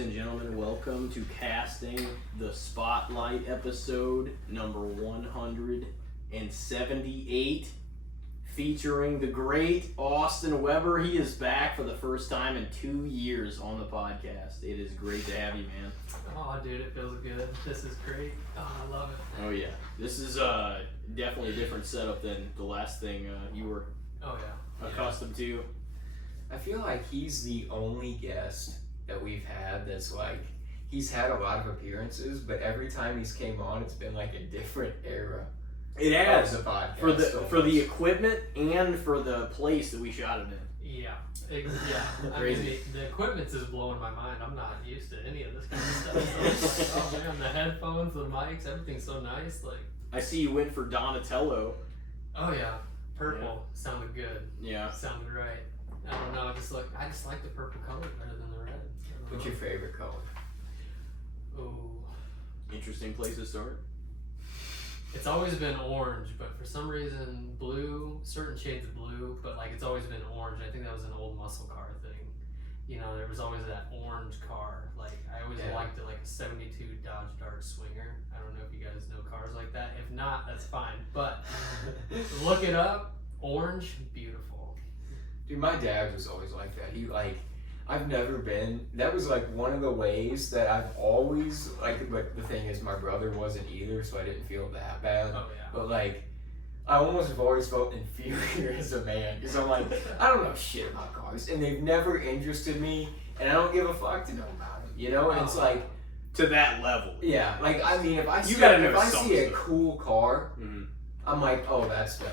and gentlemen, welcome to Casting the Spotlight episode number 178, featuring the great Austin Weber. He is back for the first time in 2 years on the podcast. It is great to have you, man. Oh, dude, it feels good. This is great. Oh, I love it. Oh, yeah. This is definitely a different setup than the last thing you were accustomed to. I feel like he's the only guest that we've had that's like, he's had a lot of appearances, but every time he's came on, it's been like a different era. It has. The podcast for the equipment and for the place that we shot it in. Yeah. I mean, the equipment's is blowing my mind. I'm not used to any of this kind of stuff. So it's like, oh man, the headphones, the mics, everything's so nice. Like, I see you went for Donatello. Oh yeah, purple sounded good. Yeah, sounded right. I don't know. I just like the purple color better than the red. What's your favorite color? Oh, interesting place to start. It's always been orange, but for some reason blue, certain shades of blue, but like it's always been orange. I think that was an old muscle car thing. You know, there was always that orange car. Like I always liked it, like a 72 Dodge Dart Swinger. I don't know if you guys know cars like that. If not, that's fine. But look it up. Orange, beautiful. Dude, my dad was always like that. I've never been, that was like one of the ways that I've always, but the thing is my brother wasn't either, so I didn't feel that bad. Oh, yeah. But like, I almost have always felt inferior as a man, because I'm like, I don't know shit about cars, and they've never interested me, and I don't give a fuck to know about them, you know? And it's like, to that level. Yeah, like, I mean, if I see a cool car, I'm like, oh, that's dope.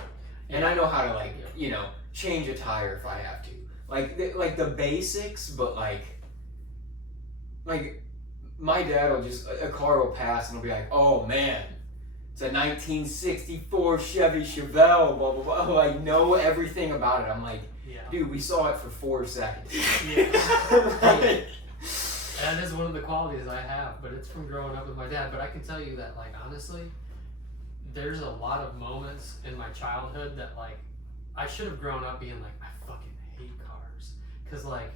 And I know how to, like, you know, change a tire if I have to. Like the basics, but like my dad will just, a car will pass and he'll be like, oh man, it's a 1964 Chevy Chevelle, blah, blah, blah. Like, know everything about it. I'm like, dude, we saw it for 4 seconds. Yeah. That is one of the qualities I have, but it's from growing up with my dad. But I can tell you that, like, honestly, there's a lot of moments in my childhood that, like, I should have grown up being like, I fucking hate cars. Because, like,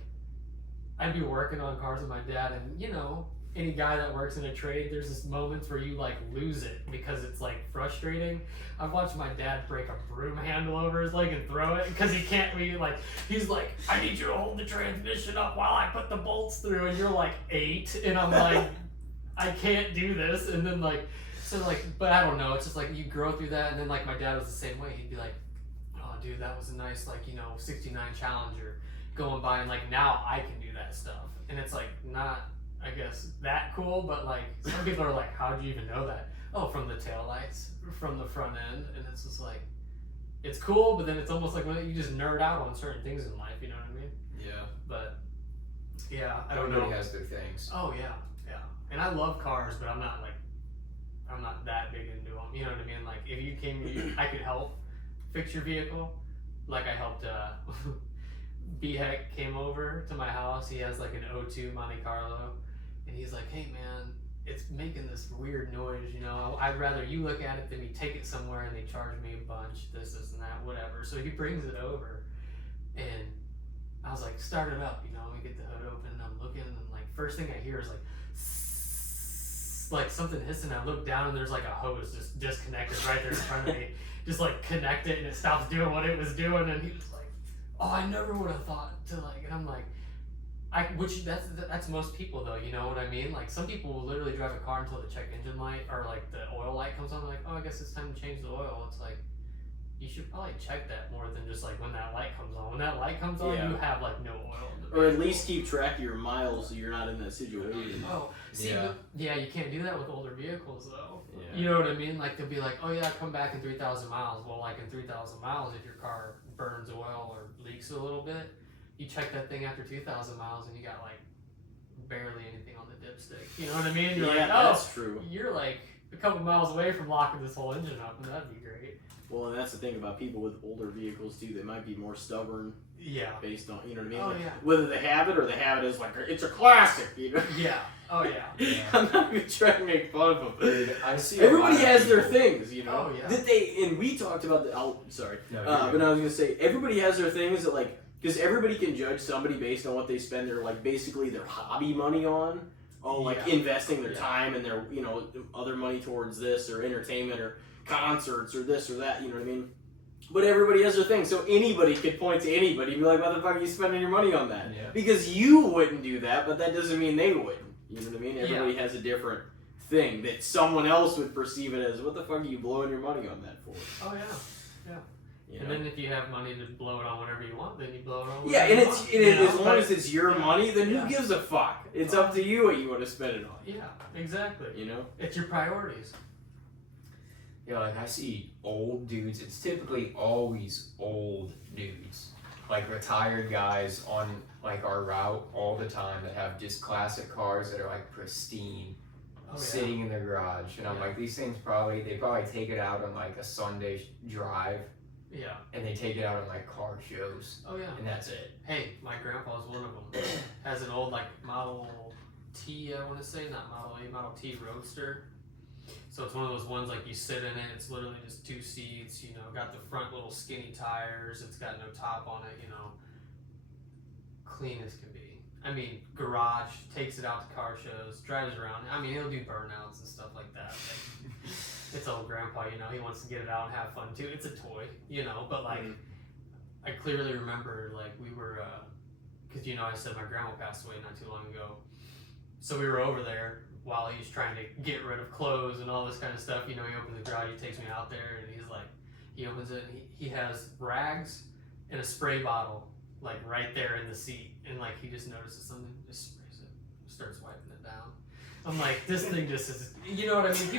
I'd be working on cars with my dad, and, you know, any guy that works in a trade, there's this moments where you, like, lose it because it's, like, frustrating. I've watched my dad break a broom handle over his leg and throw it because he can't be, like, he's like, I need you to hold the transmission up while I put the bolts through, and you're, like, 8, and I'm like, I can't do this, and then, like, so, like, but I don't know, it's just, like, you grow through that, and then, like, my dad was the same way. He'd be like, dude, that was a nice, like, you know, 69 Challenger going by, and like now I can do that stuff, and it's like not, I guess, that cool, but like some people are like, how'd you even know that? Oh, from the taillights, from the front end, and it's just like, it's cool, but then it's almost like when you just nerd out on certain things in life, you know what I mean? Yeah. But yeah, I don't know. Everybody has their things. Oh yeah, and I love cars, but I'm not that big into them. You know what I mean? Like if you came, I could help fix your vehicle, like I helped. B-Heck came over to my house. He has like an 02 Monte Carlo, and he's like, hey man, it's making this weird noise, you know, I'd rather you look at it than me take it somewhere and they charge me a bunch, this and that, whatever. So he brings it over, and I was like, start it up, you know, we get the hood open, and I'm looking, and like first thing I hear is like something hissing. I look down and there's like a hose just disconnected right there in front of me. Just like connect it and it stops doing what it was doing, and he was like, oh, I never would have thought to like, and I'm like, that's most people though, you know what I mean? Like some people will literally drive a car until the check engine light or like the oil light comes on, like, oh, I guess it's time to change the oil. It's like, you should probably check that more than just like when that light comes on. When that light comes on, you have like no oil in the vehicle. Or at least keep track of your miles so you're not in that situation. Oh, see, you can't do that with older vehicles though. Yeah. You know what I mean? Like they'll be like, oh yeah, come back in 3,000 miles. Well, like in 3,000 miles, if your car burns oil or leaks a little bit, you check that thing after 2,000 miles and you got like barely anything on the dipstick. You know what I mean? You're like, oh, that's true. You're like a couple miles away from locking this whole engine up, and that'd be great. Well, and that's the thing about people with older vehicles too. They might be more stubborn. Yeah. Based on, you know what I mean? Oh, like, yeah. Whether they have it or they have it is like, it's a classic, you know? Yeah. Oh, yeah. I'm not even trying to make fun of them. I see. Everybody has their things, you know? Oh, yeah. That they, and we talked about the, but I was going to say, everybody has their things that, like, because everybody can judge somebody based on what they spend their like basically their hobby money on. Oh, like investing their time and their other money towards this or entertainment or concerts or this or that. You know what I mean? But everybody has their thing, so anybody could point to anybody and be like, "Why the fuck are you spending your money on that?" Yeah. Because you wouldn't do that, but that doesn't mean they wouldn't. You know what I mean? Everybody has a different thing that someone else would perceive it as. What the fuck are you blowing your money on that for? Oh yeah. You And know? then if you have money to blow it on whatever you want, then you blow it on Yeah, whatever and you it's want. as long as it's your money, then Yeah. who gives a fuck? It's up to you what you want to spend it on. Yeah, exactly. You know? It's your priorities. Yeah, like I see old dudes. It's typically always old dudes, like retired guys on like our route all the time that have just classic cars that are like pristine, sitting in their garage. And I'm like, these things they probably take it out on like a Sunday drive. Yeah. And they take it out on like car shows. Oh yeah. And that's it. Hey, my grandpa's one of them. Has an old like Model T, I want to say, not Model A, Model T Roadster. So it's one of those ones like you sit in it. It's literally just 2 seats. Got the front little skinny tires. It's got no top on it. Clean as can be. I mean, garage, takes it out to car shows, drives around. I mean, he'll do burnouts and stuff like that. Like, it's old grandpa, he wants to get it out and have fun too. It's a toy, but like, I clearly remember like we were, because I said my grandma passed away not too long ago. So we were over there while he's trying to get rid of clothes and all this kind of stuff. He opens the garage, he takes me out there, and he's like, he opens it, and he has rags and a spray bottle like right there in the seat, and like he just notices something, just sprays it, starts wiping it down. I'm like, this thing just is, you know what I mean?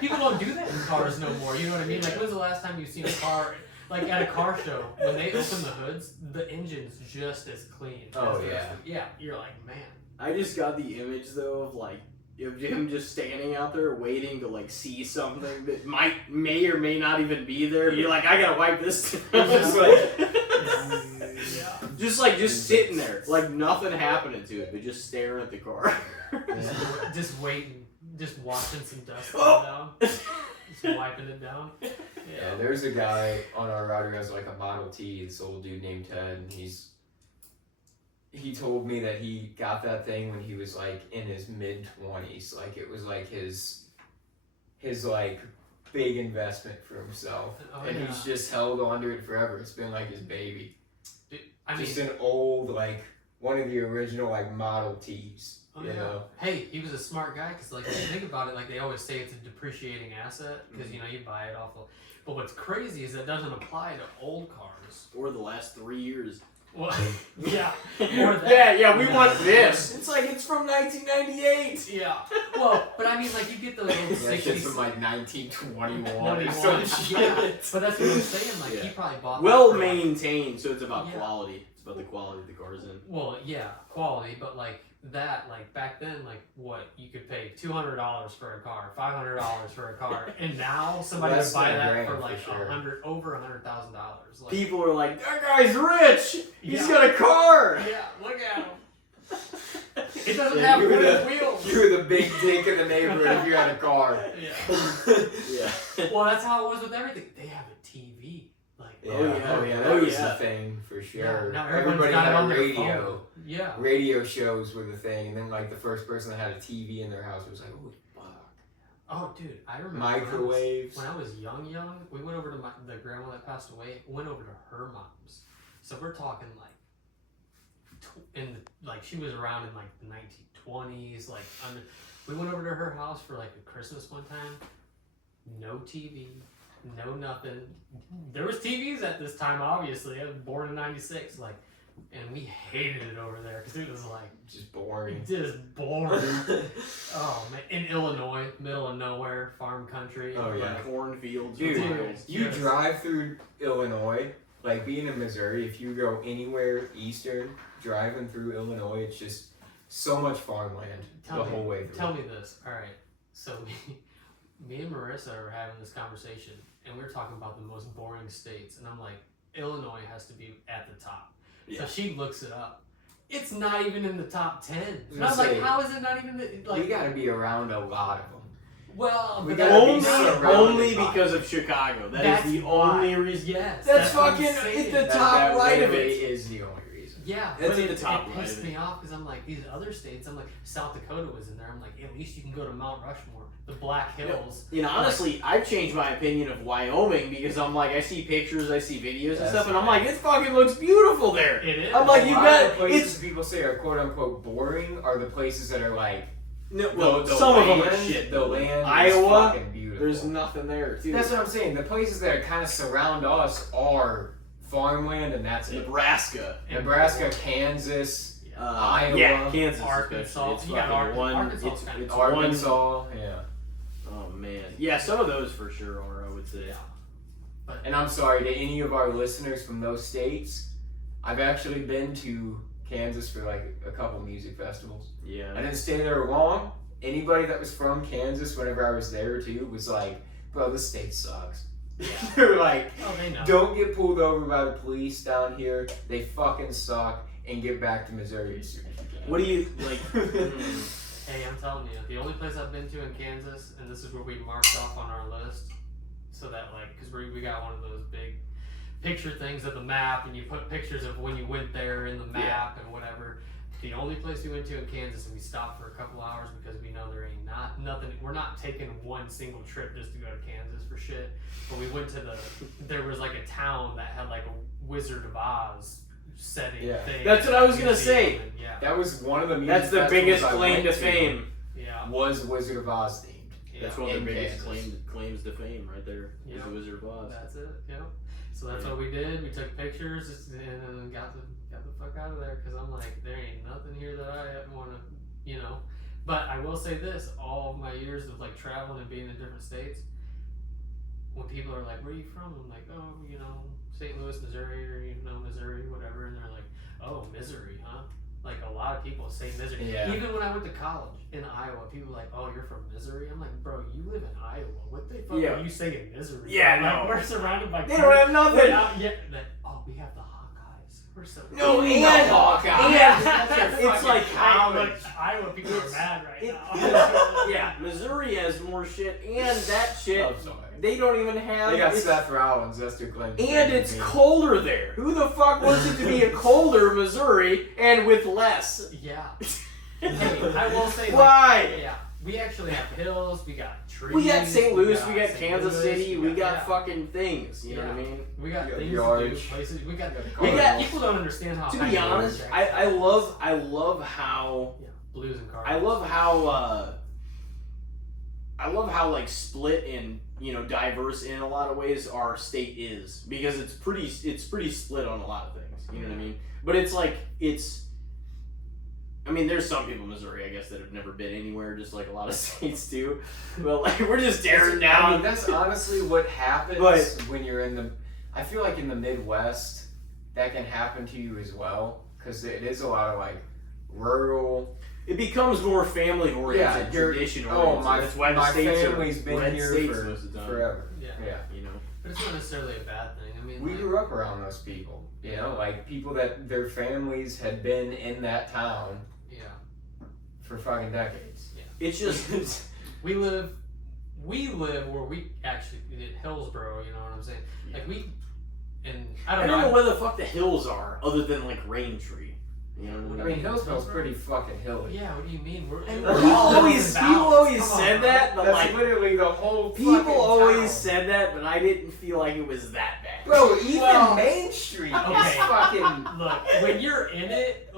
People don't do that in cars no more. You know what I mean? Like, when's the last time you've seen a car, like at a car show, when they open the hoods, the engine's just as clean. Oh, as yeah. Yeah, you're like, man. I just got the image though of like him just standing out there waiting to like see something that may or may not even be there. Be like, I gotta wipe this. Just just sitting there, like nothing happening to it, but just staring at the car. Just waiting, just watching some dust fall down, just wiping it down. Yeah, there's a guy on our route who has like a Model T, this old dude named Ted, and he told me that he got that thing when he was like in his mid-20s. Like it was like his like big investment for himself. He's just held on to it forever. It's been like his baby. Just an old, like one of the original like Model Ts. You know? Hey, he was a smart guy because like if you think about it, like they always say it's a depreciating asset because you buy it off of. But what's crazy is that doesn't apply to old cars or the last 3 years. Well, yeah. We want this. It's like it's from 1998. Yeah. Well, but I mean, like you get those old 60s from like 1921 or some shit. Yeah. But that's what I'm saying. Like he probably bought well maintained, so it's about quality. It's about the quality of the car's in. Well, yeah, quality, but like that, like back then, like what you could pay $200 for a car, $500 for a car, and now somebody would buy that for like over $100,000. Like, people are like, that guy's rich. He's got a car. Yeah, look at him. It doesn't have wheels. You're the big dick in the neighborhood if you had a car. Yeah. Well, that's how it was with everything. They have a TV. Like, that was the thing for sure. Yeah, now everybody got had it on a their radio. phone. Yeah. Radio shows were the thing, and then like the first person that had a TV in their house was like, holy fuck. Oh, dude, I remember microwaves. When I was young, we went over to the grandma that passed away. Went over to her mom's. So we're talking like, she was around in like the 1920s. Like, we went over to her house for like a Christmas one time. No TV, no nothing. There was TVs at this time, obviously. I was born in '96, like, and we hated it over there because it was like just boring. Just boring. Oh man, in Illinois, middle of nowhere, farm country. Oh yeah, like cornfields. Dude, you drive through Illinois, like being in Missouri. If you go anywhere eastern, driving through Illinois, it's just so much farmland whole way through. Tell me this. All right, so me and Marissa were having this conversation, and we were talking about the most boring states, and I'm like, Illinois has to be at the top. Yeah. So she looks it up. It's not even in the top 10. And I was like, how is it not even like? We got to be around a lot of them. Well, We but gotta be Only, surrounded only by because of Chicago. That's That is the why. only reason. Yes. That's what I'm fucking saying. it's the That top right of literally it. is the only reason. Yeah, That's but at the top it right pissed of it. me off because I'm like, these other states, I'm like, South Dakota was in there. I'm like, at least you can go to Mount Rushmore, the Black Hills. You know, honestly, I've changed my opinion of Wyoming because I'm like, I see pictures, I see videos and That's stuff, and I'm right. like, it fucking looks beautiful there. It is. I'm like, A you lot got of the places it's people say are quote unquote boring are the places that are like no, well, the some land, of them are shit. The land Iowa, is fucking beautiful. there's nothing there, too. That's what I'm saying. The places that kind of surround us are farmland, and that's it. Nebraska, Nebraska, Kansas, Yeah. Iowa, yeah, Kansas, Arkansas. especially. It's You got fucking one. Arkansas It's kind of- one. Arkansas, yeah. Oh man, yeah, some of those for sure are. I would say. Yeah. And I'm sorry to any of our listeners from those states. I've actually been to Kansas for like a couple music festivals. Yeah. I didn't stay there long. Anybody that was from Kansas, whenever I was there too, was like, "Bro, this state sucks." Yeah. They're like, Oh, they know. "Don't get pulled over by the police down here. They fucking suck." And get back to Missouri as soon as you can. What do you like? Hey, I'm telling you, the only place I've been to in Kansas, and this is where we marked off on our list, so that like, because we got one of those big picture things of the map, and you put pictures of when you went there in the map and whatever. The only place we went to in Kansas, and we stopped for a couple hours because we know there ain't nothing. We're not taking one single trip just to go to Kansas for shit. But we went to there was like a town that had like a Wizard of Oz setting Yeah. thing. That's what I was gonna say. And, yeah. That was one of the music That's the festivals biggest I claim went to fame. Yeah. Was Wizard of Oz themed. Yeah. That's one of the In biggest Kansas. claims to fame right there. Is Yeah. the Wizard of Oz. That's it. Yeah. So that's Yeah. what we did. We took pictures and then got the fuck out of there because I'm like, there ain't nothing here that I want to, you know. But I will say this: all of my years of like traveling and being in different states, when people are like, "Where are you from?" I'm like, "Oh, you know, St. Louis, Missouri, or you know, Missouri, whatever," and they're like, "Oh, Misery, huh?" Like a lot of people say Misery. Yeah. Even when I went to college in Iowa, people were like, "Oh, you're from Misery." I'm like, "Bro, you live in Iowa. What the fuck Yeah. are you saying Misery?" Yeah, Like, no. we're surrounded by. They don't have nothing. Oh, we have the Hawkeyes. We're so. No, Ooh, and the Hawkeyes. it's like Iowa. Iowa people are mad right now. yeah, Missouri has more shit, and that shit I'm sorry. they don't even have. They got it's- Seth Rollins. That's their claim. and it's colder there. Who the fuck wants it to be a colder Missouri and with less? Yeah. Hey, I will say. Why? Yeah. We actually have hills. We got trees. We got St. Louis, we got St. Kansas Louis, City, we got yeah. fucking things. You know what I mean? We got We got things yards. to do, places. We got. We got- People don't understand how. To high be the honest, yards I actually love how is. Yeah, blues and cars. I love how like split and diverse in a lot of ways our state is, because it's pretty split on a lot of things. You know what I mean? But it's like I mean, there's some people in Missouri, I guess, that have never been anywhere, just like a lot of states do. But like, we're just tearing down. I mean, that's honestly what happens But- when you're in the. I feel like in the Midwest, that can happen to you as well, because it is a lot of like rural. It becomes more family Yeah, oriented, you're- tradition Oh, oriented. my That's why the my states family's are been red here states for most of the time. forever. Yeah. Yeah. You know. But it's not necessarily a bad thing. I mean, We like, grew up around those people, you know, like people that their families had been in that town yeah. for fucking decades. It's just We live where we actually in Hillsboro. You know what I'm saying? Like and I I don't don't know know. where the fuck the hills are, other than like Raintree. You know what I I mean? mean, Hillsboro's pretty fucking hilly. Yeah, what do you mean? We're And we're people all always in balance. always Come on, said bro. that, but That's like literally the whole people fucking always town. said that, but I didn't feel like it was that bad. Bro, even Well, Main Street is okay. fucking. Look, when you're in it,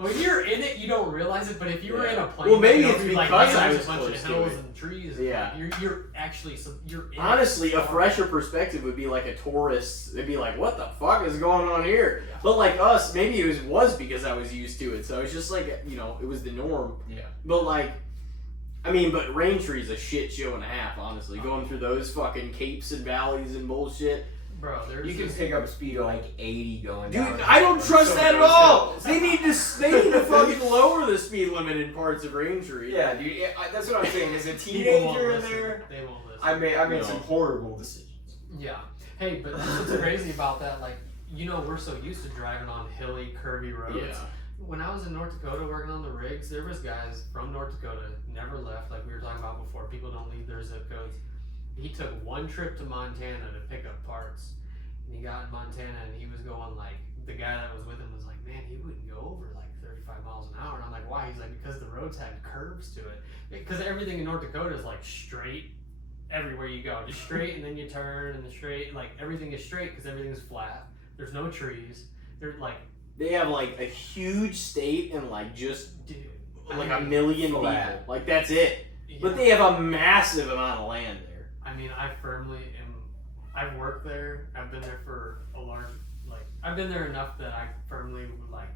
you don't realize it. But if you were in a plane, Well, maybe you know, it's you'd be like, because man, I there's was a bunch close of to hills it. and trees. Yeah. you're actually you're in Honestly, it. a fresher perspective would be like a tourist. They'd be like, "What the fuck is going on here?" Yeah. But like us, maybe it was because I was used to it, so it's just like it was the norm. Yeah. But like, I mean, but Raintree's a shit show and a half. Honestly, going through those fucking capes and valleys and bullshit. Bro, there's You can this- pick up a speed of like 80 going Dude, down. I don't trust some that of at those all. hills. They need to fucking lower the speed limit in parts of Raintree. Yeah, dude. That's what I'm saying. As a people won't teenager in listen. there, They won't listen. I made No. some horrible decisions. Yeah. Hey, but that's what's crazy about that. Like, we're so used to driving on hilly, curvy roads. Yeah. when I was in North Dakota working on the rigs, there was guys from North Dakota, never left, like we were talking about before. People don't leave their zip codes. He took one trip to Montana to pick up parts. And he got in Montana and he was going like, the guy that was with him was like, man, he wouldn't go over like 35 miles an hour. And I'm like, why? He's like, because the roads had curves to it. Because everything in North Dakota is like straight everywhere you go. Just straight and then you turn and the straight. Like everything is straight because everything is flat. There's no trees. They're like, they have like a huge state and like just dude, like a million people. Like that's it. Yeah. But they have a massive amount of land there. I mean, I firmly am. I've worked there. I've been there for a large. Like, I've been there enough that I firmly would like.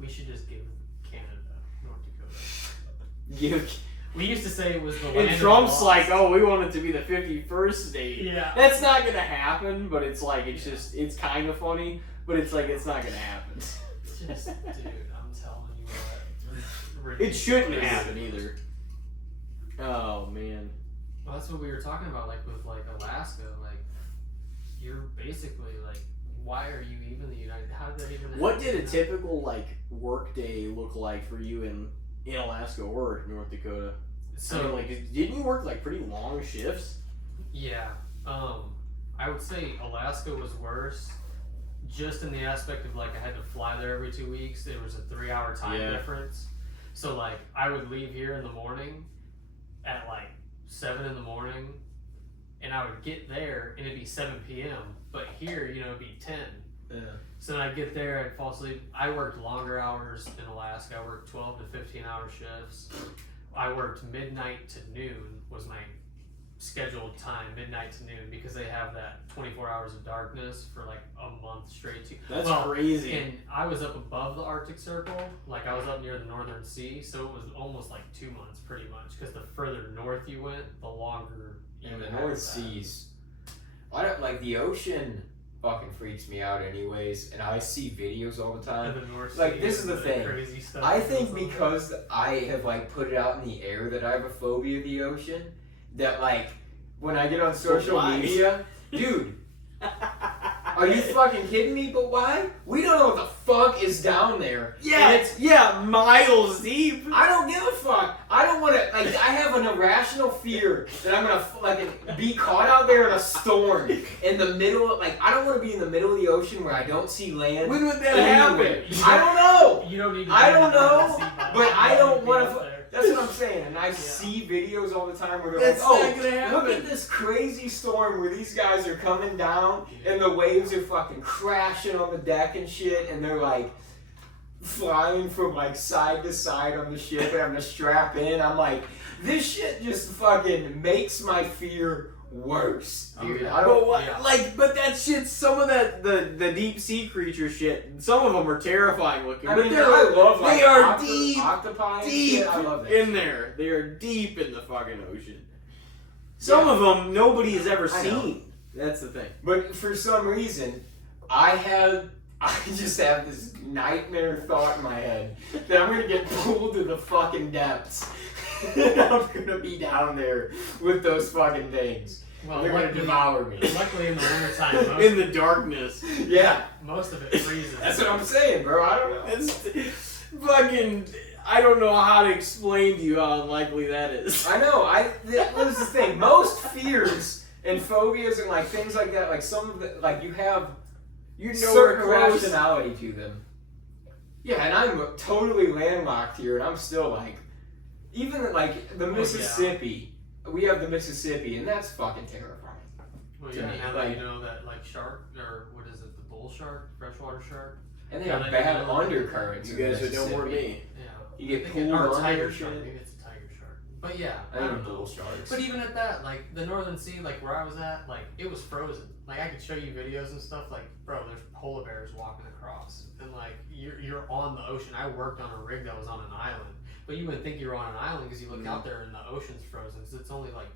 We should just give Canada North Dakota. We used to say it was the land. And Trump's like, oh, we want it to be the 51st state. Yeah. That's not gonna happen. But it's like it's kind of funny. But it's like it's not gonna happen. Just, dude, I'm telling you what. It shouldn't happen either. Oh man. Well, that's what we were talking about, like with like Alaska. Like, you're basically like, why are you even the United? How did that even? What did a typical like work day look like for you in Alaska or North Dakota? So I mean, like, didn't you work like pretty long shifts? Yeah, I would say Alaska was worse, just in the aspect of like I had to fly there every 2 weeks. There was a 3-hour time difference. So like I would leave here in the morning at like 7 in the morning, and I would get there and it'd be 7 p.m. But here, you know, it'd be 10. Yeah. So then I'd get there, I'd fall asleep. I worked longer hours in Alaska. I worked 12 to 15-hour shifts. I worked midnight to noon was my scheduled time, midnight to noon, because they have that 24 hours of darkness for like a month straight. That's crazy. And I was up above the Arctic Circle, like I was up near the Northern Sea, so it was almost like 2 months pretty much, because the further north you went, the longer you And the had North that. Seas, I don't like the ocean. Fucking freaks me out, anyways. And I see videos all the time. And the North Like, Sea this is the and thing. Crazy stuff I that think goes on. because I have like put it out in the air that I have a phobia of the ocean, that like when I get on social why? media, dude, are you fucking kidding me? But why? We don't know what the fuck is down there. And it's, miles deep. I don't give a fuck. I don't want to, like, I have an irrational fear that I'm gonna like be caught out there in a storm in the middle of, like, I don't want to be in the middle of the ocean where I don't see land. When would that anywhere. happen? I don't know. You don't need to I be don't on the know, sea bottom. but I You don't need want be to. up there. That's what I'm saying, and I see videos all the time where they're That's like, not gonna "Oh, look happen." at this crazy storm where these guys are coming down, and the waves are fucking crashing on the deck and shit, and they're like flying from like side to side on the ship and having to strap in." I'm like, this shit just fucking makes my fear worse, dude. Oh, yeah. I don't. But that shit, some of that, the deep sea creature shit, some of them are terrifying looking. I but mean, they're, I love like they are octopi and deep shit. I love that in shit. there. They are deep in the fucking ocean. Some of them nobody has ever I know. seen. That's the thing. But for some reason, I just have this nightmare thought in my head that I'm gonna get pulled to the fucking depths. And I'm gonna be down there with those fucking things. Well, They're gonna devour me. Luckily in the wintertime, In the darkness. Yeah, most of it freezes. that's what I'm saying, bro. I don't know. It's fucking. I don't know how to explain to you how unlikely that is. I know. What is the thing? Most fears and phobias and like things like that, like some of the, like you have You know certain we're close. rationality to them. Yeah, and I'm totally landlocked here, and I'm still like, even like the Mississippi. We have the Mississippi, and that's fucking terrifying. Well, to yeah, me, now like- that you know that like shark, or what is it, the bull shark, freshwater shark? And they Yeah, have they bad know. undercurrents. You in guys would know more than Mississippi. me. Yeah. You get I think pulled or under tiger and shark. shit. Maybe it's a tiger shark. But yeah, I I think don't know. bull sharks. But even at that, like the Northern Sea, like where I was at, like it was frozen. Like I could show you videos and stuff. Like, bro, there's polar bears walking across, and like you're on the ocean. I worked on a rig that was on an island, but you wouldn't think you were on an island because you look out there and the ocean's frozen. Because it's only like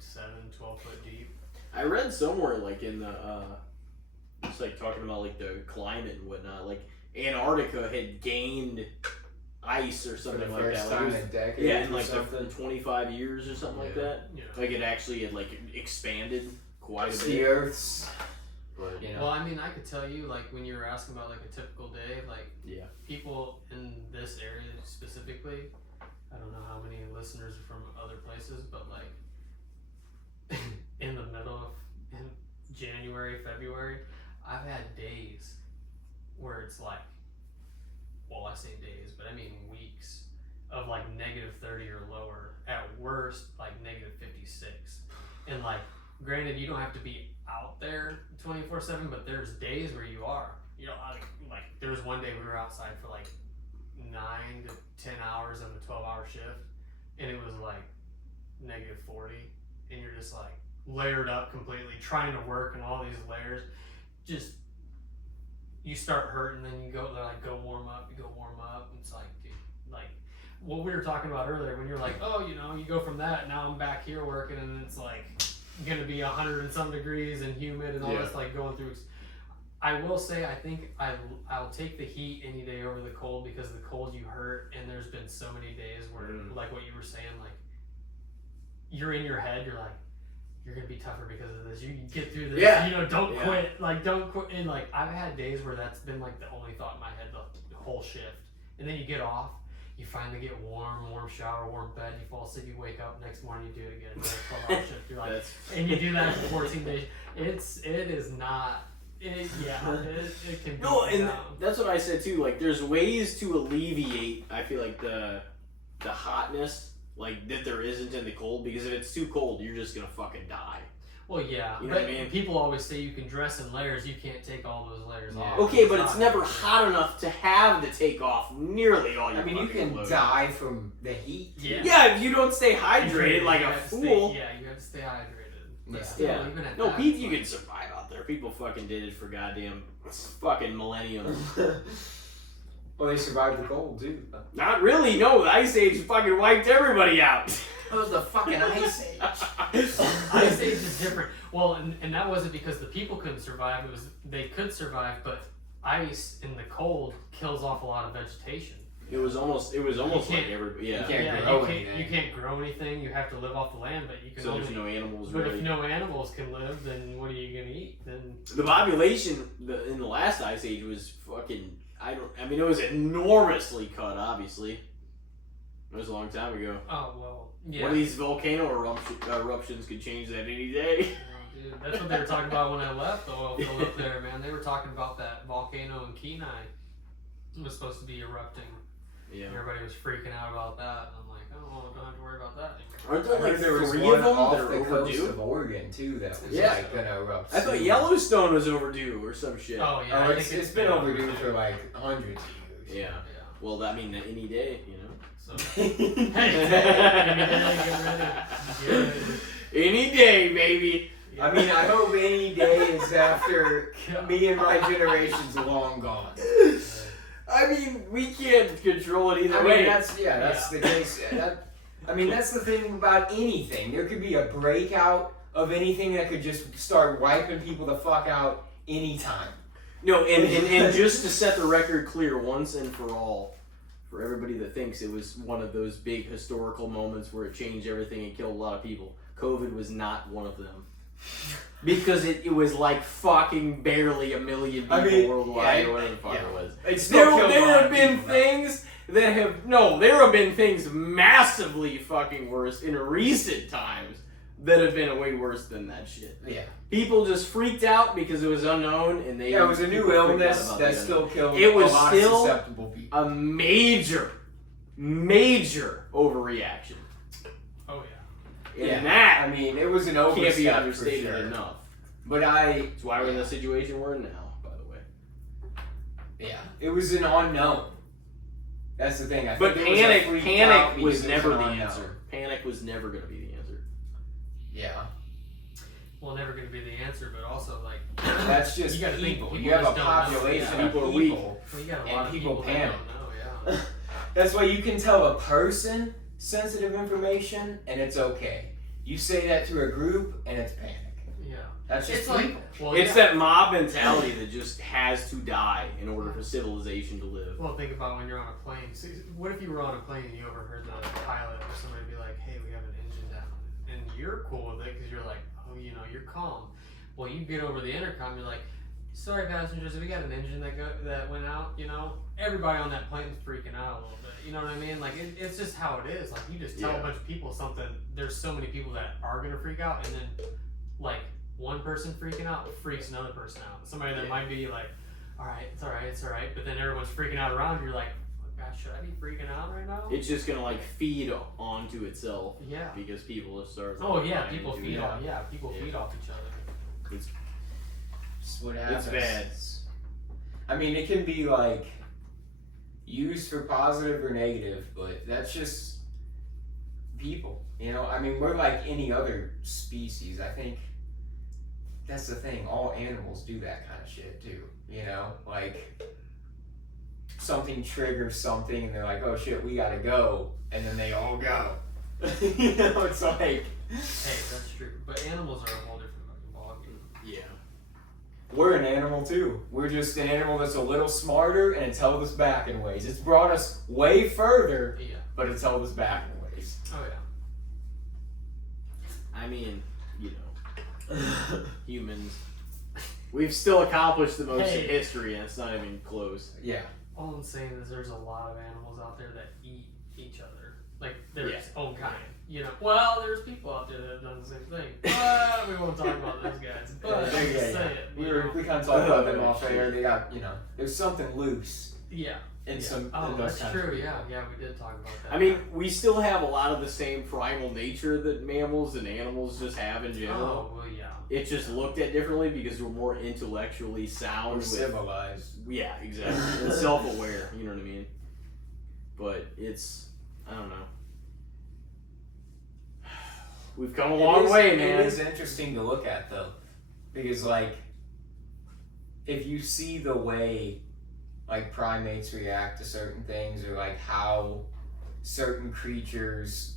12 foot deep. I read somewhere like in the it's like talking about like the climate and whatnot. Like Antarctica had gained ice or For something the like first that. Like, time it in was- a decade yeah, in or like something. the 25 years or something like that. Yeah. Like it actually had like expanded quite a It's the bit. Earth's But You know? Well, I mean, I could tell you, like, when you were asking about, like, a typical day, like, people in this area specifically, I don't know how many listeners are from other places, but, like, in the middle of in January, February, I've had days where it's like, well, I say days, but I mean weeks of like -30 or lower. At worst, like -56. And like, granted, you don't have to be out there 24/7, but there's days where you are. You know, like there was one day we were outside for like 9 to 10 hours of a 12-hour shift, and it was like -40, and you're just like layered up completely, trying to work and all these layers. Just you start hurting, then you go, they're like, go warm up. You go warm up. And it's like, dude, like what we were talking about earlier when you're like, oh, you know, you go from that, now I'm back here working, and it's like gonna be 100 and some degrees and humid and all this, like going through. I will say, I think I'll take the heat any day over the cold, because the cold you hurt, and there's been so many days where, like what you were saying, like you're in your head, you're like, you're gonna be tougher because of this. You can get through this. You know, don't quit. Like, don't quit. And like, I've had days where that's been like the only thought in my head the whole shift. And then you get off, you finally get warm shower, warm bed, you fall asleep, you wake up, next morning you do it again. It's like 12-hour shift. You're like, and you do that for 14 days. It is not. It can. No, and that's what I said too. Like, there's ways to alleviate, I feel like, the hotness, like, that there isn't in the cold, because if it's too cold, you're just gonna fucking die. Well, yeah, you know but what I mean? People always say you can dress in layers. You can't take all those layers off. Okay, but it's never hot enough to have to take off nearly all your. I mean, you can die from the heat. Yeah, if you don't stay hydrated like a fool. You have to stay hydrated. But Yeah. still, even at No, that, people, you can survive out there. People fucking did it for goddamn fucking millenniums. Well, they survived the cold too. Not really. No, the Ice Age fucking wiped everybody out. It was the fucking Ice Age. Ice Age is different. Well, and that wasn't because the people couldn't survive. It was they could survive, but ice in the cold kills off a lot of vegetation. It was almost like everybody. You can't grow anything. You can't grow anything. You have to live off the land, but you can. So only, there's no animals. But really. if no animals can live, then what are you gonna eat? Then The population in the last Ice Age was fucking. I mean, it was enormously cut. Obviously, it was a long time ago. Oh well. Yeah. One of these volcano eruptions could change that any day. Oh, dude, that's what they were talking about when I left the oil field up there, man. They were talking about that volcano in Kenai. It was supposed to be erupting. Yeah. Everybody was freaking out about that. I'm like, oh, well, don't have to worry about that anymore. Aren't there like there was 3 one of them off that are the coast overdue? of Oregon too that was Yeah. like gonna erupt. I thought soon. Yellowstone was overdue or some shit. Oh yeah, Oh, it's been overdue for like hundreds of years. Yeah. Well, I mean, any day, you know. So Any day, baby. I mean, I hope any day is after me and my generation's long gone. I mean, we can't control it either I way. mean, that's the case. I mean, that's the thing about anything. There could be a breakout of anything that could just start wiping people the fuck out anytime. No, and just to set the record clear once and for all, for everybody that thinks it was one of those big historical moments where it changed everything and killed a lot of people, COVID was not one of them. Because it was like fucking barely 1 million people worldwide or whatever the fuck it was. There have been things that there have been things massively fucking worse in recent times that have been way worse than that shit. Yeah. People just freaked out because it was unknown, and it was a new illness that still killed it was a lot still of susceptible people. A major overreaction. Oh yeah. And that I mean, it was an overstep can't be understated for sure. enough. But That's why we're in the situation we're in now, by the way. Yeah, it was an unknown. That's the thing. But panic was never the unknown. answer. Panic was never going to be the answer. Yeah. Well, never going to be the answer, but also like That's just you gotta think people. people You have a just don't know. population Yeah. of People are people. weak. well, you got a And lot of people people that panic. don't know. Yeah. That's why you can tell a person sensitive information and it's okay. You say that to a group and it's panic. Yeah. That's just It's like people. well, It's yeah. that mob mentality that just has to die in order for civilization to live. Well, think about when you're on a plane. See, what if you were on a plane and you overheard the pilot or somebody be like, "Hey, we have an engine down," and you're cool with it because you're like, "Oh, you know, you're calm." Well, you get over the intercom, you're like, sorry passengers, we got an engine that went out, you know? Everybody on that plane's freaking out a little bit, you know what I mean? Like, it's just how it is. Like, you just tell a bunch of people something, there's so many people that are gonna freak out, and then, like, one person freaking out freaks another person out. Somebody that might be like, alright, it's alright, but then everyone's freaking out around you, you're like, gosh, should I be freaking out right now? It's just gonna like feed onto itself. Yeah. Because people just start. Oh yeah, people feed off. Yeah, people feed off each other. It's what happens. It's bad. I mean, it can be like used for positive or negative, but that's just people. You know, I mean, we're like any other species. I think that's the thing. All animals do that kind of shit too. You know, like something triggers something, and they're like, "Oh shit, we gotta go," and then they all go. You know, it's like, hey, that's true. But animals are a whole different fucking ballgame. Yeah. We're an animal too. We're just an animal that's a little smarter, and it's held us back in ways. It's brought us way further, but it's held us back in ways. Oh yeah. I mean, you know, humans. We've still accomplished the most in history, and it's not even close. Yeah. All I'm saying is there's a lot of animals out there that eat each other. Like, their own kind. You know, well, there's people out there that have done the same thing. But we won't talk about those guys. But I'm just saying. We kind of talked about them off air. They got, you know, there's something loose. Yeah. In some. Oh, in that's true. Yeah, we did talk about that. I mean, we still have a lot of the same primal nature that mammals and animals just have in general. Oh, well, yeah. It's just looked at differently because we're more intellectually sound. We're civilized. Yeah, exactly. And self-aware, you know what I mean? But it's, I don't know. We've come a long way, man. It is interesting to look at, though. Because, like, if you see the way, like, primates react to certain things, or, like, how certain creatures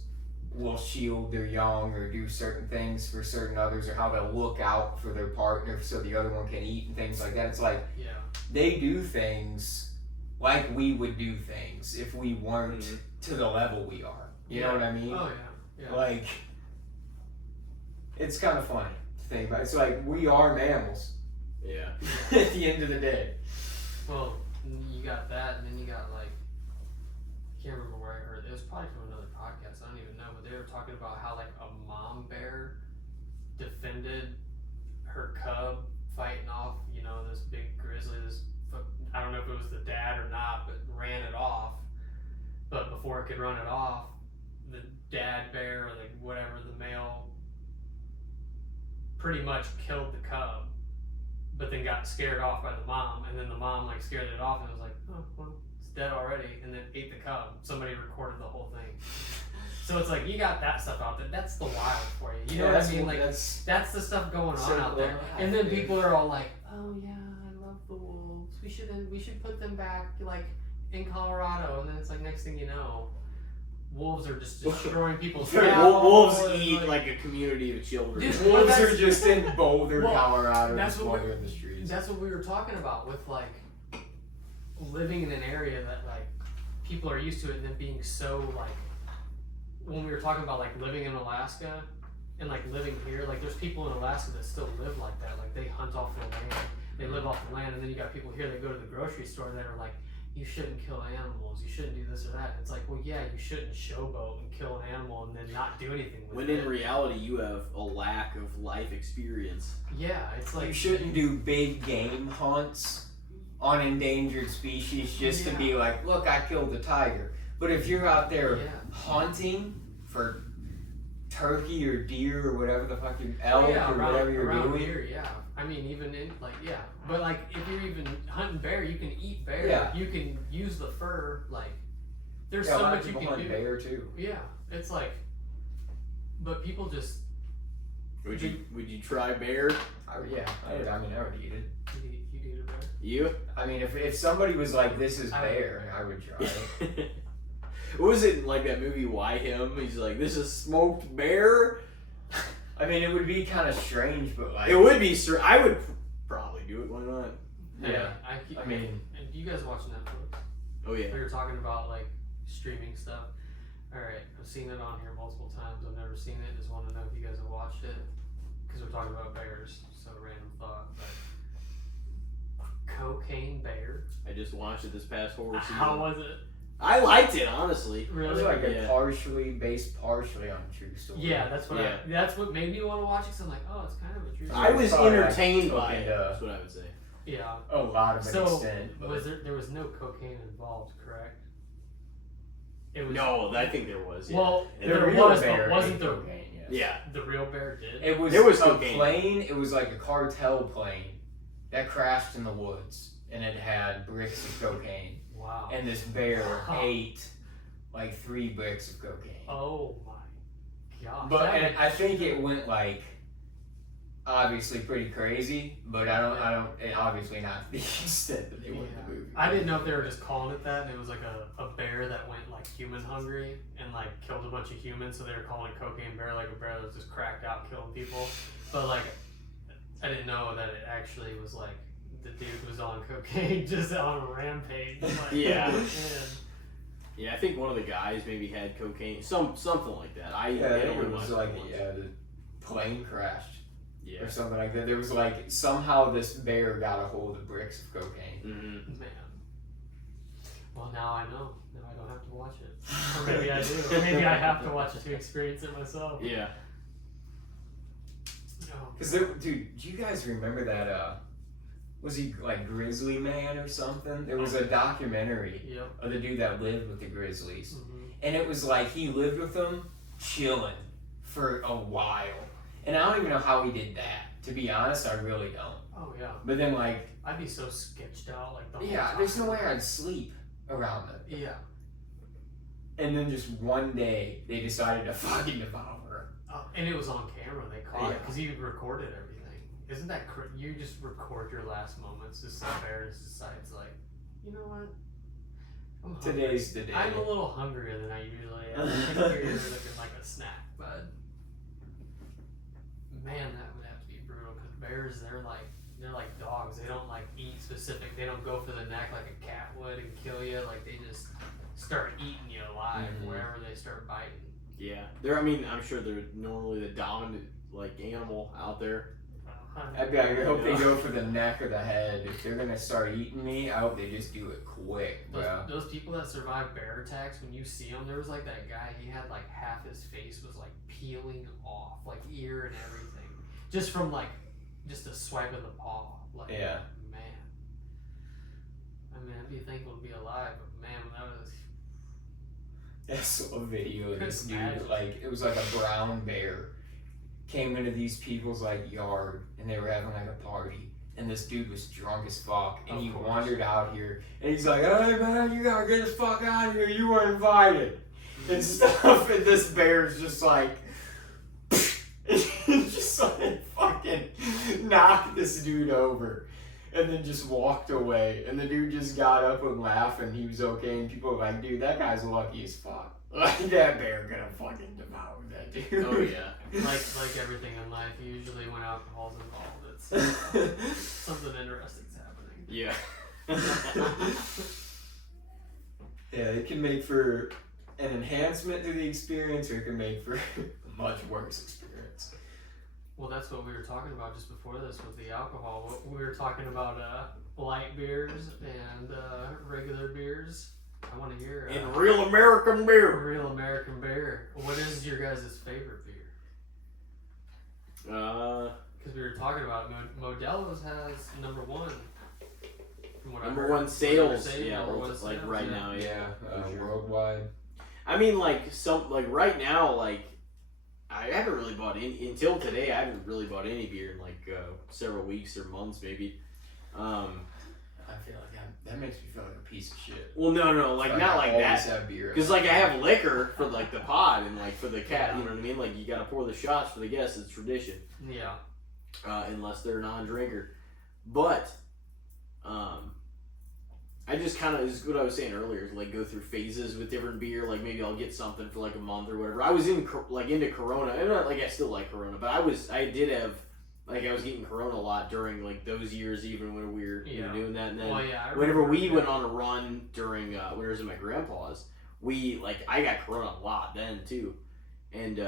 will shield their young or do certain things for certain others, or how they'll look out for their partner so the other one can eat and things like that. It's like, they do things like we would do things if we weren't to the level we are. You know what I mean? Oh, yeah. Like, it's kind of funny to think about. It's like, we are mammals. Yeah. At the end of the day. Well, you got that, and then you got, like, I can't remember where I heard it. It was probably from another podcast. I don't even know. But they were talking about how, like, a mom bear defended her cub fighting off, you know, this big grizzly. I don't know if it was the dad or not, but ran it off. But before it could run it off, the dad bear, or like whatever, the male, pretty much killed the cub, but then got scared off by the mom, and then the mom like scared it off and was like, oh well, it's dead already, and then ate the cub. Somebody recorded the whole thing. So it's like, you got that stuff out there. That's the wild for you. You know what I mean? Like, that's the stuff going on out there. And then people are all like, oh yeah, I love the wolves. We should put them back like in Colorado. And then it's like, next thing you know, wolves are just destroying people's cows. Wolves eat like a community of children. Wolves are just in Boulder, Colorado, just wandering the streets. That's what we were talking about with like living in an area that like people are used to it, and then being so like, when we were talking about like living in Alaska and like living here, like there's people in Alaska that still live like that. Like they hunt off their land, they live off the land, and then you got people here that go to the grocery store that are like, you shouldn't kill animals, you shouldn't do this or that. It's like, well, yeah, you shouldn't showboat and kill an animal and then not do anything with it. When in reality, you have a lack of life experience. Yeah, it's like, you shouldn't do big game hunts on endangered species just to be like, look, I killed a tiger. But if you're out there hunting for turkey or deer or whatever the fuck you elk or whatever you're doing. Here, I mean, even in like, but like if you're even hunting bear, you can eat bear. Yeah. You can use the fur. Like, there's so much you can hunt do. Bear too. Yeah, it's like, but people just. Would you try bear? I would eat it. You'd eat a bear. You? I mean, if somebody was like, this is bear, I would try it. What was it like that movie, Why Him? He's like, this is smoked bear? I mean, it would be kind of strange, but like... It would be strange. I would probably do it. Why not? Yeah. I mean... And you guys watch Netflix? Oh, yeah. We were talking about, like, streaming stuff. Alright, I've seen it on here multiple times. I've never seen it. Just want to know if you guys have watched it. because we're talking about bears, so random thought, but Cocaine Bear. I just watched it this past horror season. How was it? I liked it, honestly. It Really? was like a based partially on a true story. Yeah, that's what made me want to watch it. Cause I'm like, oh, it's kind of a true story. I was Probably entertained like by it. That's what I would say. Yeah. A lot of an So extent. But was there was no cocaine involved, correct? It was. No, I think there was. Yeah. Well, the there real was, bear but wasn't ate the cocaine, yes. Yeah. the real bear did? It was There was a cocaine. plane. It was like a cartel plane that crashed in the woods, and it had bricks of cocaine. Wow. And this bear ate like 3 bricks of cocaine. Oh my gosh. But that and would- I think it went like obviously pretty crazy, but I don't and obviously not to the extent that they went in the movie. I didn't know if they were just calling it that, and it was like a bear that went like human hungry and like killed a bunch of humans, so they were calling it Cocaine Bear, like a bear that was just cracked out killing people. But like, I didn't know that it actually was like the dude was on cocaine just on a rampage. Like, Yeah. man. Yeah, I think one of the guys maybe had cocaine, something like that. I Yeah, don't it remember was what like it was. the plane crashed Yeah. or something like that. There was like somehow this bear got a hold of bricks of cocaine. Mm-hmm. Man. Well, now I know. Now I don't have to watch it. Or maybe I do. Or maybe I have to watch it to experience it myself. Yeah. Oh. Cause dude, do you guys remember that? Was he like Grizzly Man or something? There was a documentary Yep. of the dude that lived with the Grizzlies, Mm-hmm. and it was like he lived with them, chilling for a while. And I don't even know how he did that. To be honest, I really don't. Oh yeah. But then like, I'd be so sketched out like the whole yeah, time. there's no way I'd sleep around them. Yeah. And then just one day they decided to fucking devour her. And it was on camera. They caught it Yeah. because he recorded everything. Isn't that you just record your last moments? Just some bear just decides like, you know what? I'm hungry. Today's the day. I'm a little hungrier than I usually am. I think you're looking like a snack, bud. Man, that would have to be brutal because bears, they're like dogs. They don't like eat specific. They don't go for the neck like a cat would and kill you. Like they just start eating you alive wherever they start biting. Yeah. I'm sure they're normally the dominant like animal out there. I'd be like, I hope they go for the neck or the head. If they're gonna start eating me, I hope they just do it quick, bro. Those people that survive bear attacks, when you see them, there was like that guy, he had like half his face was like peeling off, like ear and everything. Just from like, just a swipe of the paw. Like, Yeah. man. I mean, I'd be thankful to be alive, but man, that was... I saw a video of this dude, Imagine. like, it was like a brown bear came into these people's like yard and they were having like a party. And this dude was drunk as fuck, and Of he course. wandered out here, and he's like, "Hey man, you gotta get the fuck out of here. You were invited," and stuff. And this bear's just like, just like fucking knocked this dude over, and then just walked away. And the dude just got up and laughed, and he was okay. And people were like, "Dude, that guy's lucky as fuck. Like that bear gonna fucking devour that dude." Oh yeah. like everything in life, usually when alcohol's involved, it's something interesting's happening. Yeah. Yeah, it can make for an enhancement to the experience, or it can make for a much worse experience. Well, that's what we were talking about just before this with the alcohol. We were talking about light beers and regular beers. I want to hear And real American beer. real American beer. What is your guys' favorite beer? Because we were talking about Modelo's has number one. From what I Number heard. one sales. Saying Yeah, number one like sales, right now. Yeah, for sure. worldwide. I mean, like right now, like I haven't really bought any until today. I haven't really bought any beer in like several weeks or months, maybe. I feel like that makes me feel like a piece of shit. Well, no, like not like that. Because like I have liquor for like the pod and like for the cat. You know what I mean? Like you gotta pour the shots for the guests. It's tradition. Yeah. Unless they're a non-drinker, but I just kind of is what I was saying earlier. Like go through phases with different beer. Like maybe I'll get something for like a month or whatever. I was into Corona. I'm not like I still like Corona, but I was getting Corona a lot during like those years, even when we were doing that. And then whenever we went on a run during when I was at my grandpa's, I got Corona a lot then too, and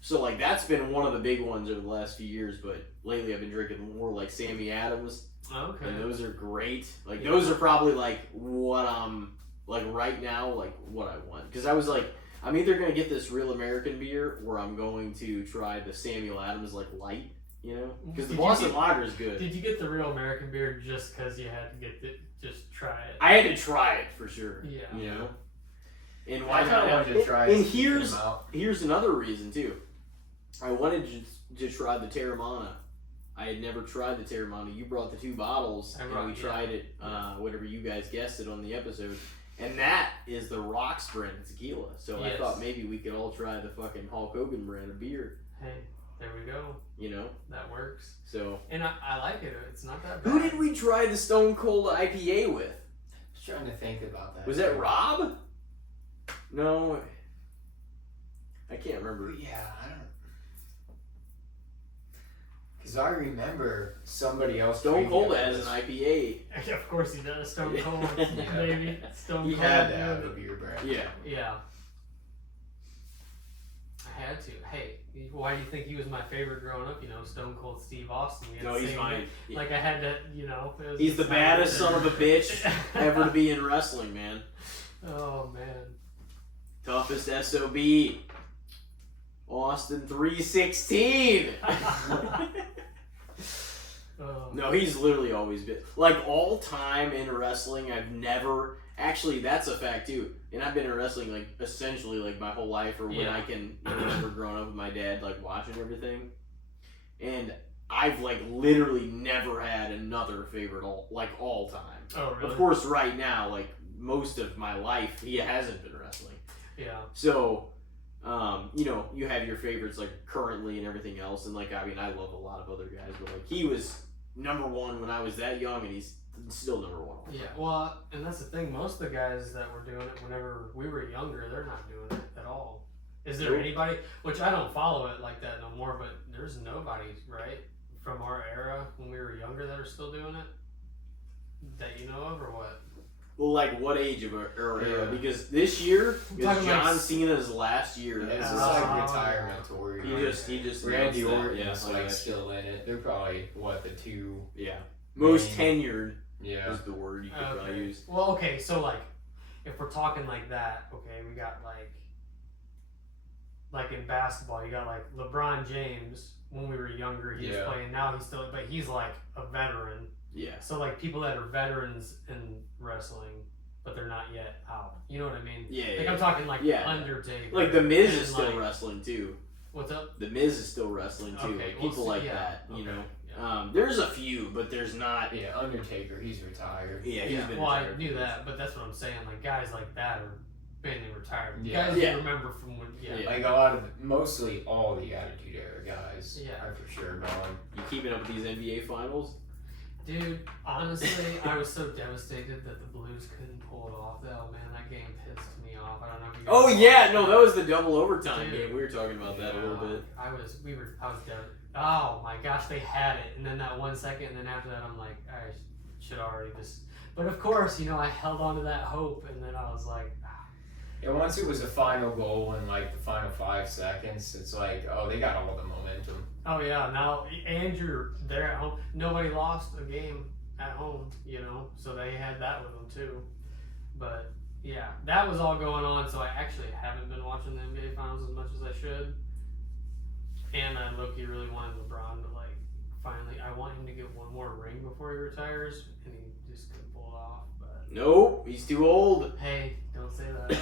So like that's been one of the big ones over the last few years, but lately I've been drinking more like Sammy Adams. Okay. And those are great. Like those are probably like what I'm like right now, like what I want. Because I was like, I'm either gonna get this real American beer, or I'm going to try the Samuel Adams like light. You know, because the Boston Lager is good. Did you get the real American beer just because you had to get it, just try it? I had to try it for sure. Yeah. You know, and why I not? wanted to try And it. here's another reason too. I wanted to try the Terramana. I had never tried the Terramana. You brought the 2 bottles, and we tried it. Whatever you guys guessed it on the episode, and that is the Rocks brand tequila. So I thought maybe we could all try the fucking Hulk Hogan brand of beer. Hey. There we go. You know? That works. So. And I like it. It's not that bad. Who did we try the Stone Cold IPA with? I was trying to think about that. Was that Rob? No. I can't remember. Yeah, I don't. Because I remember somebody else. Stone Cold has an IPA. Yeah, of course he does. Stone Cold, baby. Stone Cold. He had to have a beer brand. Yeah. Yeah. I had to. Hey, why do you think he was my favorite growing up? You know, Stone Cold Steve Austin. No, he's mine. Like I had to, you know. He's the baddest son of a bitch ever to be in wrestling, man. Oh man. Toughest SOB. Austin 316. No, he's literally always been like all time in wrestling. I've never actually. That's a fact too. And I've been in wrestling like essentially like my whole life, or when I can remember growing up with my dad, like watching everything. And I've like literally never had another favorite all time. Oh really? Of course, right now, like most of my life, he hasn't been wrestling. Yeah. So. You know, you have your favorites like currently and everything else, and like I mean, I love a lot of other guys, but like he was #1 when I was that young, and he's still #1. Yeah, well, and that's the thing. Most of the guys that were doing it whenever we were younger, they're not doing it at all. Is there anybody? Which I don't follow it like that no more, but there's nobody right from our era when we were younger that are still doing it that you know of, or what? Well, like what age of era? Because this year is John Cena's last year. Yeah, it's like retirement tour. He just Randy Orton's like still in it. They're probably the 2. Yeah, most tenured. Yeah, is the word you could probably use. Well, okay, so like if we're talking like that, okay, we got like in basketball, you got like LeBron James. When we were younger, he was playing. Now he's still, but he's like a veteran. Yeah. So like people that are veterans in wrestling, but they're not yet out. You know what I mean? Yeah. Like I'm talking like Undertaker. Like the Miz is still wrestling too. What's up? The Miz is still wrestling too. Okay, like people like that. You know. There's a few, but there's not. Yeah. Undertaker, he's retired. Yeah. He's been well, retired. I knew that, but that's what I'm saying. Like guys like that are mainly retired. Yeah. Guys you remember from when. Yeah. Like a lot of, mostly all the Attitude Era guys. Yeah. Are for sure gone. You keeping up with these NBA finals? Dude, honestly, I was so devastated that the Blues couldn't pull it off. Though, man, that game pissed me off. I don't know if you guys Oh yeah, no, that was the double overtime game. We were talking about that a little bit. I was devastated. Oh my gosh, they had it, and then that 1 second, and then after that, I'm like, I should already just. But of course, you know, I held on to that hope, and then I was like. Yeah, once it was a final goal in like the final 5 seconds, it's like, oh, they got all the momentum. Oh yeah, now Andrew, they're at home. Nobody lost a game at home, you know, so they had that with them too. But yeah, that was all going on. So I actually haven't been watching the NBA Finals as much as I should. And I low-key really wanted LeBron to like finally. I want him to get one more ring before he retires, and he just couldn't pull it off. But Nope, he's too old. hey, don't say that.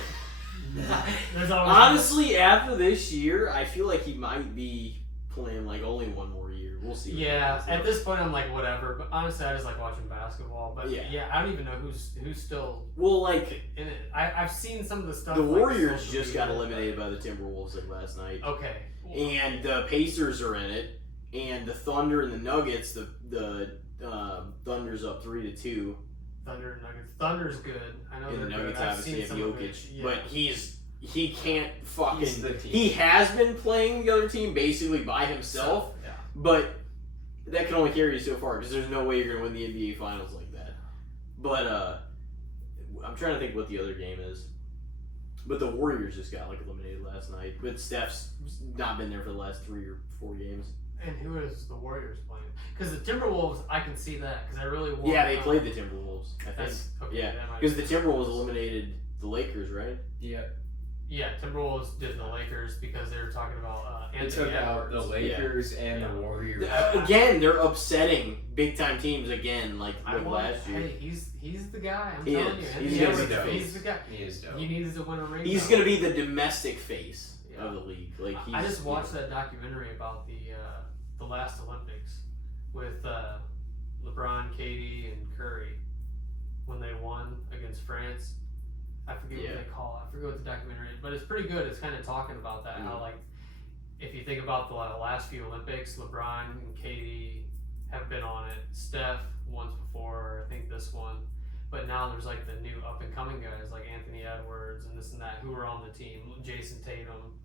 There's always Honestly, after this year, I feel like he might be playing like only one more year. We'll see. Yeah, at this point I'm like whatever, but honestly I just like watching basketball. But yeah, I don't even know who's still like in it. I've seen some of the stuff. The like Warriors just got eliminated by the Timberwolves like last night. Okay. And the Pacers are in it, and the Thunder and the Nuggets. The Thunder's up 3-2. Thunder and Nuggets. Thunder's good. I know and they're the Nuggets good. obviously have Jokic, but he can't fucking. He's the team. He has been playing the other team basically by himself, but that can only carry you so far because there's no way you're gonna win the NBA Finals like that. But I'm trying to think what the other game is. But the Warriors just got like eliminated last night. But Steph's not been there for the last 3 or 4 games. And who is the Warriors playing? Because the Timberwolves, I can see that because I really want. Yeah, they played the Timberwolves. I think. Okay, yeah, because the Timberwolves eliminated the Lakers, right? Yeah. Yeah, Timberwolves did the Lakers because they were talking about They Anthony took out Edwards. the Lakers and the Warriors. Again, they're upsetting big time teams again, like last year. Hey, he's the guy. I'm He telling is. you, He's Anthony the Edwards, face. he's the guy. He is dope. He needs to win a ring. He's gonna be the domestic face of the league. Like I just watched that documentary about the last Olympics with LeBron, KD, and Curry when they won against France. I forget what they call it. I forget what the documentary is, but it's pretty good. It's kind of talking about that. How, like, if you think about the last few Olympics, LeBron and KD have been on it. Steph once before, I think this one. But now there's, like, the new up-and-coming guys, like Anthony Edwards and this and that, who are on the team. Jason Tatum.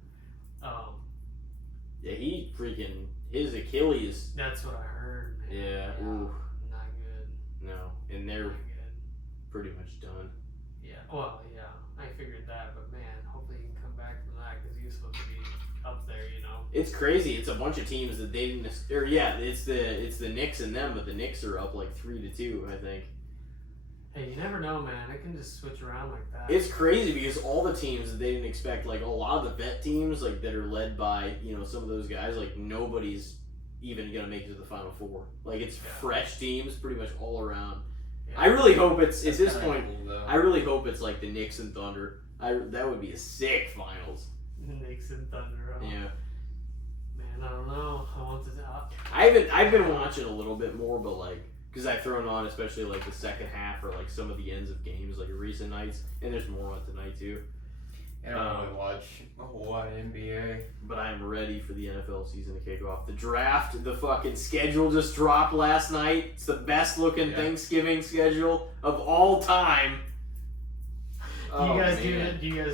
Yeah, he freaking, his Achilles. That's what I heard, man. Yeah, ooh. Not good. No, and they're Not good. pretty much done. Yeah, well, yeah, I figured that, but man, hopefully he can come back from that because he's supposed to be up there, you know. It's crazy. It's a bunch of teams that they didn't. Or yeah, it's the Knicks and them, but the Knicks are up like 3-2, I think. Hey, you never know, man. It can just switch around like that. It's crazy because all the teams that they didn't expect, like a lot of the vet teams, like that are led by some of those guys, like nobody's even gonna make it to the Final Four. Like it's fresh teams, pretty much all around. Yeah. I really hope it's at this point. Cool, I really hope it's like the Knicks and Thunder. That would be a sick finals. The Knicks and Thunder. Oh. Yeah. Man, I don't know. I want to. I've been watching a little bit more, but like. Because I've thrown on, especially like the second half or like some of the ends of games, like recent nights, and there's more on tonight too. I don't really watch a whole lot of NBA, but I'm ready for the NFL season to kick off. The draft, the fucking schedule just dropped last night. It's the best looking Thanksgiving schedule of all time. Do you guys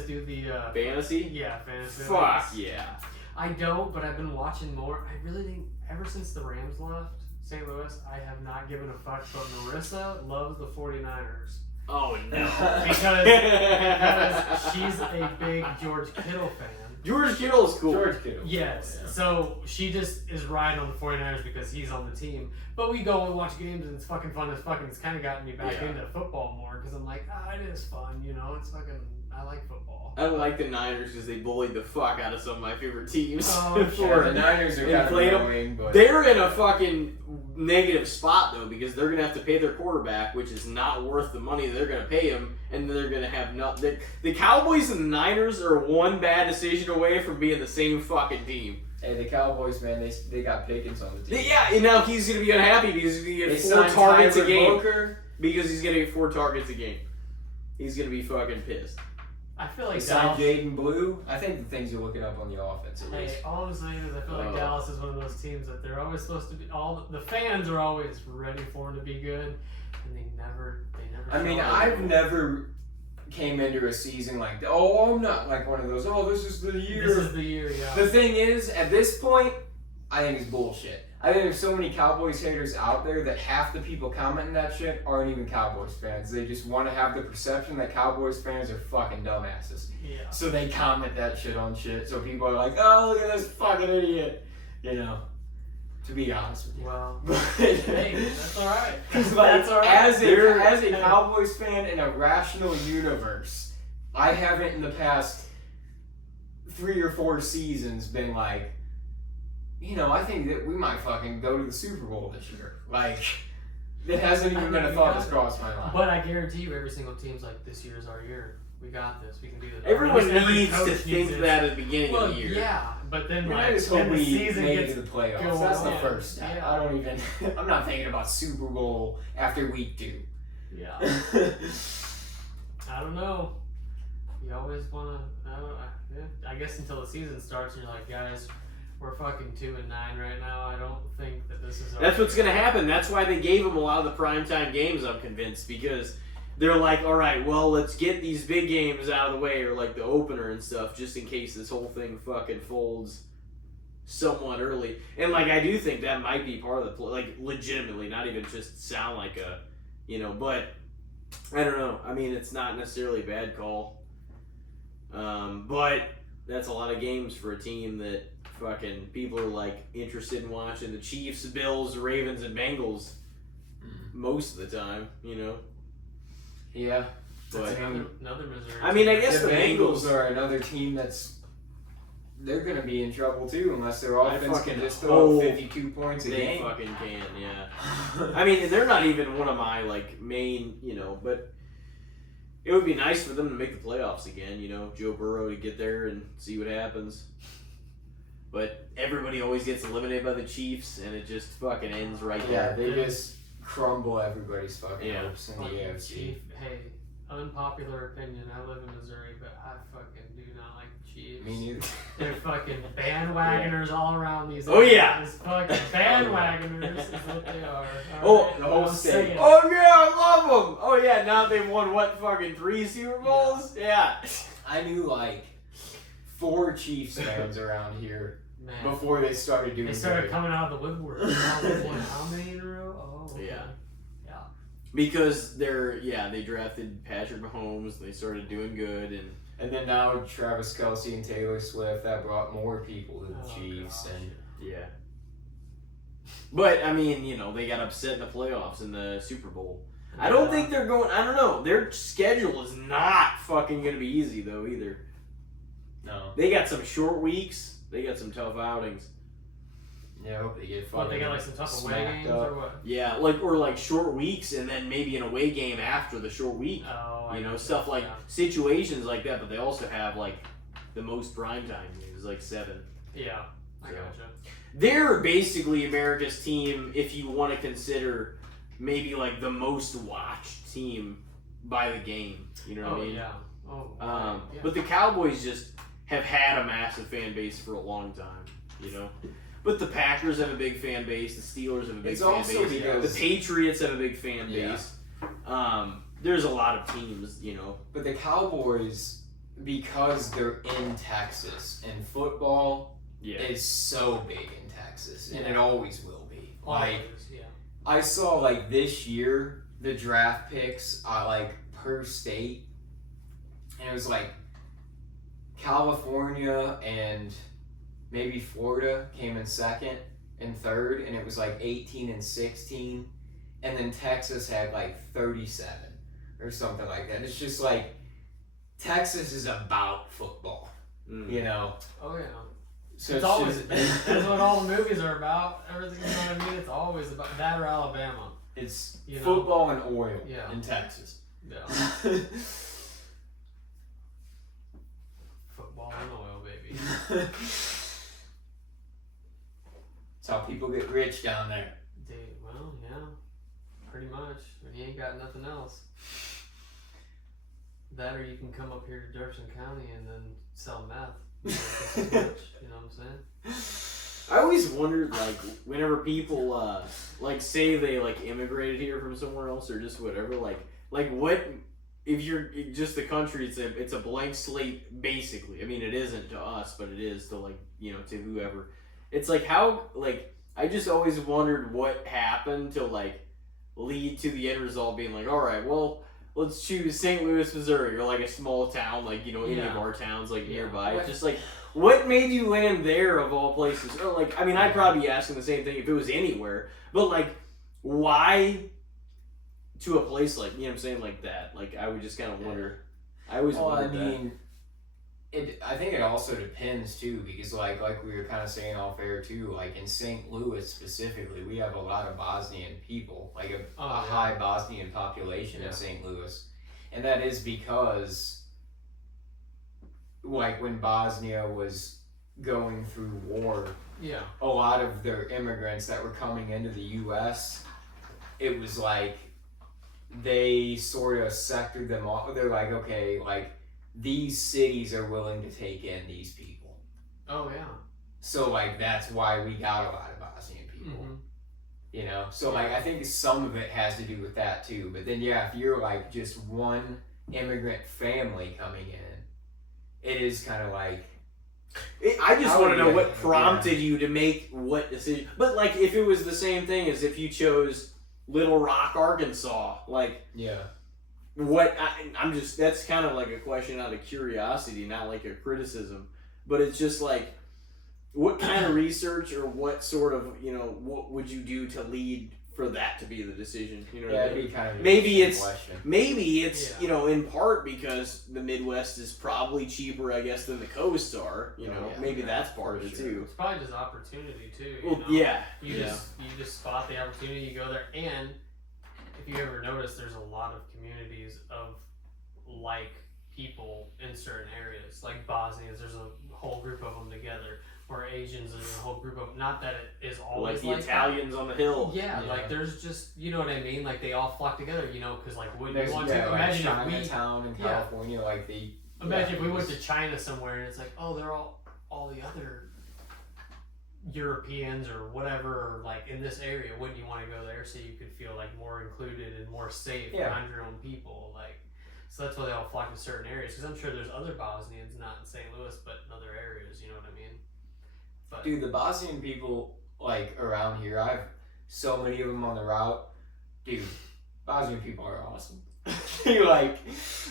do the fantasy? Yeah, fantasy. Fuck yeah! I don't, but I've been watching more. I really think ever since the Rams left St. Louis, I have not given a fuck, but Marissa loves the 49ers. Oh, no. because she's a big George Kittle fan. George Kittle is cool. George Kittle. Yes. Yeah. So she just is riding on the 49ers because he's on the team. But we go and watch games and it's fucking fun as fuck. And it's kind of gotten me back into football more because I'm like, it is fun, It's fucking, I like football. I don't like the Niners because they bullied the fuck out of some of my favorite teams. Oh, sure. The Niners are kind of annoying, but they're in a fucking negative spot though because they're gonna have to pay their quarterback, which is not worth the money they're gonna pay him, and they're gonna have nothing. The Cowboys and the Niners are one bad decision away from being the same fucking team. Hey, the Cowboys, man, they got Pickens on the team. Yeah, and now he's gonna be unhappy because he's gonna get 4 targets a game. Because he's gonna get 4 targets a game. He's gonna be fucking pissed. I feel like Dallas. Jaden Blue. I think the things you're looking up on the offense. Hey, all I'm saying is I feel like Dallas is one of those teams that they're always supposed to be. All the fans are always ready for him to be good, and they never. I mean, I've never came into a season like, I'm not like one of those. This is the year. This is the year. Yeah. The thing is, at this point, I think it's bullshit. I think there's so many Cowboys haters out there that half the people commenting that shit aren't even Cowboys fans. They just want to have the perception that Cowboys fans are fucking dumbasses. Yeah. So they comment that shit on shit. So people are like, look at this fucking idiot. To be honest with you. Well, hey, that's alright. That's alright. As a Cowboys fan in a rational universe, I haven't in the past 3 or 4 seasons been like, I think that we might fucking go to the Super Bowl this year. Like, it hasn't even been a thought that's crossed my mind. But I guarantee you, every single team's like, this year's our year. We got this. We can do this. Everyone needs to think that at the beginning of the year. Yeah, but then I just hope the season made gets it to the playoffs. That's the first step. Yeah. I don't even. I'm not thinking about Super Bowl after week 2. Yeah. I don't know. You always want to. I guess until the season starts, and you're like, guys. We're fucking 2-9 right now. I don't think that this is. That's what's gonna happen. That's why they gave them a lot of the primetime games. I'm convinced because they're like, all right, well, let's get these big games out of the way, or like the opener and stuff, just in case this whole thing fucking folds somewhat early. And like, I do think that might be part of the play, like legitimately, not even just sound like a, But I don't know. I mean, it's not necessarily a bad call. But that's a lot of games for a team that fucking people are like interested in watching. The Chiefs, Bills, Ravens, and Bengals most of the time, you know. Yeah. But another Missouri. I mean, I guess the Bengals are another team they're going to be in trouble too unless their offense can just throw 52 points a game. They fucking can, yeah. I mean, they're not even one of my like main, you know, but it would be nice for them to make the playoffs again, you know, Joe Burrow to get there and see what happens. But everybody always gets eliminated by the Chiefs, and it just fucking ends right there. Yeah, they just crumble everybody's fucking hopes in the AFC. Hey, unpopular opinion, I live in Missouri, but I fucking do not like the Chiefs. Me neither. They're fucking bandwagoners all around these. Oh, yeah. These fucking bandwagoners is what they are. The whole state. Oh, yeah, I love them. Oh, yeah, now they've won, what, fucking 3 Super Bowls? Yeah. I knew, like, 4 Chiefs fans around here Man. Before they started doing They started coming out of the woodwork. How many in a row? Oh, okay. Yeah. Because they drafted Patrick Mahomes, they started doing good, and then now Travis Kelce and Taylor Swift, that brought more people to the Chiefs. Gosh. And yeah. But, I mean, you know, they got upset in the playoffs in the Super Bowl. I don't think they're going, I don't know, their schedule is not fucking going to be easy, though, either. No. They got some short weeks, they got some tough outings. Yeah, I hope they get fucking. What, they got like some tough away games or what? Yeah, like short weeks and then maybe an away game after the short week. Oh, you know, stuff like situations like that, but they also have like the most primetime games, like 7. Yeah, I gotcha. They're basically America's team if you want to consider maybe like the most watched team by the game. You know what I mean? Yeah. Oh, yeah. Yeah. But the Cowboys just have had a massive fan base for a long time, you know? But the Packers have a big fan base. The Steelers have a big fan base. The Patriots have a base. There's a lot of teams, you know. But the Cowboys, because they're in Texas, and football is so big in Texas, and it always will be. I saw like this year the draft picks like per state, and it was like California and maybe Florida came in 2nd and 3rd, and it was like 18 and 16, and then Texas had like 37 or something like that. It's just like Texas is about football, you know. Oh yeah. So it's always that's what all the movies are about. Everything, you know what I mean? It's always about that or Alabama. It's football and oil in Texas. Yeah. Football and oil, baby. That's how people get rich down there. Dude, well, yeah, pretty much. When you ain't got nothing else. That or you can come up here to Jefferson County and then sell meth. You know what I'm saying? I always wondered, like, whenever people, like, say they, like, immigrated here from somewhere else or just whatever, like what, if you're just the country, it's a blank slate, basically. I mean, it isn't to us, but it is to, like, you know, to whoever. It's like how, like, I just always wondered what happened to, like, lead to the end result being like, all right, well, let's choose St. Louis, Missouri, or, like, a small town, like, you know, any of our towns, like, nearby. It's just, like, what made you land there, of all places? Or, like, I mean, I'd probably be asking the same thing if it was anywhere, but, like, why to a place like, you know what I'm saying, like that? Like, I would just kind of wonder. I always wondered that. I think it also depends too, because like we were kind of saying off air too, like in St. Louis specifically, we have a lot of Bosnian people, like a high Bosnian population in St. Louis, and that is because like when Bosnia was going through war, a lot of their immigrants that were coming into the U.S., it was like they sort of sectored them off. They're like, okay, like, these cities are willing to take in these people. Oh, yeah. So, like, that's why we got a lot of Bosnian people. Mm-hmm. You know? So, like, I think some of it has to do with that, too. But then, if you're, like, just one immigrant family coming in, it is kind of like... I just want to know what prompted you to make what decision. But, like, if it was the same thing as if you chose Little Rock, Arkansas, like... Yeah. that's kind of like a question out of curiosity, not like a criticism, but it's just like, what kind of research or what sort of, what would you do to lead for that to be the decision? You know what I mean? It'd be kind of maybe it's question. in part because the Midwest is probably cheaper, I guess, than the coast are. Maybe that's part of it too. It's probably just opportunity too. Well, You just spot the opportunity, you go there, and if you ever notice, there's a lot of communities of like people in certain areas, like Bosnians. There's a whole group of them together. Or Asians, there's a whole group of, not that it is always like the Italians that. on the hill. Yeah, like there's just, you know what I mean? Like they all flock together, because like wouldn't There's, you want like to imagine Chinatown in California, imagine if we went to China somewhere and it's like, oh, they're all the other Europeans or whatever, or like in this area, wouldn't you want to go there so you could feel like more included and more safe around your own people? Like, so that's why they all flock to certain areas, because I'm sure there's other Bosnians, not in St. Louis, but in other areas, you know what I mean? But, dude, the Bosnian people, like, around here, I have so many of them on the route. Dude, Bosnian people are awesome.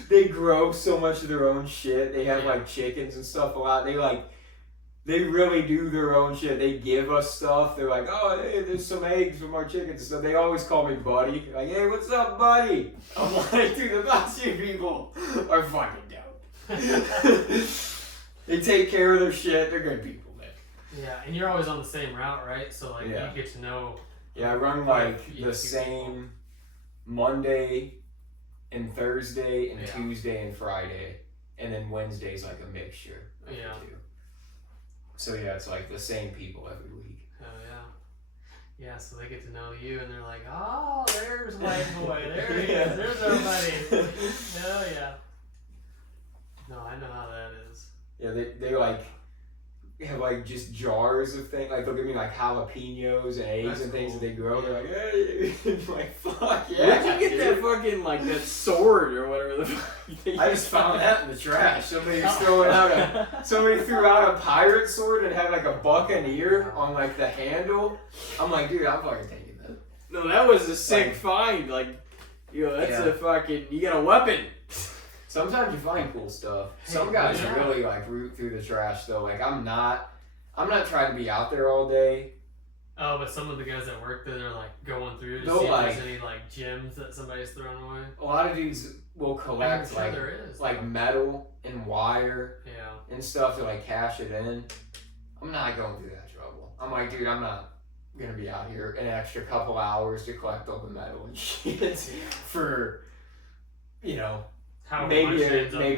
they grow so much of their own shit. They have, like, chickens and stuff a lot. They really do their own shit. They give us stuff. They're like, oh, hey, there's some eggs from our chickens and stuff. They always call me buddy. Like, hey, what's up, buddy? I'm like, dude, the Bosnian people are fucking dope. They take care of their shit. They're good people. Yeah, and you're always on the same route, right? So, like, you get to know... Yeah, I run, like, the same Monday and Thursday and Tuesday and Friday. And then Wednesday's, like, a mixture of the two. So, yeah, it's, like, the same people every week. Oh, yeah. Yeah, so they get to know you, and they're like, oh, there's white boy. There he is. There's our buddy. Hell yeah. No, I know how that is. Yeah, they like... have like just jars of things, like they'll give me like jalapenos and eggs and things that they grow. They're like, hey, I'm like, fuck yeah. Where'd you get that fucking like that sword or whatever the fuck? I just found that in the trash. Somebody threw out a pirate sword and had like a buccaneer on like the handle. I'm like, dude, I'm fucking taking that. No, that was a sick find. Like, that's a fucking, you got a weapon. Sometimes you find cool stuff. Some guys really like root through the trash though. Like I'm not trying to be out there all day. Oh, but some of the guys that work there, they're like going through to see if there's any like gems that somebody's thrown away. A lot of dudes will collect like metal and wire and stuff to like cash it in. I'm not going through that trouble. I'm like, dude, I'm not gonna be out here an extra couple hours to collect all the metal and shit for, maybe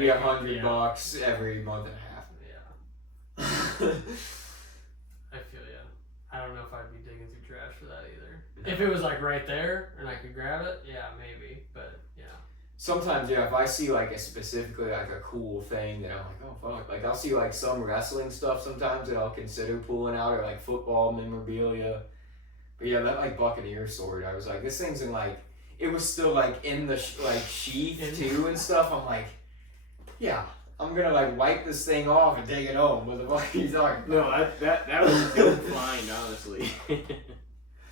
$100 every month and a half. Yeah. I feel ya. I don't know if I'd be digging through trash for that either. No. If it was like right there and I could grab it, yeah, maybe. But yeah. Sometimes, if I see like specifically like a cool thing that I'm like, oh fuck, like I'll see like some wrestling stuff sometimes that I'll consider pulling out, or like football memorabilia. But yeah, that like Buccaneer sword, I was like, this thing's in like, it was still like in the sheath too and stuff. I'm like, yeah, I'm gonna like wipe this thing off and take it home. What the fuck are you talking about? No, that was a good find, honestly.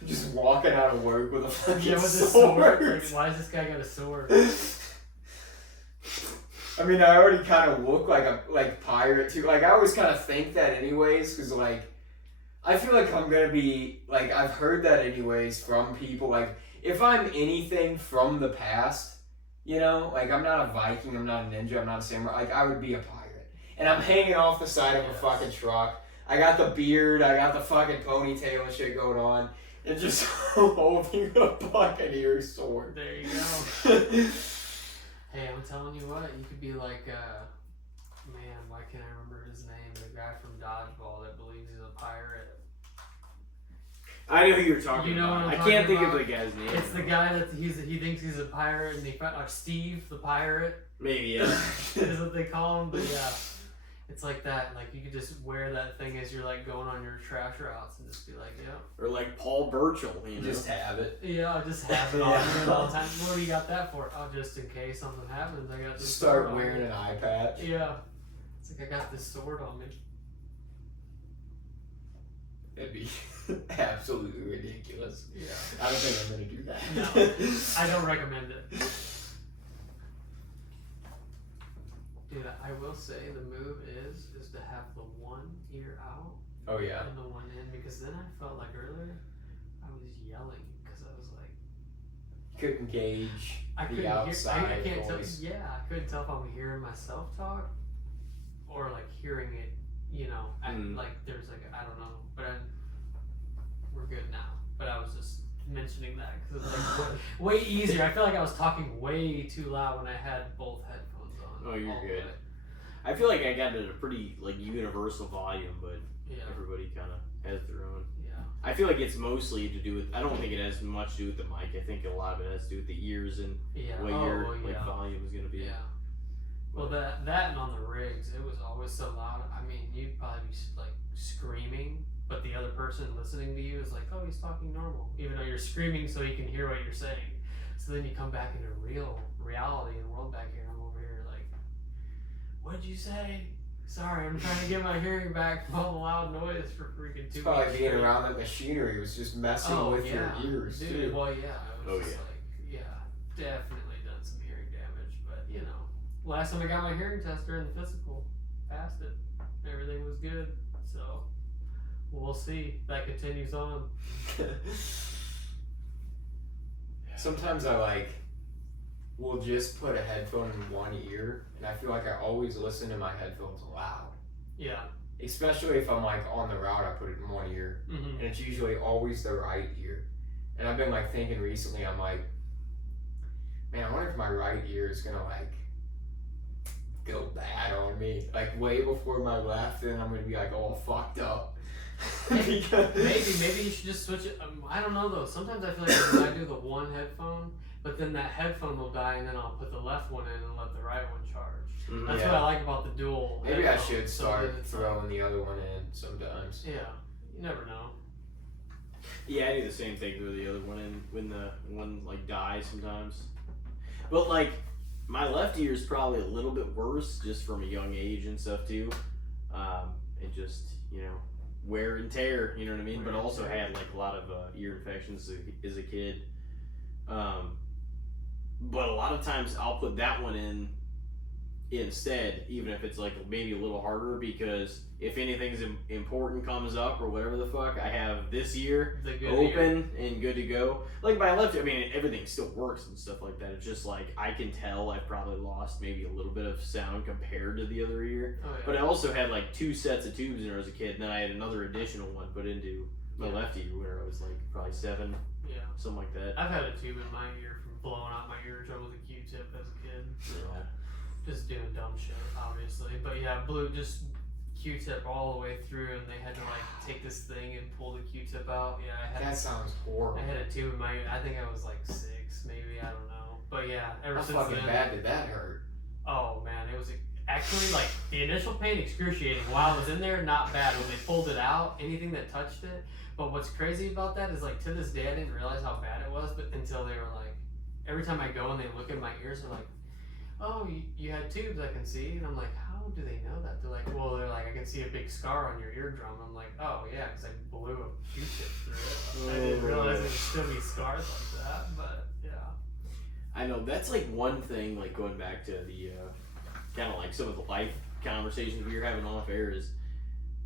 Just walking out of work with a fucking sword. Like, why does this guy got a sword? I mean, I already kind of look like a pirate too. Like I always kind of think that anyways, because like I feel like I'm gonna be like, I've heard that anyways from people. Like if I'm anything from the past, like I'm not a Viking, I'm not a ninja, I'm not a samurai. Like I would be a pirate, and I'm hanging off the side of a fucking truck. I got the beard, I got the fucking ponytail and shit going on. And just holding a Buccaneer sword. There you go. Hey, I'm telling you what, you could be like, man, why can't I remember his name? The guy from Dodgeball that believes he's a pirate. I know who you're talking about. What I'm can't think of the guy's name. It's the guy that he thinks he's a pirate, and he found Steve the pirate. Maybe, yeah. Is what they call him, but yeah. It's like that, like you could just wear that thing as you're like going on your trash routes and just be like, yeah. Or like Paul Burchill, Just have it. Yeah, just have it on you all the time. What do you got that for? Oh, just in case something happens, I got this. Just start wearing an eye patch. Yeah. It's like I got this sword on me. That'd be absolutely ridiculous. Yeah. I don't think I'm gonna do that. No, I don't recommend it. Dude, I will say the move is to have the one ear out. Oh yeah. And the one in, because then I felt like earlier I was yelling because I was like couldn't gauge the outside. I can't voice. tell. Yeah, I couldn't tell if I'm hearing myself talk or like hearing it. You know, like there's like I don't know, but we're good now. But I was just mentioning that because it's like way easier. I feel like I was talking way too loud when I had both headphones on. Oh, you're good. I feel like I got it at a pretty like universal volume, but everybody kind of has their own. Yeah. I feel like it's mostly to do with. I don't think it has much to do with the mic. I think a lot of it has to do with the ears and what your like volume is gonna be. Yeah. Well, that and on the rigs, it was always so loud. I mean, you'd probably be like screaming, but the other person listening to you is like, "Oh, he's talking normal," even though you're screaming so he can hear what you're saying. So then you come back into real reality and world back here, and I'm over here like, "What'd you say? Sorry, I'm trying to get my hearing back from all the loud noise for freaking 2 weeks." It's probably being around that machinery was just messing with your ears, dude. too. Well, yeah, it was just like, definitely done some hearing damage, but you know. Last time I got my hearing test during the physical, passed it. Everything was good. So, we'll see. That continues on. Sometimes I will just put a headphone in one ear, and I feel like I always listen to my headphones loud. Yeah. Especially if I'm like on the route, I put it in one ear, and it's usually always the right ear. And I've been like thinking recently, I'm like, man, I wonder if my right ear is gonna like go bad on me, like way before my left, and I'm gonna be like all fucked up. Maybe you should just switch it. I don't know though. Sometimes I feel like when I do the one headphone, but then that headphone will die, and then I'll put the left one in and let the right one charge. That's what I like about the dual. Maybe I should start throwing the other one in sometimes. Yeah, you never know. Yeah, I do the same thing with the other one in when the one like dies sometimes. But like my left ear is probably a little bit worse just from a young age and stuff too. And just, you know, wear and tear, you know what I mean? But also had like a lot of ear infections as a kid. But a lot of times I'll put that one in instead, even if it's like maybe a little harder, because if anything's important comes up or whatever the fuck, I have this ear open and good to go. Like my left, I mean, everything still works and stuff like that. It's just like I can tell I've probably lost maybe a little bit of sound compared to the other ear. Oh, yeah. But I also had like 2 sets of tubes in there as a kid, and then I had another additional one put into my left ear when I was like probably 7, something like that. I've had a tube in my ear from blowing out my eardrum with a Q-tip as a kid. So. Yeah. Just doing dumb shit, obviously. But yeah, blew just Q-tip all the way through, and they had to like take this thing and pull the Q-tip out. Yeah, that sounds horrible. I had a tube in my ear. I think I was like 6, maybe, I don't know. But yeah, ever since How fucking then. bad did that hurt? Oh man, it was actually like the initial pain excruciating. While I was in there, not bad. When they pulled it out, anything that touched it. But what's crazy about that is like to this day I didn't realize how bad it was, but until they were like, every time I go and they look at my ears, they're like, "Oh, you had tubes, I can see." And I'm like, "How do they know that?" They're like, "I can see a big scar on your eardrum." I'm like, "Oh yeah, because I blew a Q-tip through it." I didn't realize there'd still be scars like that, but yeah. I know, that's like one thing, like going back to the kind of like some of the life conversations we were having off air is,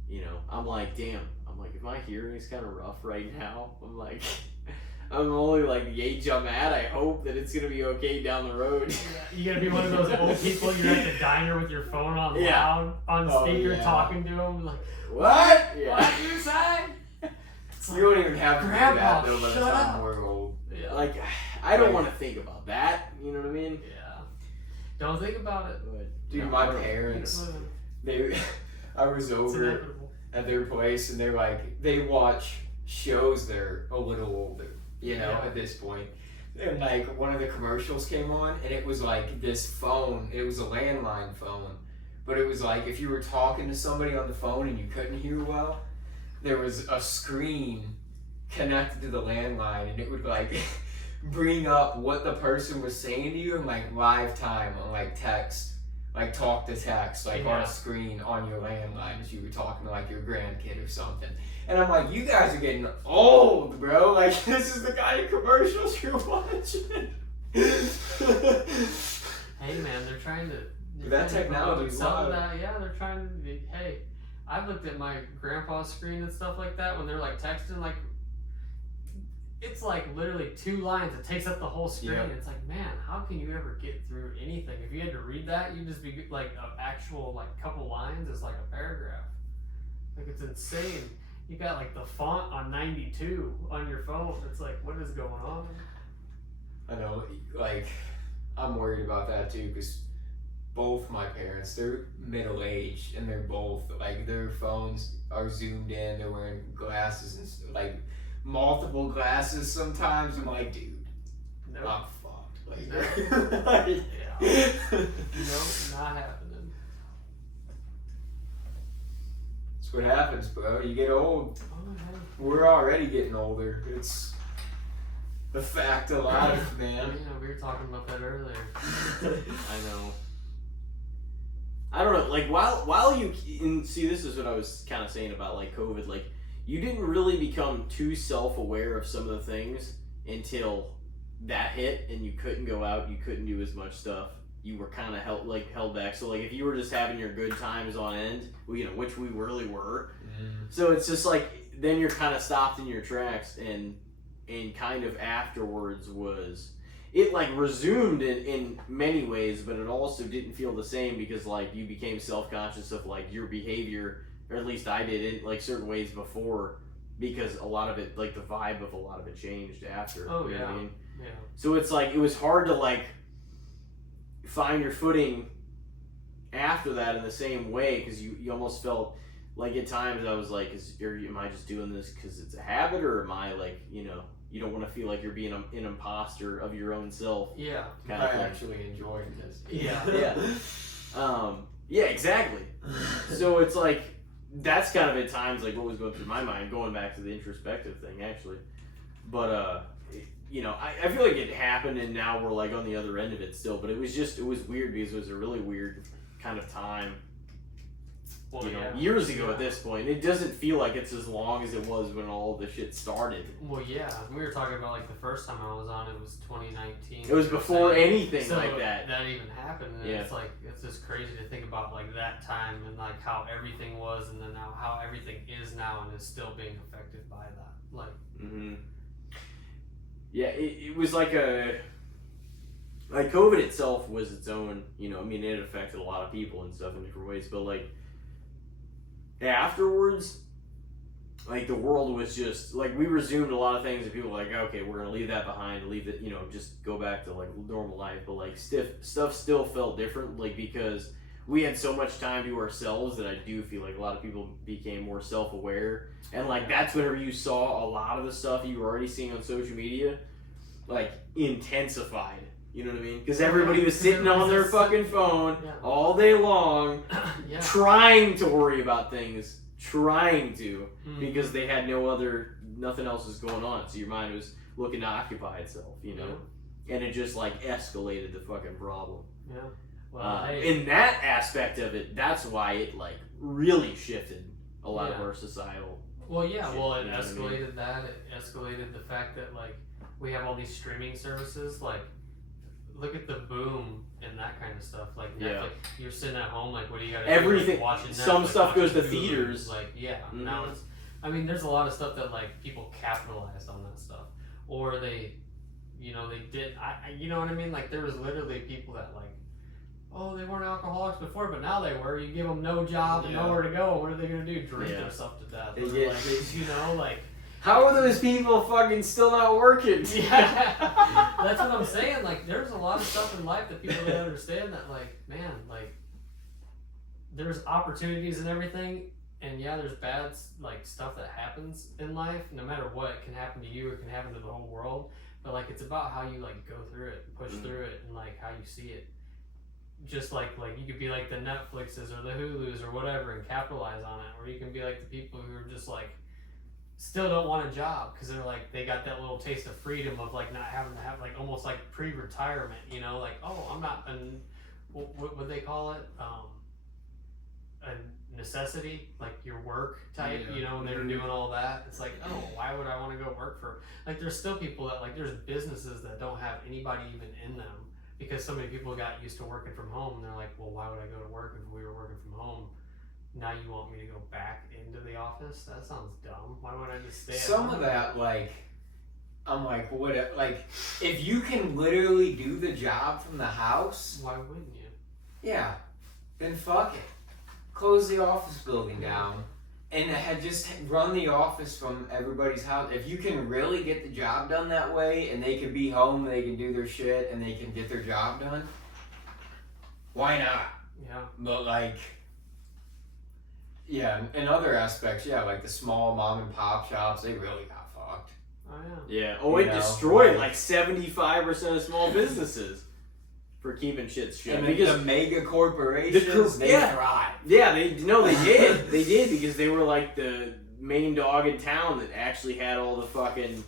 you know, I'm like, damn, if my hearing is kind of rough right now, I'm like, I'm only like the age I'm at. I hope that it's gonna be okay down the road. You're gonna be one of those old people. You're at the diner with your phone on loud, on speaker, talking to them. Like, what? Yeah. What did you say? You don't even have to do Grandpa, that though by the time we're old. Yeah. Like, I don't want to think about that. You know what I mean? Yeah. Don't think about it. Dude, my parents, I was over at their place, and they're like, they watch shows. They're a little older. You know, at this point. And like one of the commercials came on, and it was like this phone. It was a landline phone, but it was like if you were talking to somebody on the phone and you couldn't hear well, there was a screen connected to the landline, and it would like bring up what the person was saying to you in like live time on like text, like talk to text, like on a screen on your landline as you were talking to like your grandkid or something. And I'm like, you guys are getting old, bro. Like, this is the kind of commercials you're watching. Hey, man, they're trying to But that technology is some of that, yeah, they're trying to. Hey, I've looked at my grandpa's screen and stuff like that when they're like texting, like it's like literally 2 lines. It takes up the whole screen. Yep. It's like, man, how can you ever get through anything? If you had to read that, you'd just be like an actual like couple lines is like a paragraph. Like it's insane. You got like the font on 92 on your phone. It's like, what is going on? I know, like, I'm worried about that too, because both my parents, they're middle-aged, and they're both, like, their phones are zoomed in, they're wearing glasses, and like, multiple glasses sometimes. I'm like, dude, Nope. I'm fucked. Like, Yeah. Nope, not happening. That's what happens, bro. You get old. Oh, hey. We're already getting older. It's a fact of life, man. Yeah, we were talking about that earlier. I know. I don't know. Like while you and see, this is what I was kind of saying about like COVID. Like you didn't really become too self-aware of some of the things until that hit, and you couldn't go out. You couldn't do as much stuff. You were kind of held back. So like if you were just having your good times on end, well, you know, which we really were. So it's just like then you're kind of stopped in your tracks, and kind of afterwards was it like resumed in many ways, but it also didn't feel the same because like you became self-conscious of like your behavior, or at least I did in like certain ways before, because a lot of it, like the vibe of a lot of it changed after. Oh, you know yeah. what I mean? Yeah. So it's like it was hard to like find your footing after that in the same way, because you almost felt like at times I was like, am I just doing this because it's a habit, or am I like, you know, you don't want to feel like you're being an imposter of your own self. Yeah. Kind I of thing. actually enjoyed this. Yeah. Yeah. Yeah, exactly. So it's like that's kind of at times like what was going through my mind, going back to the introspective thing actually. But you know, I feel like it happened, and now we're like on the other end of it still. But it was weird because it was a really weird kind of time. Well, You know, yeah. years ago at this point. It doesn't feel like it's as long as it was when all the shit started. Well, yeah. We were talking about like the first time I was on, it was 2019. It was before anything so like that. That even happened. And Yeah. it's like, it's just crazy to think about like that time and like how everything was, and then now how everything is now and is still being affected by that. Like, Mm-hmm. Yeah, it was like COVID itself was its own, you know, I mean, it affected a lot of people and stuff in different ways, but like afterwards, like the world was just like we resumed a lot of things, and people were like, okay, we're gonna leave that behind, leave it, you know, just go back to like normal life. But like stuff still felt different, like because we had so much time to ourselves that I do feel like a lot of people became more self-aware, and like that's whenever you saw a lot of the stuff you were already seeing on social media like intensified. You know what I mean? Because everybody was sitting on their fucking phone all day long, yeah. trying to worry about things, because they had nothing else was going on. So your mind was looking to occupy itself, you know? And it just like escalated the fucking problem. Yeah. Well, hey. In that aspect of it, that's why it like really shifted a lot of our societal. Well, yeah. shit, Well, it you know what I mean? escalated that. It escalated the fact that like we have all these streaming services. Like, look at the boom and that kind of stuff. Like Netflix. Yeah. You're sitting at home. Like, what do you got to Everything. do? Like, watching Some Netflix, stuff goes to watching Hulu. theaters. Like, yeah. Mhm. Now it's. I mean, there's a lot of stuff that like people capitalized on that stuff, or they, you know, they did. You know what I mean? Like, there was literally people that like. Oh, they weren't alcoholics before, but now they were. You give them no job and nowhere to go. What are they gonna do? Drink themselves to death? Or Yeah. like, you know, like. How are those people fucking still not working? Yeah, that's what I'm saying. Like, there's a lot of stuff in life that people don't understand. That, like, man, like, there's opportunities and everything, and yeah, there's bad like stuff that happens in life. No matter what, it can happen to you. It can happen to the whole world. But like, it's about how you like go through it, push through it, and like how you see it. Just like you could be like the Netflixes or the Hulus or whatever and capitalize on it, or you can be like the people who are just like still don't want a job because they're like they got that little taste of freedom of like not having to have like almost like pre-retirement, you know, like I'm not what would they call it, a necessity, like your work type, you know, when they were doing all that. It's like, oh, why would I want to go work for, like, there's still people that like there's businesses that don't have anybody even in them because so many people got used to working from home, and they're like, well, why would I go to work if we were working from home? Now you want me to go back into the office? That sounds dumb. Why would I just stay at home? Some of that, like, I'm like, what? Like, if you can literally do the job from the house, why wouldn't you? Yeah, then fuck it. Close the office building down, and just run the office from everybody's house. If you can really get the job done that way, and they can be home, they can do their shit, and they can get their job done, why not? Yeah. But like, yeah, in other aspects, yeah, like the small mom and pop shops, they really got fucked. Oh yeah. Yeah. Oh, it destroyed like 75% of small businesses for keeping shit straight. And because the mega corporations, they thrive. Yeah, they did. They did because they were like the main dog in town that actually had all the fucking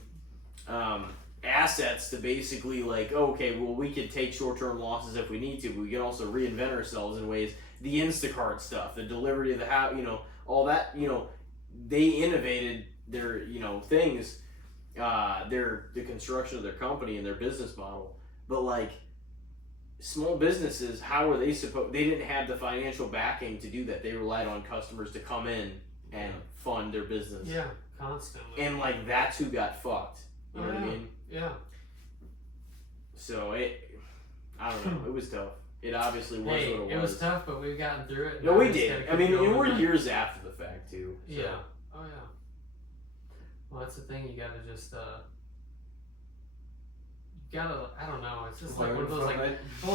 assets to basically like, okay, well, we could take short-term losses if we need to, but we can also reinvent ourselves in ways. The Instacart stuff, the delivery of the house, all that, they innovated their, things, the construction of their company and their business model. But like, small businesses, how were they they didn't have the financial backing to do that. They relied on customers to come in and fund their business. Yeah, constantly. And like, that's who got fucked. You know what I mean? Yeah. So I don't know. It was tough. It obviously was what it was. It was tough, but we've gotten through it. No, we did. I mean, we're years after the fact too. So. Yeah. Oh yeah. Well, that's the thing. You gotta just I don't know. It's just like one of those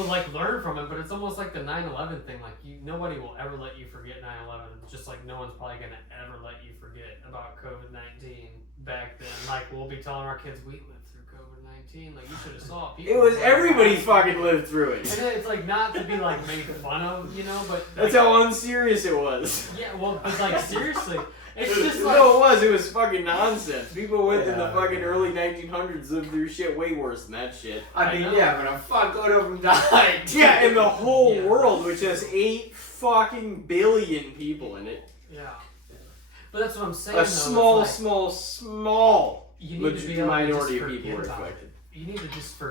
like learn from it, but it's almost like the 9/11 thing. Like nobody will ever let you forget 9/11. It's just like no one's probably gonna ever let you forget about COVID-19 back then. Like we'll be telling our kids we lived through COVID-19. Like you should have saw people. It was everybody fucking lived through it. And it's like not to be like made fun of, but that's how unserious it was. Yeah, well, it's like seriously. It's just like... No, it was fucking nonsense. People in the fucking early 1900s lived through shit way worse than that shit. I mean, yeah, but a fuckload of them died. Yeah, in the whole world, which has 8 fucking billion people in it. Yeah. But that's what I'm saying, A small minority of people were affected. You need to just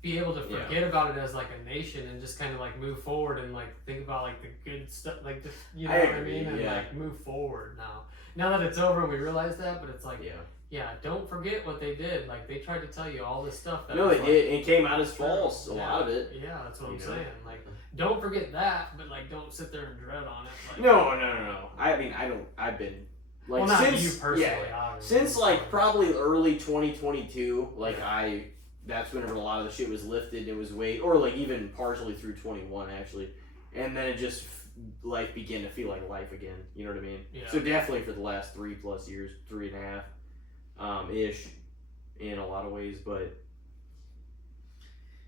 be able to forget about it as like a nation and just kind of like move forward and like think about like the good stuff, like what I mean, and like move forward now. Now that it's over, we realize that, but it's like, don't forget what they did. Like they tried to tell you all this stuff. That they did. It came out as false. A lot of it. Yeah, that's what I'm saying. Like, don't forget that, but like, don't sit there and dread on it. Like, no. I mean, I've been like since you personally, since like probably early 2022. Like that's whenever a lot of the shit was lifted. It was or like even partially through 21 actually, and then it just. Life began to feel like life again. You know what I mean? Yeah. So definitely for the last 3+ years, 3.5 ish, in a lot of ways. But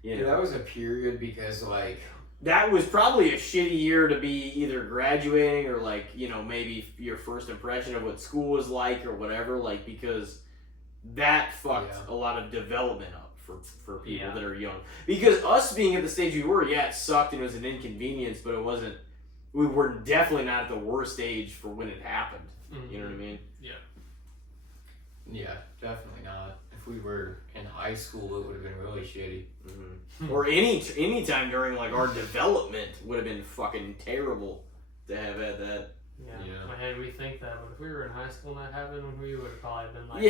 that was a period because like that was probably a shitty year to be either graduating or like maybe your first impression of what school was like or whatever. Like because that fucked a lot of development up. For people that are young, because us being at the stage we were, it sucked and it was an inconvenience, but it wasn't. We were definitely not at the worst age for when it happened. Mm-hmm. You know what I mean? Yeah. Yeah, definitely not. If we were in high school, it would have been really shitty. Mm-hmm. Or any time during like our development would have been fucking terrible to have had that. Yeah. But hey, we think that, but if we were in high school and that happened, we would have probably been like,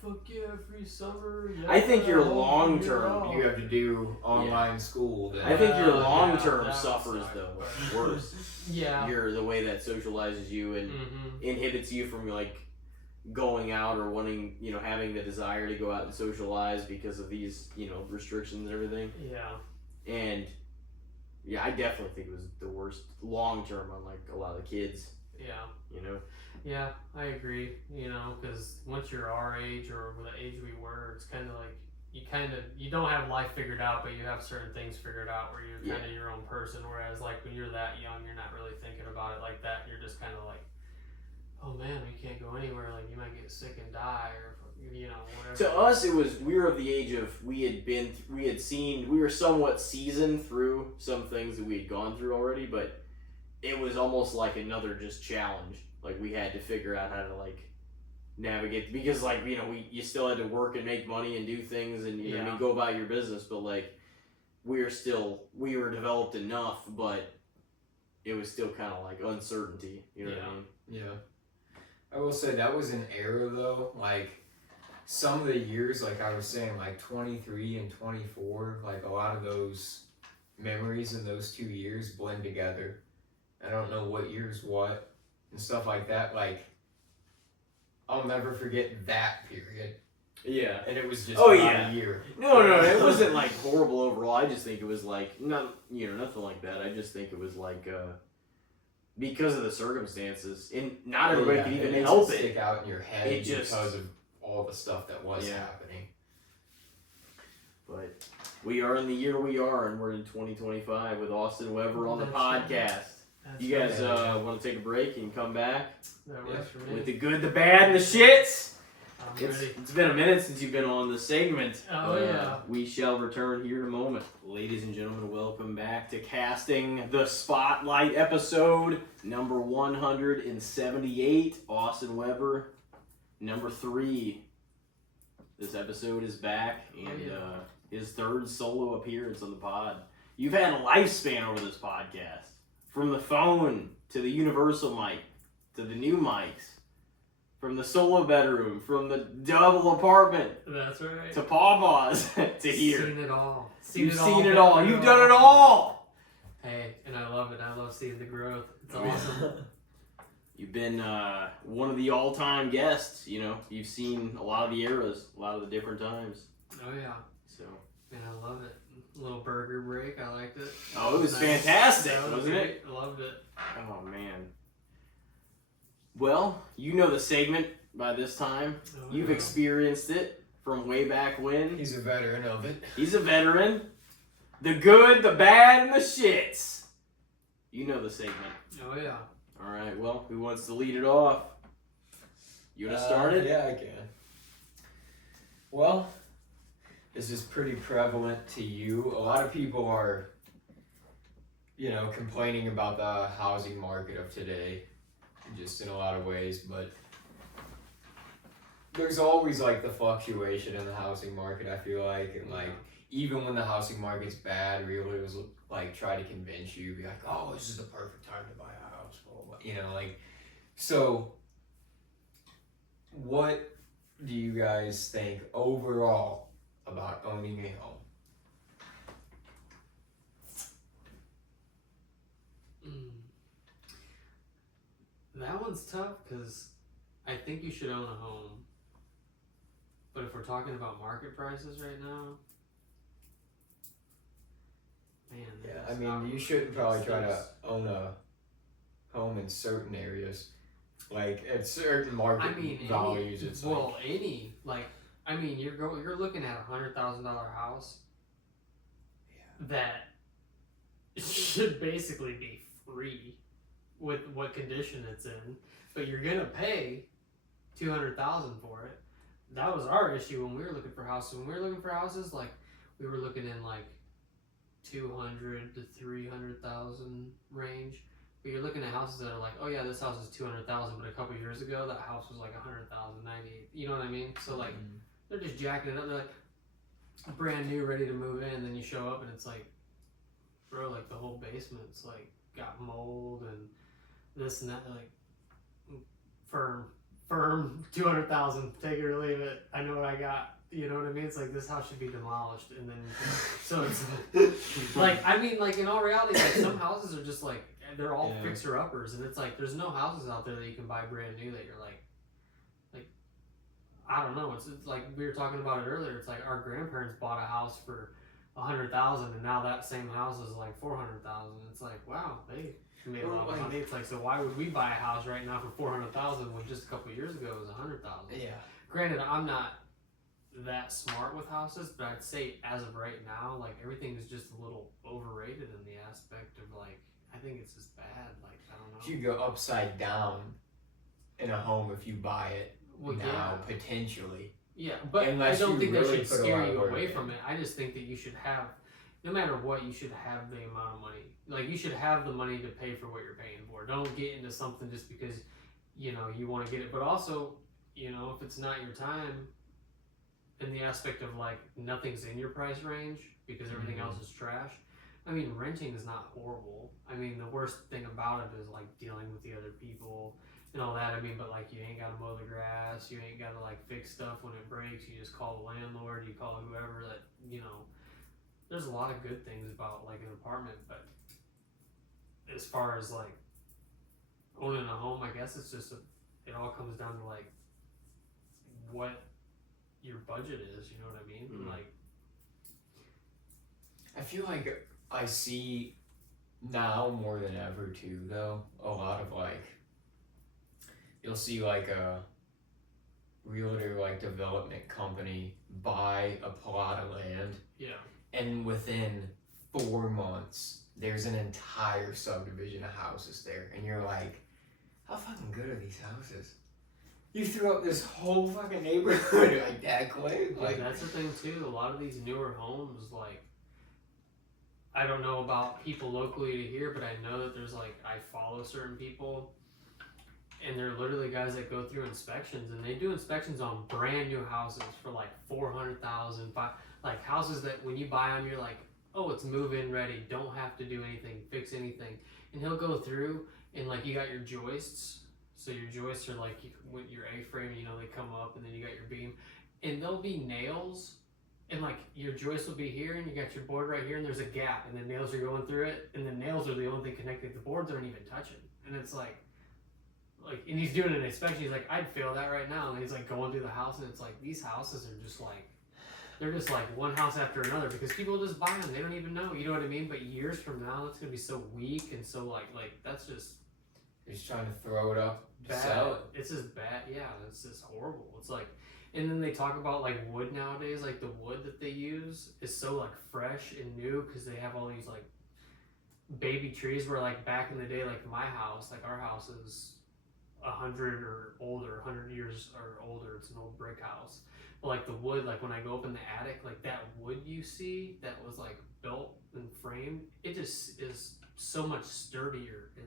fuck yeah, free summer. Yeah, I think your long term, you have to do online school. Then. I think your long term suffers though worse. Yeah. The way that socializes you and inhibits you from like going out or wanting, having the desire to go out and socialize because of these, restrictions and everything. Yeah. And I definitely think it was the worst long term on like a lot of the kids. Yeah. Yeah, I agree. Because once you're our age or the age we were, it's kind of like you don't have life figured out, but you have certain things figured out where you're kind of your own person. Whereas like when you're that young, you're not really thinking about it like that. You're just kind of like, oh man, we can't go anywhere. Like you might get sick and die or whatever. To us, we were of the age of we were somewhat seasoned through some things that we had gone through already, but it was almost like another just challenge. Like we had to figure out how to like navigate because like you still had to work and make money and do things and go about your business, but like we were developed enough, but it was still kind of like uncertainty. You know what I mean? Yeah. I will say that was an era though. Like some of the years, like I was saying, like 23 and 24, like a lot of those memories in those 2 years blend together. I don't know what year's what and stuff like that. Like I'll never forget that period. Yeah. And it was just a year. No, it wasn't like horrible overall. I just think it was like nothing like that. I just think it was like because of the circumstances, and not everybody can even help it. Stick out in your head because of all the stuff that was happening. But we are in the year we are, and we're in 2025 with Austin Weber on the podcast. You guys want to take a break and come back? That works for me. With the good, the bad, and the shits. Ready. It's been a minute since you've been on the segment. Oh, yeah. We shall return here in a moment. Ladies and gentlemen, welcome back to Casting the Spotlight episode number 178. Austin Weber, number 3. This episode is back, and his 3rd solo appearance on the pod. You've had a lifespan over this podcast. From the phone, to the universal mic, to the new mics. From the solo bedroom, from the double apartment. That's right. To Pawpaws, to here. Seen it all. You've seen it all. You've done it all. Hey, and I love it. I love seeing the growth. It's awesome. You've been one of the all-time guests. You know, you've seen a lot of the eras, a lot of the different times. Oh yeah. So. Man, I love it. Little burger break. I liked it. Oh, it was fantastic, wasn't it? I loved it. Oh man. Well, you know the segment by this time. Oh, You've experienced it from way back when. He's a veteran of it. He's a veteran. The good, the bad, and the shits. You know the segment. Oh yeah. All right. Well, who wants to lead it off? You want to start it? Yeah, I can. Well, this is pretty prevalent to you. A lot of people are, complaining about the housing market of today. Just in a lot of ways, but there's always like the fluctuation in the housing market, I feel like, and like even when the housing market's bad, realtors like try to convince you, be like, oh, this is the perfect time to buy a house, so what do you guys think overall about owning a home? That one's tough because I think you should own a home. But if we're talking about market prices right now, man. You shouldn't probably try to own a home in certain areas. Like at certain market values, you're looking at $100,000 house that should basically be free. With what condition it's in, but you're gonna pay $200,000 for it. That was our issue when we were looking for houses. When we were looking for houses, like we were looking in like 200 to 300,000 range. But you're looking at houses that are like, oh yeah, this house is 200,000, but a couple years ago that house was like 100,000, 98. You know what I mean? So like they're just jacking it up. They're like brand new, ready to move in. Then you show up and it's like, bro, like the whole basement's like got mold and this and that, like firm 200,000, take it or leave it. I know what I got. You know what I mean? It's like this house should be demolished, and then so it's like like in all reality, like some houses are just like they're all fixer uppers, and it's like there's no houses out there that you can buy brand new that you're like I don't know. It's like we were talking about it earlier. It's like our grandparents bought a house for $100,000, and now that same house is like $400,000. It's like wow, they made a lot of money. It's like, so why would we buy a house right now for $400,000 when just a couple of years ago it was $100,000? Yeah. Granted, I'm not that smart with houses, but I'd say as of right now, like everything is just a little overrated in the aspect of like I think it's just bad. Like I don't know. You go upside down in a home if you buy it potentially. Yeah, but I don't think that should scare you away from it. I just think that you should have, no matter what, you should have the amount of money. Like, you should have the money to pay for what you're paying for. Don't get into something just because, you want to get it. But also, if it's not your time, in the aspect of like nothing's in your price range because everything else is trash. I mean, renting is not horrible. I mean, the worst thing about it is like dealing with the other people and all that. I mean, but like you ain't gotta mow the grass, you ain't gotta like fix stuff when it breaks. You just call the landlord, you call whoever that, you know. There's a lot of good things about like an apartment, but as far as like owning a home, I guess it's just it all comes down to like what your budget is. You know what I mean? Mm-hmm. Like, I feel like I see now more than ever too, though, a lot of like, you'll see like a realtor like development company buy a plot of land, and within 4 months there's an entire subdivision of houses there, and you're like, how fucking good are these houses? You threw up this whole fucking neighborhood like that quick. Like, that's the thing too. A lot of these newer homes, like, I don't know about people locally to here, but I know that there's like, I follow certain people, and they're literally guys that go through inspections, and they do inspections on brand new houses for like 400,000, like houses that when you buy them, you're like, oh, it's move-in ready, don't have to do anything, fix anything. And he'll go through, and like you got your joists, so your joists are like with your A-frame, you know, they come up, and then you got your beam, and there'll be nails, and like your joist will be here, and you got your board right here, and there's a gap, and the nails are going through it, and the nails are the only thing connected. The boards aren't even touching, and it's like, and he's doing an inspection. He's like, I'd fail that right now, and he's like going through the house, and it's like these houses are just like, they're just like one house after another because people just buy them. They don't even know, you know what I mean? But years from now, it's gonna be so weak and so like that's just. He's trying to throw it up, bad. Sell it. It's just bad. Yeah, it's just horrible. It's like, and then they talk about like wood nowadays. Like the wood that they use is so like fresh and new because they have all these like baby trees. Where like back in the day, like my house, like our house is 100 or older, 100 years or older. It's an old brick house. But like the wood, like when I go up in the attic, like that wood you see that was like built and framed, it just is so much sturdier and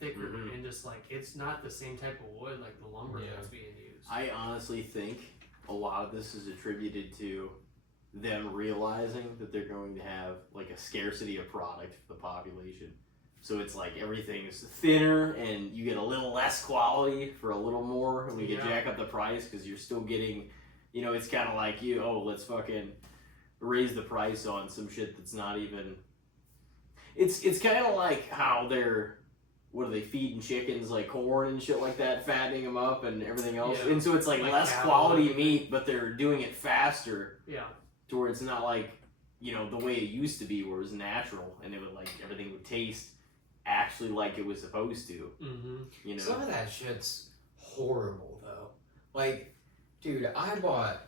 thicker, and just like it's not the same type of wood like the lumber that's being used. I honestly think a lot of this is attributed to them realizing that they're going to have like a scarcity of product for the population. So it's like everything's thinner and you get a little less quality for a little more, and we can jack up the price because you're still getting, you know, it's kind of like let's fucking raise the price on some shit that's not even. It's kind of like how they're. What are they feeding chickens like corn and shit like that, fattening them up and everything else? And so it's like less quality meat, but they're doing it faster. Yeah. To where it's not like, the way it used to be where it was natural and it would like, everything would taste actually like it was supposed to. Mm-hmm. Some of that shit's horrible though. Like, dude, I bought,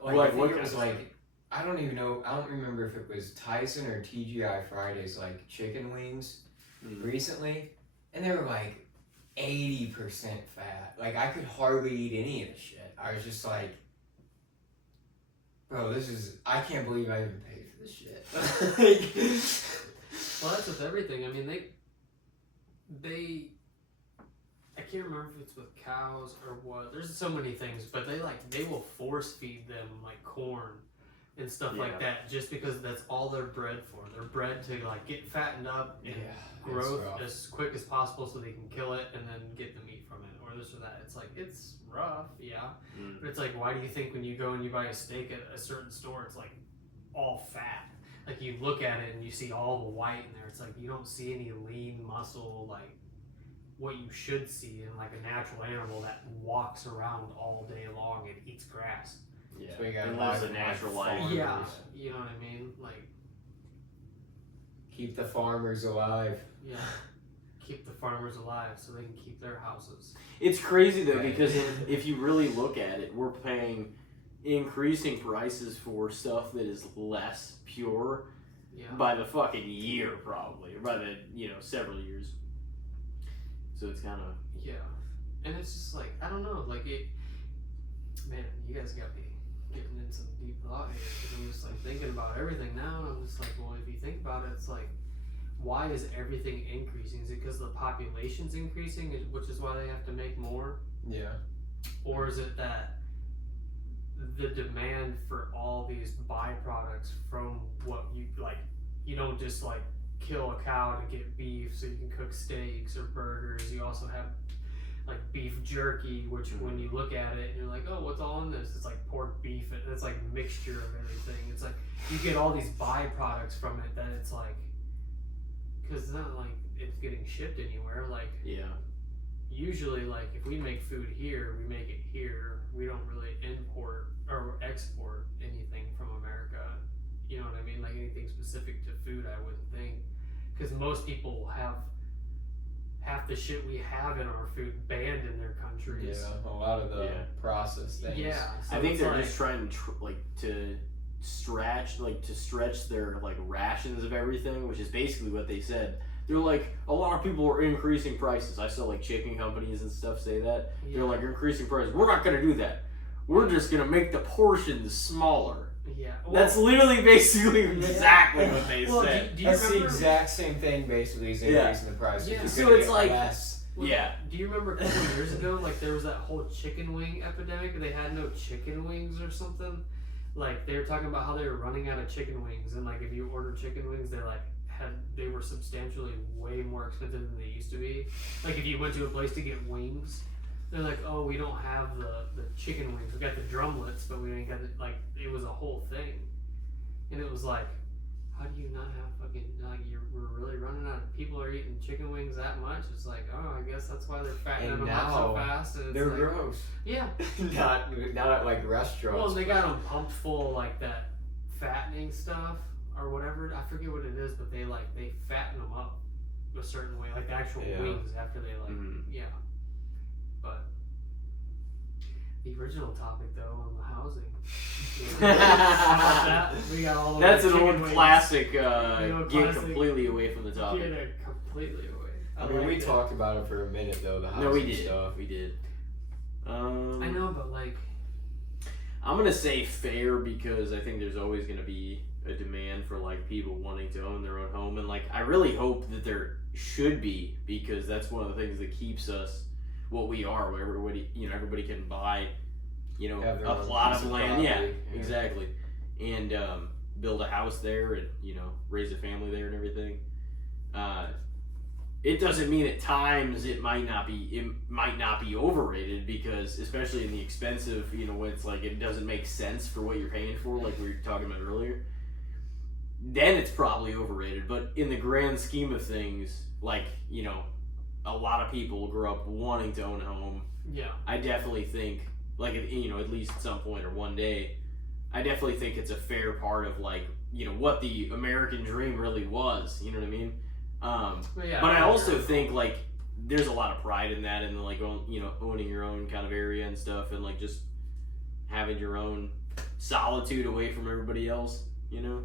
like, I think it was like, I don't even know, I don't remember if it was Tyson or TGI Fridays, like chicken wings. Recently, and they were like 80% fat. Like I could hardly eat any of the shit. I was just like, bro, I can't believe I even paid for this shit. Well, that's with everything. I mean, they I can't remember if it's with cows or what. There's so many things, but they will force feed them like corn and stuff like that just because that's all they're bred for. They're bred to like get fattened up and growth as quick as possible so they can kill it and then get the meat from it or this or that. It's like, it's rough, but it's like, why do you think when you go and you buy a steak at a certain store, it's like all fat? Like you look at it and you see all the white in there. It's like you don't see any lean muscle, like what you should see in like a natural animal that walks around all day long and eats grass. Yeah, so you gotta live a natural life. Yeah, you know what I mean? Like, keep the farmers alive. Yeah, keep the farmers alive so they can keep their houses. It's crazy though because if you really look at it, we're paying increasing prices for stuff that is less pure by the fucking year probably, or by the several years. So it's kind of and it's just like I don't know, like it. Man, you guys got me getting in some deep thought here because I'm just like thinking about everything now, and I'm just like, well, if you think about it, it's like, why is everything increasing? Is it because the population's increasing, which is why they have to make more? Yeah. Or is it that the demand for all these byproducts from what you like. You don't just like kill a cow to get beef so you can cook steaks or burgers. You also have like beef jerky, which when you look at it and you're like, oh, what's all in this? It's like pork, beef, and it's like a mixture of everything. It's like you get all these byproducts from it that it's like, because it's not like it's getting shipped anywhere. Like, usually, like if we make food here, we make it here. We don't really import or export anything from America. You know what I mean? Like anything specific to food, I wouldn't think, because most people have half the shit we have in our food banned in their countries. Yeah, a lot of the processed things. Yeah, so I think they're just trying to stretch their like rations of everything, which is basically what they said. They're like, a lot of people are increasing prices. I saw like chicken companies and stuff say that. Yeah. They're like, you're increasing prices. We're not going to do that. We're just going to make the portions smaller. Yeah. Well, that's literally basically exactly what they said. Do you that's remember? The exact same thing basically as increasing the prices. Yeah. So it's like less. Well, do you remember a couple of years ago, like there was that whole chicken wing epidemic? They had no chicken wings or something. Like they were talking about how they were running out of chicken wings, and like if you order chicken wings, they were substantially way more expensive than they used to be. Like if you went to a place to get wings, they're like, oh, we don't have the chicken wings. We got the drumlets, but we ain't got like it was a whole thing, and it was like, how do you not have fucking like we're really running out of people are eating chicken wings that much? It's like, oh, I guess that's why they're fattening them up so fast. And it's they're like, gross. Yeah. not at like restaurants. Well, they got them pumped full of like that fattening stuff or whatever. I forget what it is, but they fatten them up a certain way, like the actual wings after they like But the original topic though on the housing. We got all that's an old wings. Classic. Get completely away from the topic. Get it completely away. I mean, we talked about it for a minute though. The housing stuff. We did. I know, but like, I'm gonna say fair because I think there's always gonna be a demand for like people wanting to own their own home, and like I really hope that there should be, because that's one of the things that keeps us what we are, where everybody can buy, a plot of land, exactly, and build a house there and raise a family there and everything. It doesn't mean at times it might not be overrated, because especially in the expensive, when it's like it doesn't make sense for what you're paying for, like we were talking about earlier, then it's probably overrated. But in the grand scheme of things, like, a lot of people grow up wanting to own a home. Yeah. I definitely think, like, at least at some point or one day, I definitely think it's a fair part of, like, what the American dream really was. You know what I mean? But I also think, like, there's a lot of pride in that, and like, owning your own kind of area and stuff, and like just having your own solitude away from everybody else. Yeah.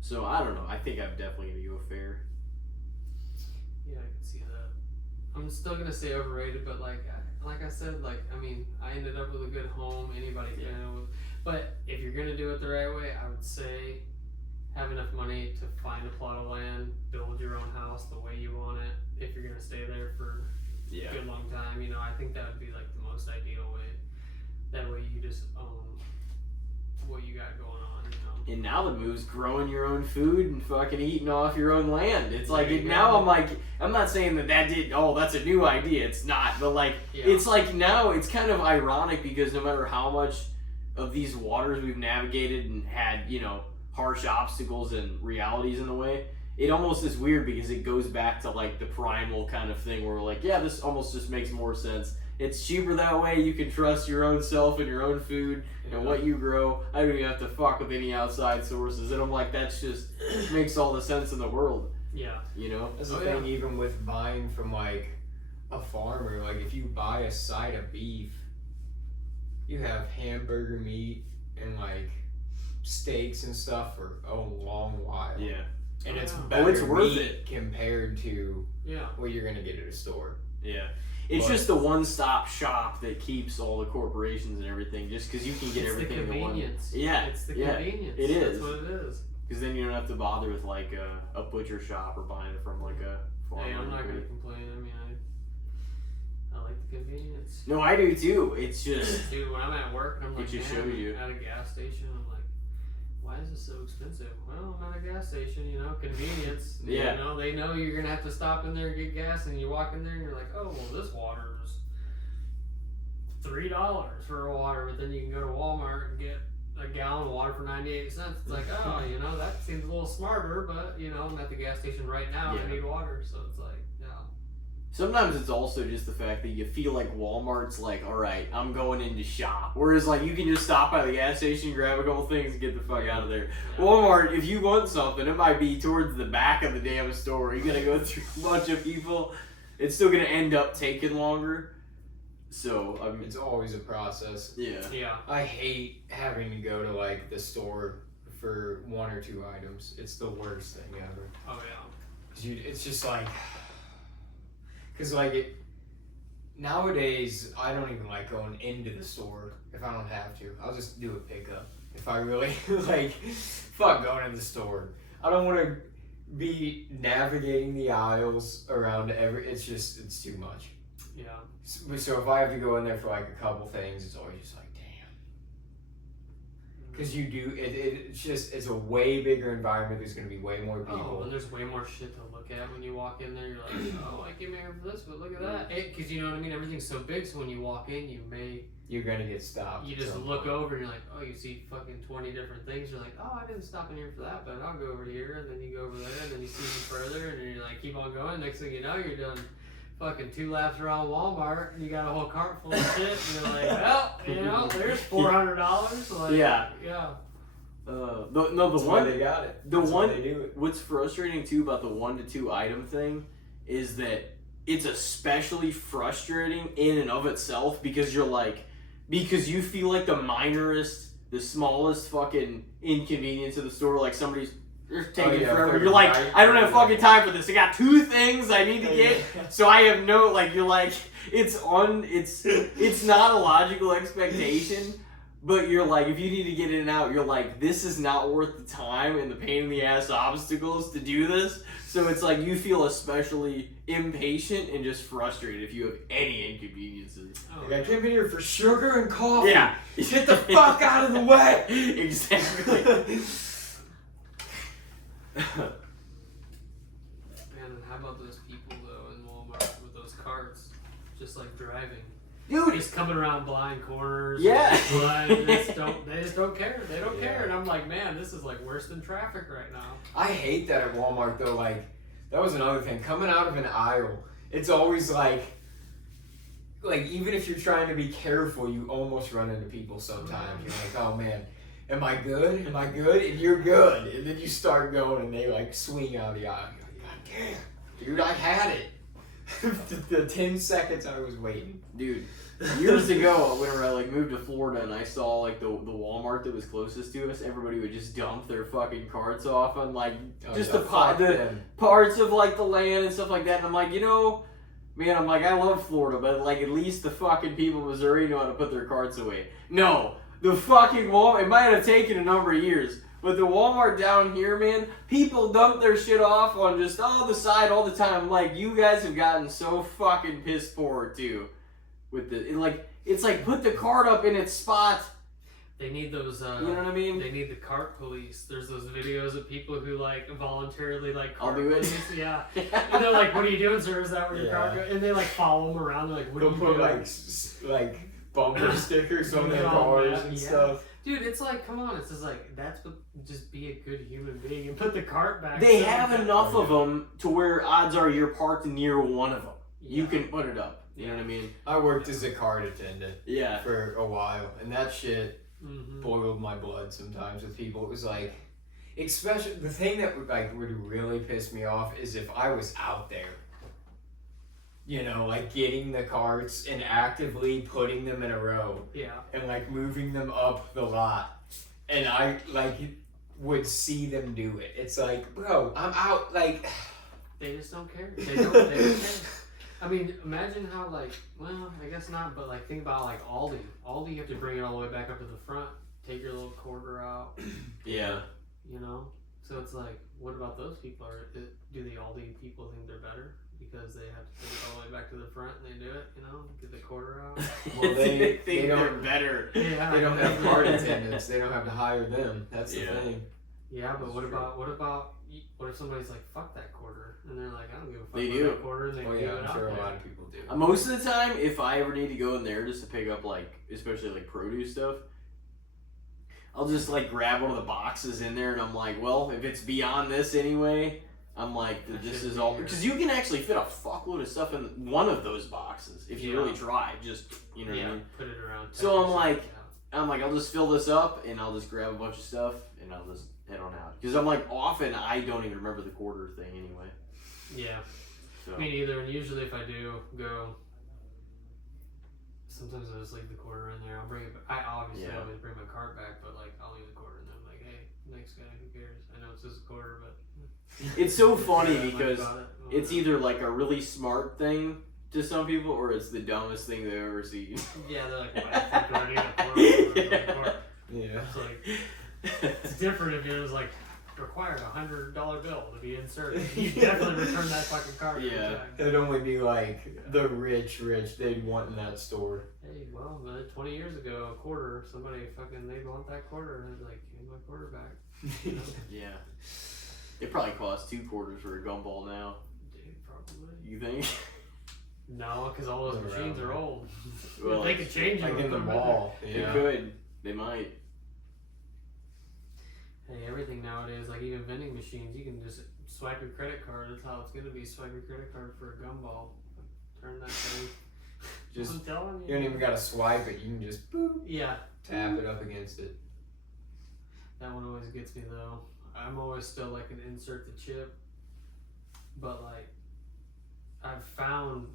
So I don't know. I think I'm definitely gonna go fair. Yeah, I can see that. I'm still gonna say overrated, but like I said, like I mean, I ended up with a good home. Anybody can. But if you're gonna do it the right way, I would say have enough money to find a plot of land, build your own house the way you want it. If you're gonna stay there for a good long time, I think that would be like the most ideal way. That way you just own what you got going on. And now the move's growing your own food and fucking eating off your own land. It's like now I'm like, I'm not saying that's a new idea. It's not, but like it's like now it's kind of ironic, because no matter how much of these waters we've navigated and had harsh obstacles and realities in the way, it almost is weird, because it goes back to like the primal kind of thing where we're like, this almost just makes more sense. It's cheaper that way. You can trust your own self and your own food and what you grow. I don't even have to fuck with any outside sources. And I'm like, that's just makes all the sense in the world. Yeah. That's the thing, even with buying from like a farmer. Like if you buy a side of beef, you have hamburger meat and like steaks and stuff for a long while. Yeah. And it's better it's worth it compared to what you're gonna get at a store. Yeah. It's just the one-stop shop that keeps all the corporations and everything, just because you can get everything in one. Yeah, it's the convenience. It is. That's what it is. Because then you don't have to bother with like a butcher shop or buying it from like a farmer. Hey, I'm not gonna complain. I mean, I like the convenience. No, I do too. It's just... Dude, when I'm at work and I'm like, it just shows you. at a gas station, I'm like, why is this so expensive? Well, I'm at a gas station, you know, convenience. Yeah. You know, they know you're going to have to stop in there and get gas, and you walk in there and you're like, oh, well, this water's $3 for a water, but then you can go to Walmart and get a gallon of water for 98 cents. It's like, oh, you know, that seems a little smarter, but, you know, I'm at the gas station right now and I need water, so it's like, yeah. Sometimes it's also just the fact that you feel like Walmart's like, all right, I'm going in to shop. Whereas, like, you can just stop by the gas station, grab a couple things, and get the fuck out of there. Yeah. Walmart, if you want something, it might be towards the back of the damn store. You gotta go through a bunch of people. It's still gonna end up taking longer. So, I mean, It's always a process. yeah. Yeah. I hate having to go to like the store for 1 or 2 items. It's the worst thing ever. Oh, yeah. 'Cause it's just like, cause like nowadays I don't even like going into the store if I don't have to. I'll just do a pickup if I really like. Fuck going in the store. I don't want to be navigating the aisles around it's too much. Yeah. So if I have to go in there for like a couple things, it's always just like, damn. Because you do, it's a way bigger environment. There's going to be way more people. Oh, and there's way more shit to look at when you walk in there. You're like, oh, I came here for this, but look at that. Because you know what I mean? Everything's so big, so when you walk in, You're going to get stopped. you just look over and you're like, oh, you see fucking 20 different things. You're like, oh, I didn't stop in here for that, but I'll go over here. And then you go over there, and then you see even further, and then you're like, keep on going. Next thing you know, you're done fucking 2 laps around Walmart, and you got a whole cart full of shit, and you're like, well, you know, there's $400. Like, Yeah. Yeah. That's why they got it. The That's one, why they do it. what's frustrating too about the 1 to 2 item thing is that it's especially frustrating in and of itself because you feel like the minorest, the smallest fucking inconvenience of the store, like somebody's taking forever. You're like, I don't have fucking time for this. I got 2 things I need to get, so I have no, like, you're like, it's not a logical expectation. But you're like, if you need to get in and out, you're like, this is not worth the time and the pain in the ass obstacles to do this. So it's like you feel especially impatient and just frustrated if you have any inconveniences. Oh, I came in here for sugar and coffee. Yeah. Get the fuck out of the way. Exactly. Man, and how about those people though in Walmart with those carts, just like driving? Dude, Just coming around blind corners. Yeah. They just don't care. They don't care. And I'm like, man, this is like worse than traffic right now. I hate that at Walmart though. Like, that was another thing. Coming out of an aisle, it's always like even if you're trying to be careful, you almost run into people sometimes. You're like, oh man, am I good? Am I good? And you're good. And then you start going and they like swing out of the aisle. You're like, God damn, dude, I had it. The 10 seconds I was waiting. Dude, years ago, whenever I like moved to Florida and I saw like the Walmart that was closest to us, everybody would just dump their fucking carts off on like the parts of like the land and stuff like that. And I'm like, you know, man, I'm like, I love Florida, but like at least the fucking people of Missouri know how to put their carts away. No, the fucking Walmart, it might have taken a number of years, but the Walmart down here, man, people dump their shit off on just the side all the time. Like, you guys have gotten so fucking piss poor too. With it's like put the cart up in its spot. They need those. You know what I mean? They need the cart police. There's those videos of people who like voluntarily like cart I'll do it. police. Yeah. And they're like, "What are you doing, sir? Is that where your cart goes?" And they like follow them around. They're like, "What are you They'll doing?" put like bumper stickers on their cars and stuff. Dude, it's like, come on. It's just like, just be a good human being and put the cart back. They have enough of them to where odds are you're parked near one of them. Yeah. You can put it up. You know what I mean? I worked as a cart attendant for a while, and that shit boiled my blood sometimes with people. It was like, especially, the thing that would really piss me off is if I was out there, you know, like getting the carts and actively putting them in a row. Yeah. And like moving them up the lot. And I like would see them do it. It's like, bro, I'm out, like. They just don't care. They don't care. I mean, imagine how like, well, I guess not, but like think about like Aldi. Aldi, you have to bring it all the way back up to the front, take your little quarter out. Yeah. You know? So it's like, what about those people? Do the Aldi people think they're better? because they have to take it all the way back to the front and they do it, get the quarter out. Well, they think don't- they're better. Yeah, They don't have card attendants. They don't have to hire them. That's the Yeah. thing. Yeah, but That's what true. about what if somebody's like, fuck that quarter, and they're like, I don't give a fuck They about do. that quarter, and they Oh do yeah, it I'm out sure a there. lot of people do. Most of the time, if I ever need to go in there just to pick up like, especially like produce stuff, I'll just like grab one of the boxes in there, and I'm like, well, if it's beyond this anyway, I'm like, That this should is be all here. because you can actually fit a fuckload of stuff in one of those boxes if you Yeah. really try. Just what I mean. Put it around. So I'm 10%, like- I'll just fill this up, and I'll just grab a bunch of stuff, and I'll just head on out. Because I'm like, often I don't even remember the quarter thing anyway. yeah. So Me neither, and usually if I do go, sometimes I just leave the quarter in there. I'll bring it. I obviously Yeah. always bring my card back, but like I'll leave the quarter in there. I'm like, hey, thanks guy, who cares? I know it's just a quarter, but it's so funny I'm like because about it. it's either like a really smart thing to some people, or it's the dumbest thing they've ever seen. yeah, they're like, why the fuck do I need a quarter? Yeah. It's like it's different if it was like required $100 bill to be inserted. You definitely return that fucking card. every Yeah. time. It'd only be like the rich. They'd want in that store. Hey, well, 20 years ago, a quarter, somebody they'd want that quarter, and they'd be like, give me my quarter back. You know? Yeah. It probably costs 2 quarters for a gumball now. Dude, probably. You think? No, because all those They're machines around are there. old. Well, If they could change Like them, in the put 'em there. mall. They Yeah. could. They might. Hey, everything nowadays, like even vending machines, you can just swipe your credit card. That's how it's gonna be. Swipe your credit card for a gumball. Turn that thing. Just I'm telling you. you don't even gotta swipe it. You can just boop, Yeah, tap it up against it. that one always gets me though. I'm always still like an insert the chip, but like I've found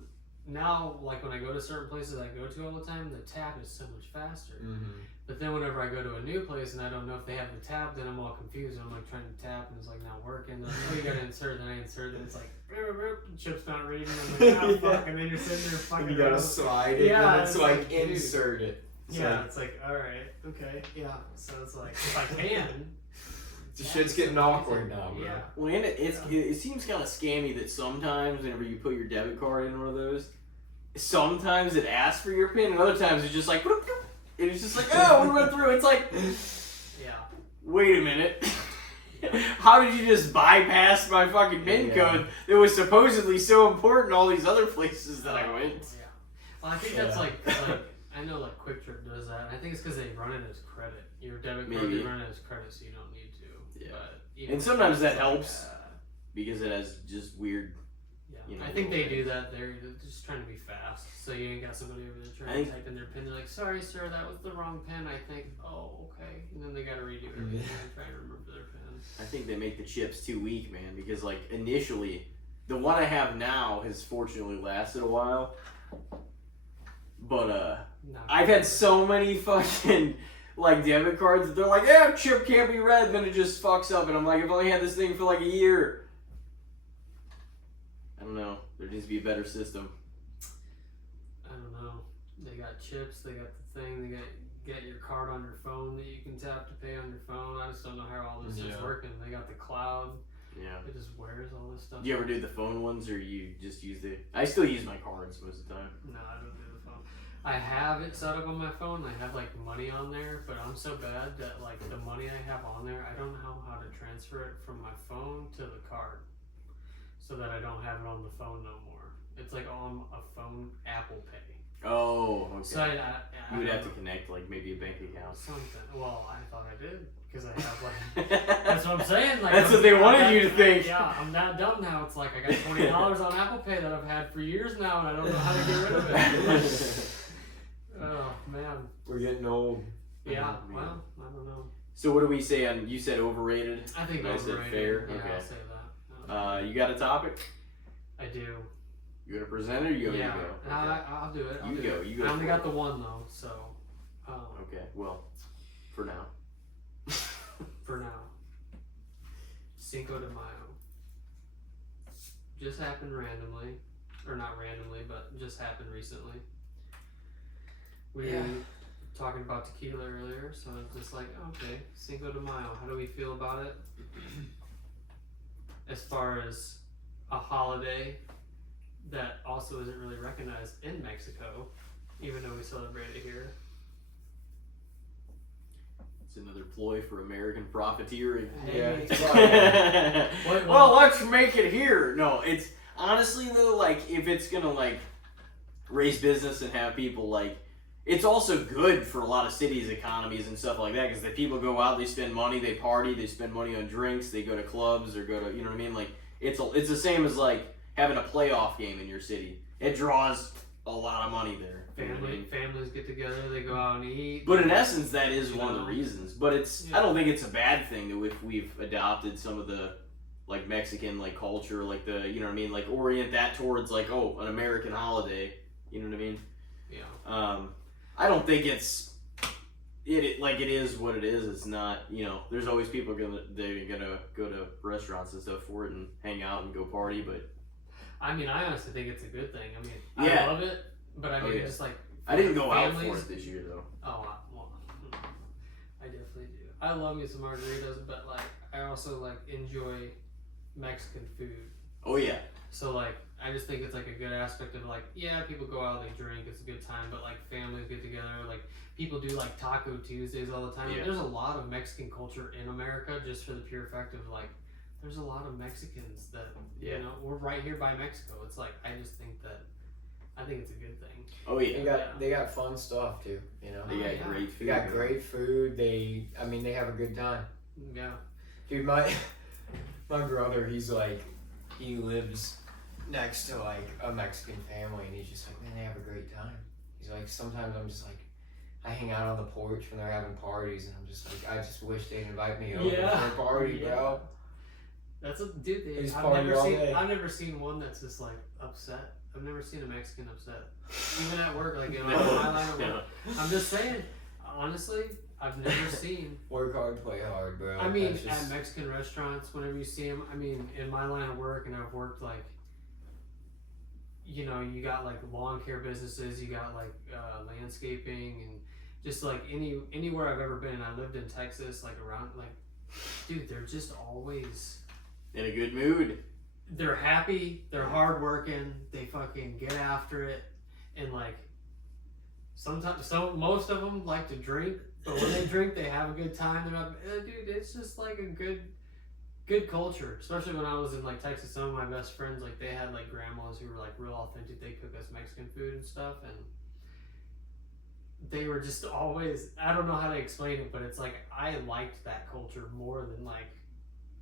now, like when I go to certain places I go to all the time, the tap is so much faster. Mm-hmm. But then whenever I go to a new place and I don't know if they have the tap, then I'm all confused. I'm like trying to tap and it's like not working. Then oh, you gotta insert, then I insert, and it's like the chip's not reading. I'm like, oh fuck, and then you're sitting there fucking. You gotta around. slide it. Yeah, and it's it's like like, dude. insert it. It's Yeah, like, it's like all right, okay, yeah. So it's like if I can. the shit's getting awkward now, bro. Yeah. Well, and it seems kind of scammy that sometimes whenever you put your debit card in one of those, sometimes it asks for your PIN, and other times it's just like, bloop, bloop, and it's just like, oh, we went through. It's like, Yeah. wait a minute. How did you just bypass my fucking PIN Yeah. code that was supposedly so important in all these other places that I went? Yeah. Well, I think that's Yeah. like I know like Quick Trip does that. I think it's because they run it as credit. Your debit card, Maybe. they run it as credit, so you don't need to. Yeah. But even And sometimes that it's helps. Because it has just weird. Yeah. You know, I think they little do that. They're just trying to be fast. So you ain't got somebody over there I trying to think- type in their pin. They're like, sorry, sir, that was the wrong pin, I think. Oh, okay. And then they got to redo everything and try to remember their pin. I think they make the chips too weak, man. Because like initially, the one I have now has fortunately lasted a while. But Not I've had good. so many fucking like debit cards that they're like, yeah, chip can't be read, and then it just fucks up, and I'm like, I've only had this thing for like a year. I don't know. There needs to be a better system. I don't know. They got chips. They got the thing. They got get your card on your phone that you can tap to pay on your phone. I just don't know how all this shit's Yeah. working. They got the cloud. Yeah. It just wears all this stuff. Do you ever do the phone ones, or you just use the? I still use my cards most of the time. No, I don't do the phone. I have it set up on my phone. I have like money on there, but I'm so bad that like the money I have on there, I don't know how to transfer it from my phone to the card, so that I don't have it on the phone no more. It's like on a phone Apple Pay. Oh, okay. So I You would don't have to know. connect like maybe a bank account. Something. Well, I thought I did because I have like. That's what I'm saying. Like, That's what they wanted I'm you to that- think. Yeah, I'm that dumb now. It's like I got $20 on Apple Pay that I've had for years now, and I don't know how to get rid of it. Oh man. We're getting old. Yeah. Oh, man. Well, I don't know. So what do we say on? You said overrated. I think And I said overrated. fair. Yeah, Okay. I'll say that. You got a topic? I do. You got a presenter? Or you want me Yeah. to go? Okay. I'll do it. I'll You do go, It. you go I only for got it. the one though, so. Okay. Well, for now. For now. Cinco de Mayo. Just happened randomly. Or not randomly, but just happened recently. We Yeah. were talking about tequila earlier, so it's just like, okay, Cinco de Mayo. How do we feel about it? As far as a holiday that also isn't really recognized in Mexico, even though we celebrate it here. It's another ploy for American profiteering. Yeah. Well, let's make it here. No, it's honestly though, like if it's gonna like raise business and have people like, it's also good for a lot of cities' economies and stuff like that because the people go out, they spend money, they party, they spend money on drinks, they go to clubs or go to, you know what I mean? Like it's the same as like having a playoff game in your city. It draws a lot of money there. Families get together, they go out and eat. But in essence, that is one of the reasons. But I don't think it's a bad thing that if we've adopted some of the like Mexican like culture, like the, you know what I mean, like orient that towards like, oh, an American holiday. You know what I mean? Yeah. I don't think it's like it is what it is. It's not, you know. There's always people they're gonna go to restaurants and stuff for it and hang out and go party. But I mean, I honestly think it's a good thing. I mean, yeah. I love it, but I mean, just like I didn't go out families, for it this year though. Oh, well, I definitely do. I love me some margaritas, but like I also like enjoy Mexican food. Oh yeah. So like I just think it's like a good aspect of like, yeah, people go out, they drink, it's a good time, but like families get together, like people do like Taco Tuesdays all the time. Yeah. There's a lot of Mexican culture in America just for the pure fact of like there's a lot of Mexicans that you know, we're right here by Mexico. It's like I just think it's a good thing. Oh yeah. They got fun stuff too, you know. They got great food. They got great food. They have a good time. Yeah. Dude, my brother, he's like, he lives next to like a Mexican family, and he's just like, man, they have a great time. He's like, sometimes I'm just like, I hang out on the porch when they're having parties, and I'm just like, I just wish they'd invite me over for a party, bro. That's a dude. I've never seen one that's just like upset. I've never seen a Mexican upset, even at work. Like in my line of work. I'm just saying, honestly, I've never seen. Work hard, play hard, bro. I mean, at Mexican restaurants, whenever you see them, I mean, in my line of work, and I've worked like, you know, you got like lawn care businesses, you got like landscaping, and just like anywhere I've ever been. I lived in Texas, like around, like, dude, they're just always in a good mood. They're happy, they're hardworking, they fucking get after it, and like most of them like to drink, but when they drink, they have a good time. They're not, dude, it's just like a good culture. Especially when I was in like Texas, some of my best friends, like they had like grandmas who were like real authentic. They cook us Mexican food and stuff, and they were just always, I don't know how to explain it, but it's like I liked that culture more than like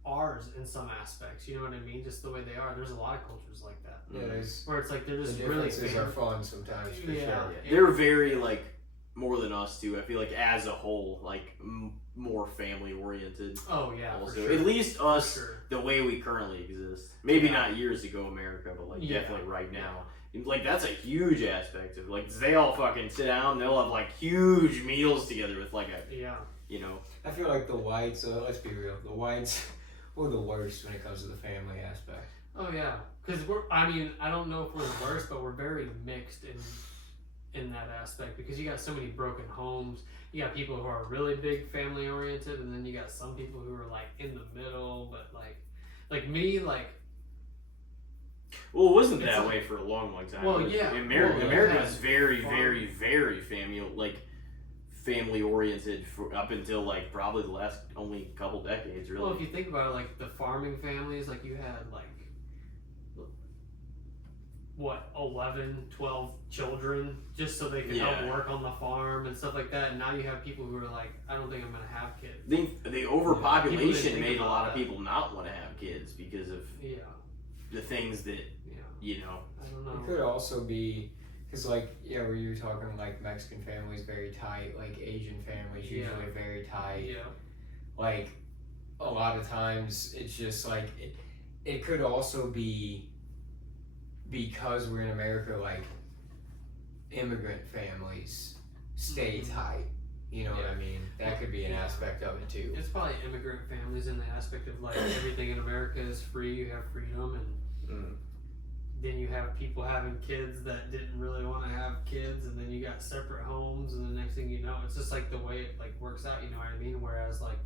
ours in some aspects, you know what I mean? Just the way they are. There's a lot of cultures like that. Yeah, where it's like they're just the really differences are fun sometimes. For sure. Yeah. They're very like more than us too. I feel like as a whole, like more family oriented. Oh yeah, also, for sure. At least us, the way we currently exist. Maybe not years ago, America, but like definitely right now. Like that's a huge aspect of like they all fucking sit down. They'll have like huge meals together with like a you know. I feel like the whites. Let's be real. The whites. We're the worst when it comes to the family aspect. Oh yeah, because I mean, I don't know if we're the worst, but we're very mixed in that aspect because you got so many broken homes. You got people who are really big family oriented, and then you got some people who are like in the middle, but like me, like. Well, it wasn't that way for a long time. Well, yeah. America is very, very, very family oriented up until like probably the last only couple decades, really. Well, if you think about it, like the farming families, like you had like what 11, 12 children just so they could help work on the farm and stuff like that. And now you have people who are like, I don't think I'm gonna have kids. The overpopulation made a lot of people not want to have kids because of the things that you know. I don't know. It could also be. Because, like, where you were talking, like, Mexican families very tight, like, Asian families usually very tight. Yeah. Like, a lot of times, it's just, like, it could also be because we're in America, like, immigrant families stay tight. You know what I mean? That could be an aspect of it, too. It's probably immigrant families in the aspect of, like, everything in America is free, you have freedom, and... Then you have people having kids that didn't really want to have kids, and then you got separate homes, and the next thing you know, it's just like the way it like works out. You know what I mean? Whereas like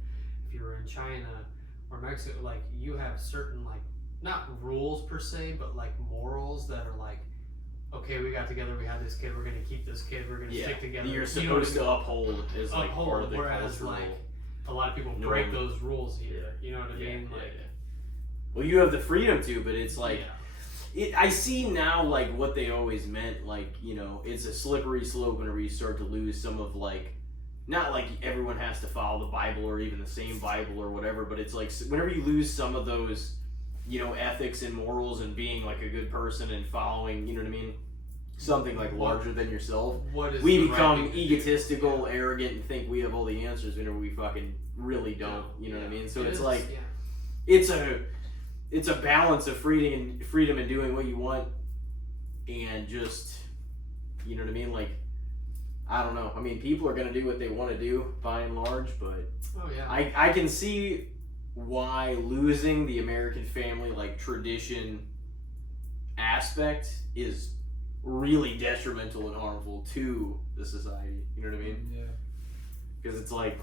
if you were in China or Mexico, like you have certain like not rules per se, but like morals that are like, okay, we got together, we had this kid, we're gonna keep this kid, we're gonna stick together. You're supposed to uphold as like part of the whereas cultural. like a lot of people break those rules here. You know what I mean? Like, well, you have the freedom to, but it's like. I see now, like, what they always meant, like, you know, it's a slippery slope whenever you start to lose some of, like, not like everyone has to follow the Bible or even the same Bible or whatever, but it's like, whenever you lose some of those, you know, ethics and morals and being, like, a good person and following, you know what I mean, something, like, larger than yourself, we become egotistical, arrogant, and think we have all the answers whenever we fucking really don't, you know what I mean? So it's like, it's a balance of freedom and doing what you want, and just, you know what I mean? Like, I don't know. I mean, people are gonna do what they want to do by and large, but I can see why losing the American family like tradition aspect is really detrimental and harmful to the society. You know what I mean? Yeah. Because it's like,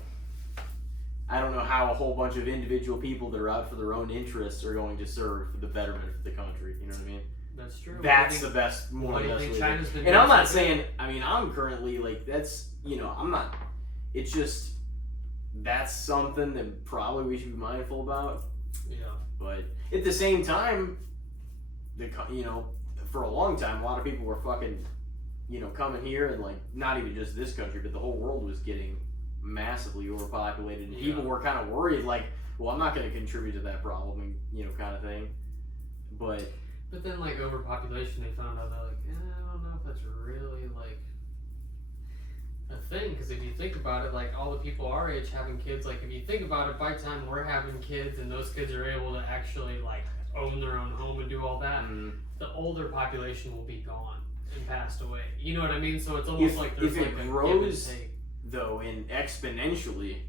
I don't know how a whole bunch of individual people that are out for their own interests are going to serve for the betterment of the country. You know what I mean? That's true. That's the best, more the best way. And I'm not saying, I mean, I'm currently like, that's, you know, I'm not, it's just, that's something that probably we should be mindful about. Yeah. But at the same time, you know, for a long time, a lot of people were fucking, you know, coming here and like, not even just this country, but the whole world was getting massively overpopulated, and people were kind of worried, like, well, I'm not going to contribute to that problem, and, you know, kind of thing. But then, like, overpopulation, they found out that, like, I don't know if that's really, like, a thing, because if you think about it, like, all the people our age having kids, like, if you think about it, by the time we're having kids, and those kids are able to actually, like, own their own home and do all that, the older population will be gone and passed away. You know what I mean? So it's almost like there's, like, a give and take. Though, and exponentially,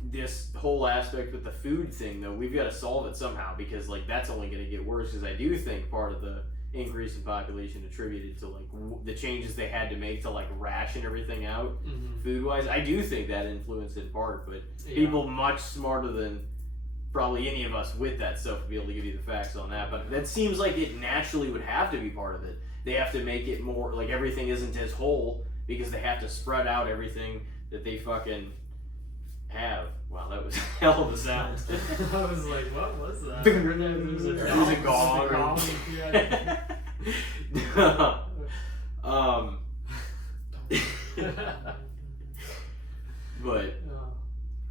this whole aspect with the food thing, though, we've got to solve it somehow, because like that's only going to get worse. Because I do think part of the increase in population attributed to like the changes they had to make to like ration everything out food wise, I do think that influenced in part. But people much smarter than probably any of us with that stuff would be able to give you the facts on that. But that seems like it naturally would have to be part of it. They have to make it more like everything isn't as whole, because they have to spread out everything that they fucking have. Wow, that was a hell of a sound. I was like, what was that? There's a gong. But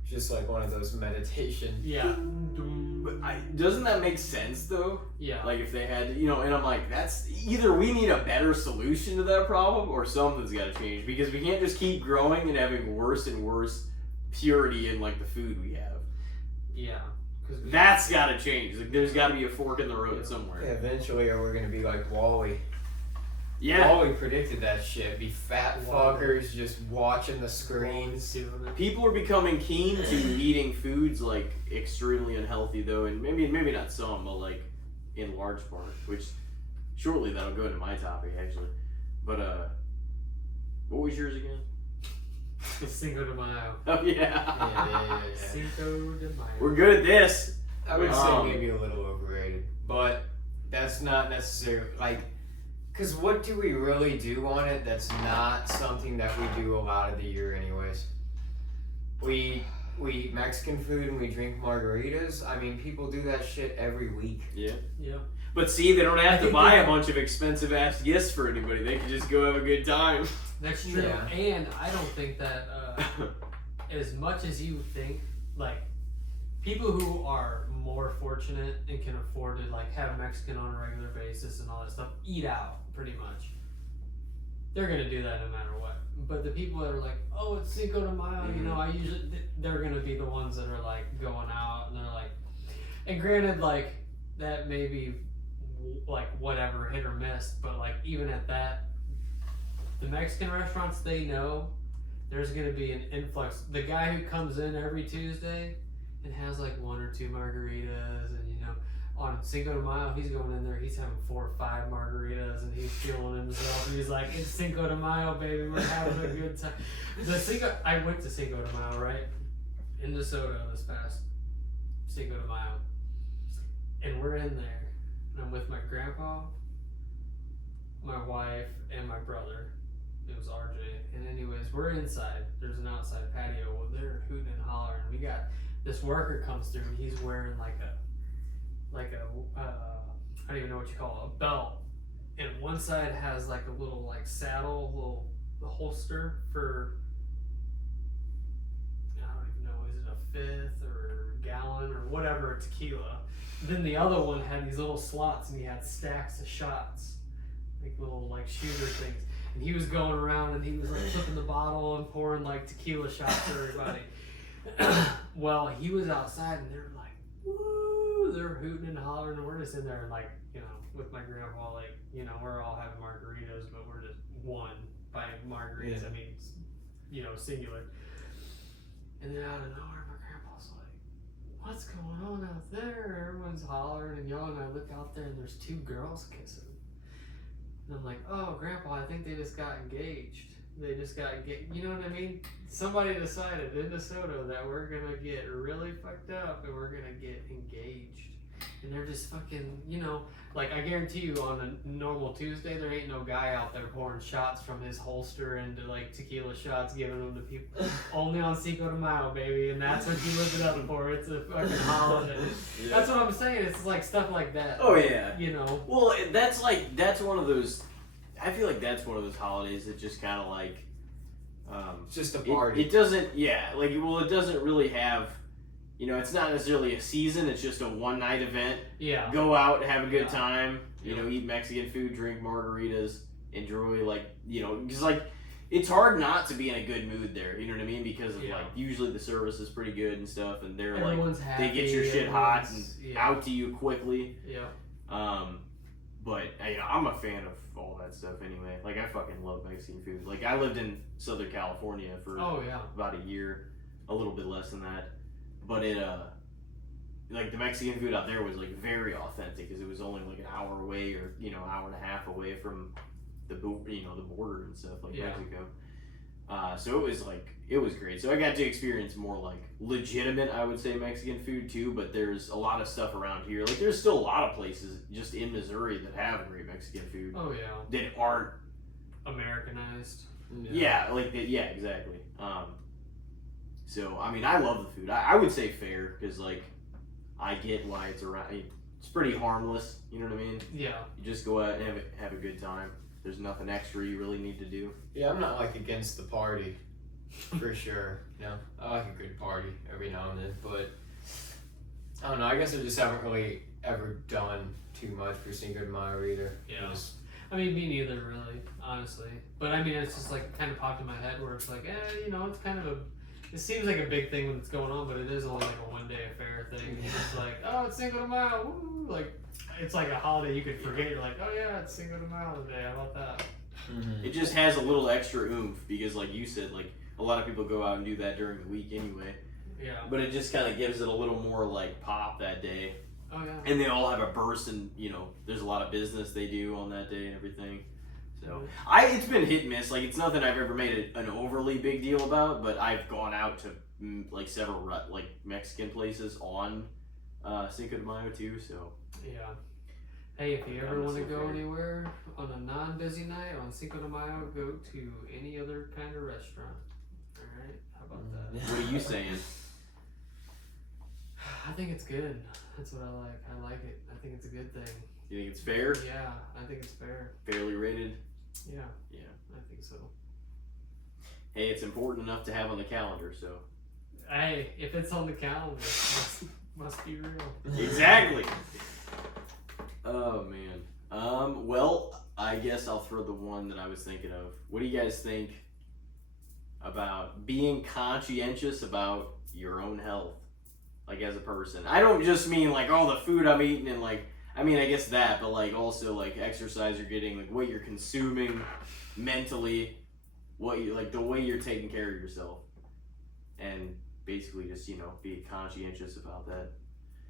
just like one of those meditation. Yeah. But doesn't that make sense though? Yeah. Like if they had, you know, and I'm like, that's either we need a better solution to that problem or something's got to change, because we can't just keep growing and having worse and worse purity in like the food we have. Yeah. That's got to change. Like, there's got to be a fork in the road somewhere. Yeah, eventually, or we're gonna be like Wall-E. Yeah. Wall-E predicted that shit. Be fat fuckers just watching the screens. People are becoming keen to eating foods like extremely unhealthy though, and maybe not some, but like in large part. Which shortly that'll go into my topic actually. But what was yours again? Cinco de Mayo. Oh Yeah. Cinco de Mayo. We're good at this. I would say maybe a little overrated, but that's not necessarily like. Because what do we really do on it that's not something that we do a lot of the year anyways? We eat Mexican food and we drink margaritas. I mean, people do that shit every week. Yeah. Yeah. But see, they don't have to buy a bunch of expensive ass gifts for anybody. They can just go have a good time. That's true. Yeah. And I don't think that as much as you think, like, people who are more fortunate and can afford to like have Mexican on a regular basis and all that stuff eat out pretty much. They're gonna do that no matter what. But the people that are like, oh, it's Cinco de Mayo, you know, they're gonna be the ones that are like going out and they're like, and granted, like that may be like whatever, hit or miss, but like even at that, the Mexican restaurants, they know there's gonna be an influx. The guy who comes in every Tuesday and has like 1 or 2 margaritas, and you know, on Cinco de Mayo, he's going in there, he's having 4 or 5 margaritas, and he's feeling himself, and he's like, it's Cinco de Mayo, baby, we're having a good time. I went to Cinco de Mayo, right? In DeSoto this past Cinco de Mayo. and we're in there, and I'm with my grandpa, my wife, and my brother. It was RJ. And anyways, we're inside. There's an outside patio. Well, they're hooting and hollering. We got this worker comes through, and he's wearing like a I don't even know what you call it, a belt. And one side has like a little like saddle, little holster for, I don't even know, is it a fifth or a gallon or whatever tequila. Then the other one had these little slots, and he had stacks of shots, like little like shooter things. And he was going around, and he was like flipping the bottle and pouring like tequila shots for everybody. Well, he was outside, and they're like, woo, they're hooting and hollering, and we're just in there, and like, you know, with my grandpa, like, you know, we're all having margaritas, but we're just one by margaritas. Yeah. I mean, you know, singular. And then out of nowhere, my grandpa's like, what's going on out there? Everyone's hollering and yelling. I look out there, and there's two girls kissing. And I'm like, oh, Grandpa, I think they just got engaged. They just got you know what I mean? Somebody decided in DeSoto that we're gonna get really fucked up and we're gonna get engaged. And they're just fucking, you know, like I guarantee you on a normal Tuesday, there ain't no guy out there pouring shots from his holster into like tequila shots, giving them to people. Only on Cinco de Mayo, baby, and that's what you live it up for. It's a fucking holiday. Yeah. That's what I'm saying. It's like stuff like that. Oh yeah. You know. Well, that's one of those. I feel like that's one of those holidays that just kind of like. Just a party. It doesn't. Yeah. Like, well, it doesn't really have. You know, it's not necessarily a season. It's just a one-night event. Yeah. Go out, have a good time. You know, eat Mexican food, drink margaritas, enjoy, like, you know, because, like, it's hard not to be in a good mood there. You know what I mean? Because of, like, usually the service is pretty good and stuff, and they're everyone's like, happy, they get your shit hot and out to you quickly. Yeah. But I'm a fan of all that stuff anyway. Like, I fucking love Mexican food. Like, I lived in Southern California for about a year, a little bit less than that. But it, like, the Mexican food out there was, like, very authentic because it was only, like, an hour away or, you know, hour and a half away from the, you know, the border and stuff, like Mexico. So it was, like, it was great. So I got to experience more, like, legitimate, I would say, Mexican food, too. But there's a lot of stuff around here. Like, there's still a lot of places just in Missouri that have great Mexican food. Oh, yeah. That aren't Americanized. Yeah, like, yeah, exactly. So, I mean, I love the food. I would say fair, because, like, I get why it's around. It's pretty harmless, you know what I mean? Yeah. You just go out and have a good time. There's nothing extra you really need to do. Yeah, I'm not, like, against the party, for sure. You know, I like a good party every now and then, but I don't know. I guess I just haven't really ever done too much for Cinco de Mayo either. Yeah. I mean, me neither, really, honestly. But, I mean, it's just, like, kind of popped in my head where it's like, you know, it's kind of it seems like a big thing when it's going on, but it is only like a one-day affair thing. It's just like, oh, it's Cinco de Mayo, woo! Like, it's like a holiday you could forget. You're like, oh yeah, it's Cinco de Mayo today. How about that? Mm-hmm. It just has a little extra oomph because, like you said, like a lot of people go out and do that during the week anyway. Yeah. But it just kind of gives it a little more like pop that day. Oh yeah. And they all have a burst, and you know, there's a lot of business they do on that day and everything. So it's been hit and miss. Like, it's nothing I've ever made an overly big deal about, but I've gone out to like several like Mexican places on Cinco de Mayo too. So yeah. Hey, if you ever want to go anywhere on a non-busy night on Cinco de Mayo, go to any other kind of restaurant. All right, how about that? What are you saying? I think it's good. That's what I like. I like it. I think it's a good thing. You think it's fair? Yeah, I think it's fair. Fairly rated? Yeah. Yeah. I think so. Hey, it's important enough to have on the calendar, so. Hey, if it's on the calendar, it must be real. Exactly. Oh, man. Well, I guess I'll throw the one that I was thinking of. What do you guys think about being conscientious about your own health? Like, as a person. I don't just mean, like, oh, the food I'm eating and, like, I mean, I guess that, but, like, also, like, exercise you're getting, like, what you're consuming mentally, what you, like, the way you're taking care of yourself. And basically just, you know, be conscientious about that.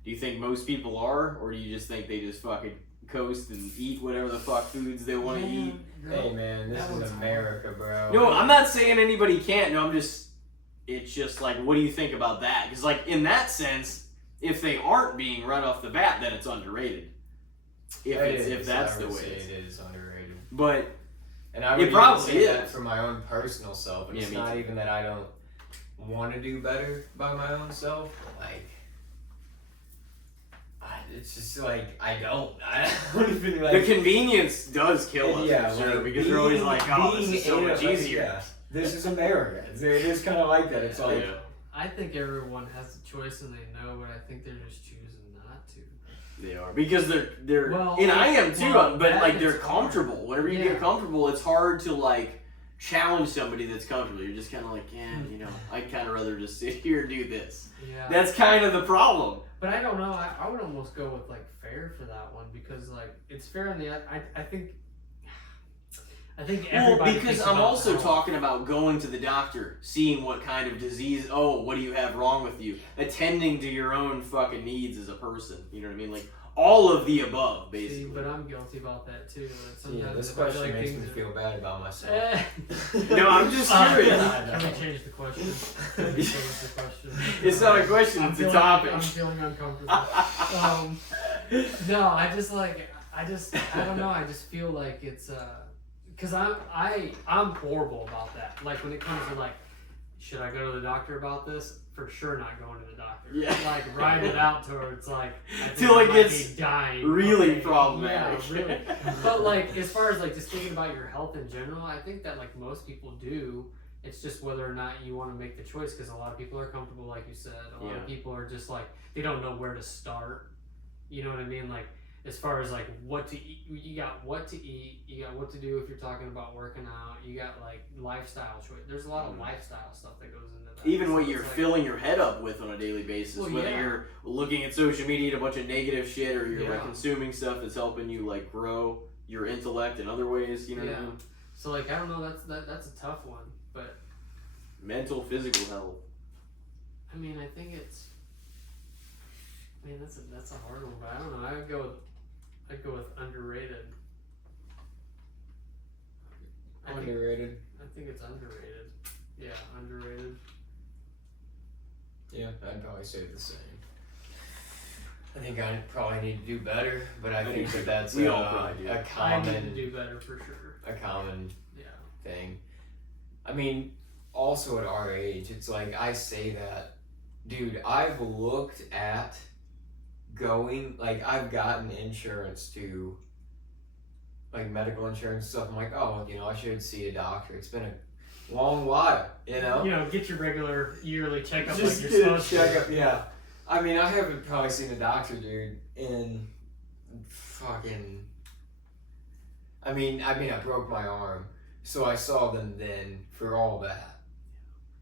Do you think most people are, or do you just think they just fucking coast and eat whatever the fuck foods they want to eat? Hey, man, this is America, bro. No, I'm not saying anybody can't. No, it's just, like, what do you think about that? Because, like, in that sense, If they aren't being right off the bat, then it's underrated. If that's the way it is underrated. But and I would probably say that for my own personal self. And it's not too. even that I don't want to do better by my own self. Like, it's just like I don't even like. The convenience does kill us, yeah, for sure, like because you're always like, oh, this is so much easier. Yeah, this is America. It is kind of like that. It's like. Yeah. I think everyone has the choice and they know, but I think they're just choosing not to. They are, because they're well, and I am too, well, but like they're hard. comfortable. Whenever you Yeah. get comfortable, it's hard to like challenge somebody that's comfortable. You're just kind of like, yeah, I'd kind of rather just sit here and do this. Yeah. That's kind of the problem. But I don't know. I would almost go with like fair for that one, because like it's fair in the I think everybody. Well, because thinks I'm about also health. talking about going to the doctor, seeing what kind of disease. Oh, what do you have wrong with you? Attending to your own fucking needs as a person. You know what I mean? Like all of the above, basically. See, but I'm guilty about that too. Yeah, this if I feel question like makes me things feel bad about myself. No, I'm just curious. Can we change the question? Can we change the question? It's not a question, it's a topic. I'm feeling uncomfortable. No, I don't know. I just feel like it's because I'm horrible about that. Like when it comes to like, should I go to the doctor about this? For sure, not going to the doctor. Yeah. Like ride it out to where it's like Till it I might gets be dying. really Okay, problematic. Yeah, really. But like as far as like just thinking about your health in general, I think that like most people do. It's just whether or not you want to make the choice, because a lot of people are comfortable, like you said. A lot of people are just like they don't know where to start. You know what I mean? Like as far as like what to eat, you got what to eat, you got what to do if you're talking about working out, you got like lifestyle choice. There's a lot of lifestyle stuff that goes into that. Even So what it's you're like, filling your head up with on a daily basis, Well, whether yeah. you're looking at social media and a bunch of negative shit, or you're like Yeah. consuming stuff that's helping you like grow your intellect in other ways. You know what I Yeah. mean? So like I don't know, that's a tough one, but Mental, physical health. I mean I think it's. Man, that's a hard one, but I don't know. I'd go with underrated. Underrated. I think it's underrated. Yeah, underrated. Yeah, I'd probably say the same. I think I probably need to do better, but I think that's we all probably do. a I need to common do better for sure. a common Yeah. thing. I mean, also at our age, it's like I say that, dude, I've looked at going, like I've gotten insurance to like medical insurance and stuff. I'm like, oh, I should see a doctor. It's been a long while, Get your regular yearly checkup Just like you're get a supposed to. checkup, yeah. I mean, I haven't probably seen a doctor, dude, in fucking. I mean, I broke my arm, so I saw them then for all that.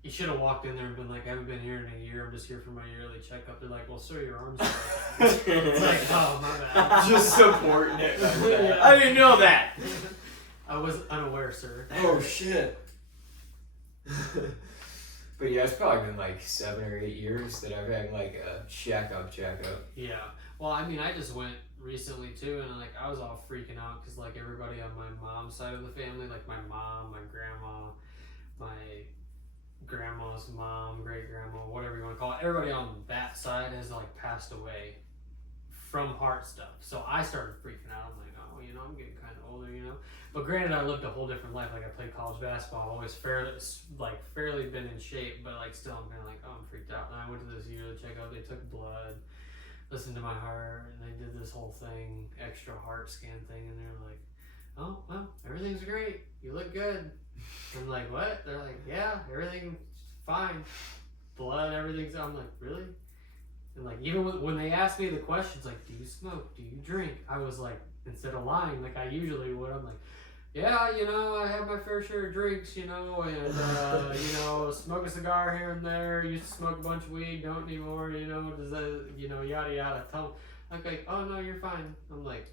You should have walked in there and been like, I haven't been here in a year. I'm just here for my yearly checkup. They're like, well, sir, your arm's broken. It's like, oh, my bad. Just supporting it. Like that. I didn't know that. I was unaware, sir. Oh shit. But yeah, it's probably been like 7 or 8 years that I've had like a checkup. Yeah. Well, I mean, I just went recently too, and like I was all freaking out because like everybody on my mom's side of the family, like my mom, my grandma, my grandma's mom, great grandma, whatever you want to call it, everybody on that side has like passed away from heart stuff. So I started freaking out. I'm like, oh, I'm getting kind of older, But granted, I lived a whole different life. Like I played college basketball, always fairly been in shape, but like still I'm kind of like, oh, I'm freaked out. And I went to this yearly checkup. They took blood, listened to my heart, and they did this whole thing, extra heart scan thing, and they're like, oh, well, everything's great. You look good. I'm like, what? They're like, yeah, everything's fine. Blood, everything's. I'm like, really? And like, even when they asked me the questions, like, do you smoke? Do you drink? I was like, instead of lying, like I usually would, I'm like, yeah, I have my fair share of drinks, and, smoke a cigar here and there, used to smoke a bunch of weed, don't anymore, does that, yada yada. Tell them, okay, oh no, you're fine. I'm like,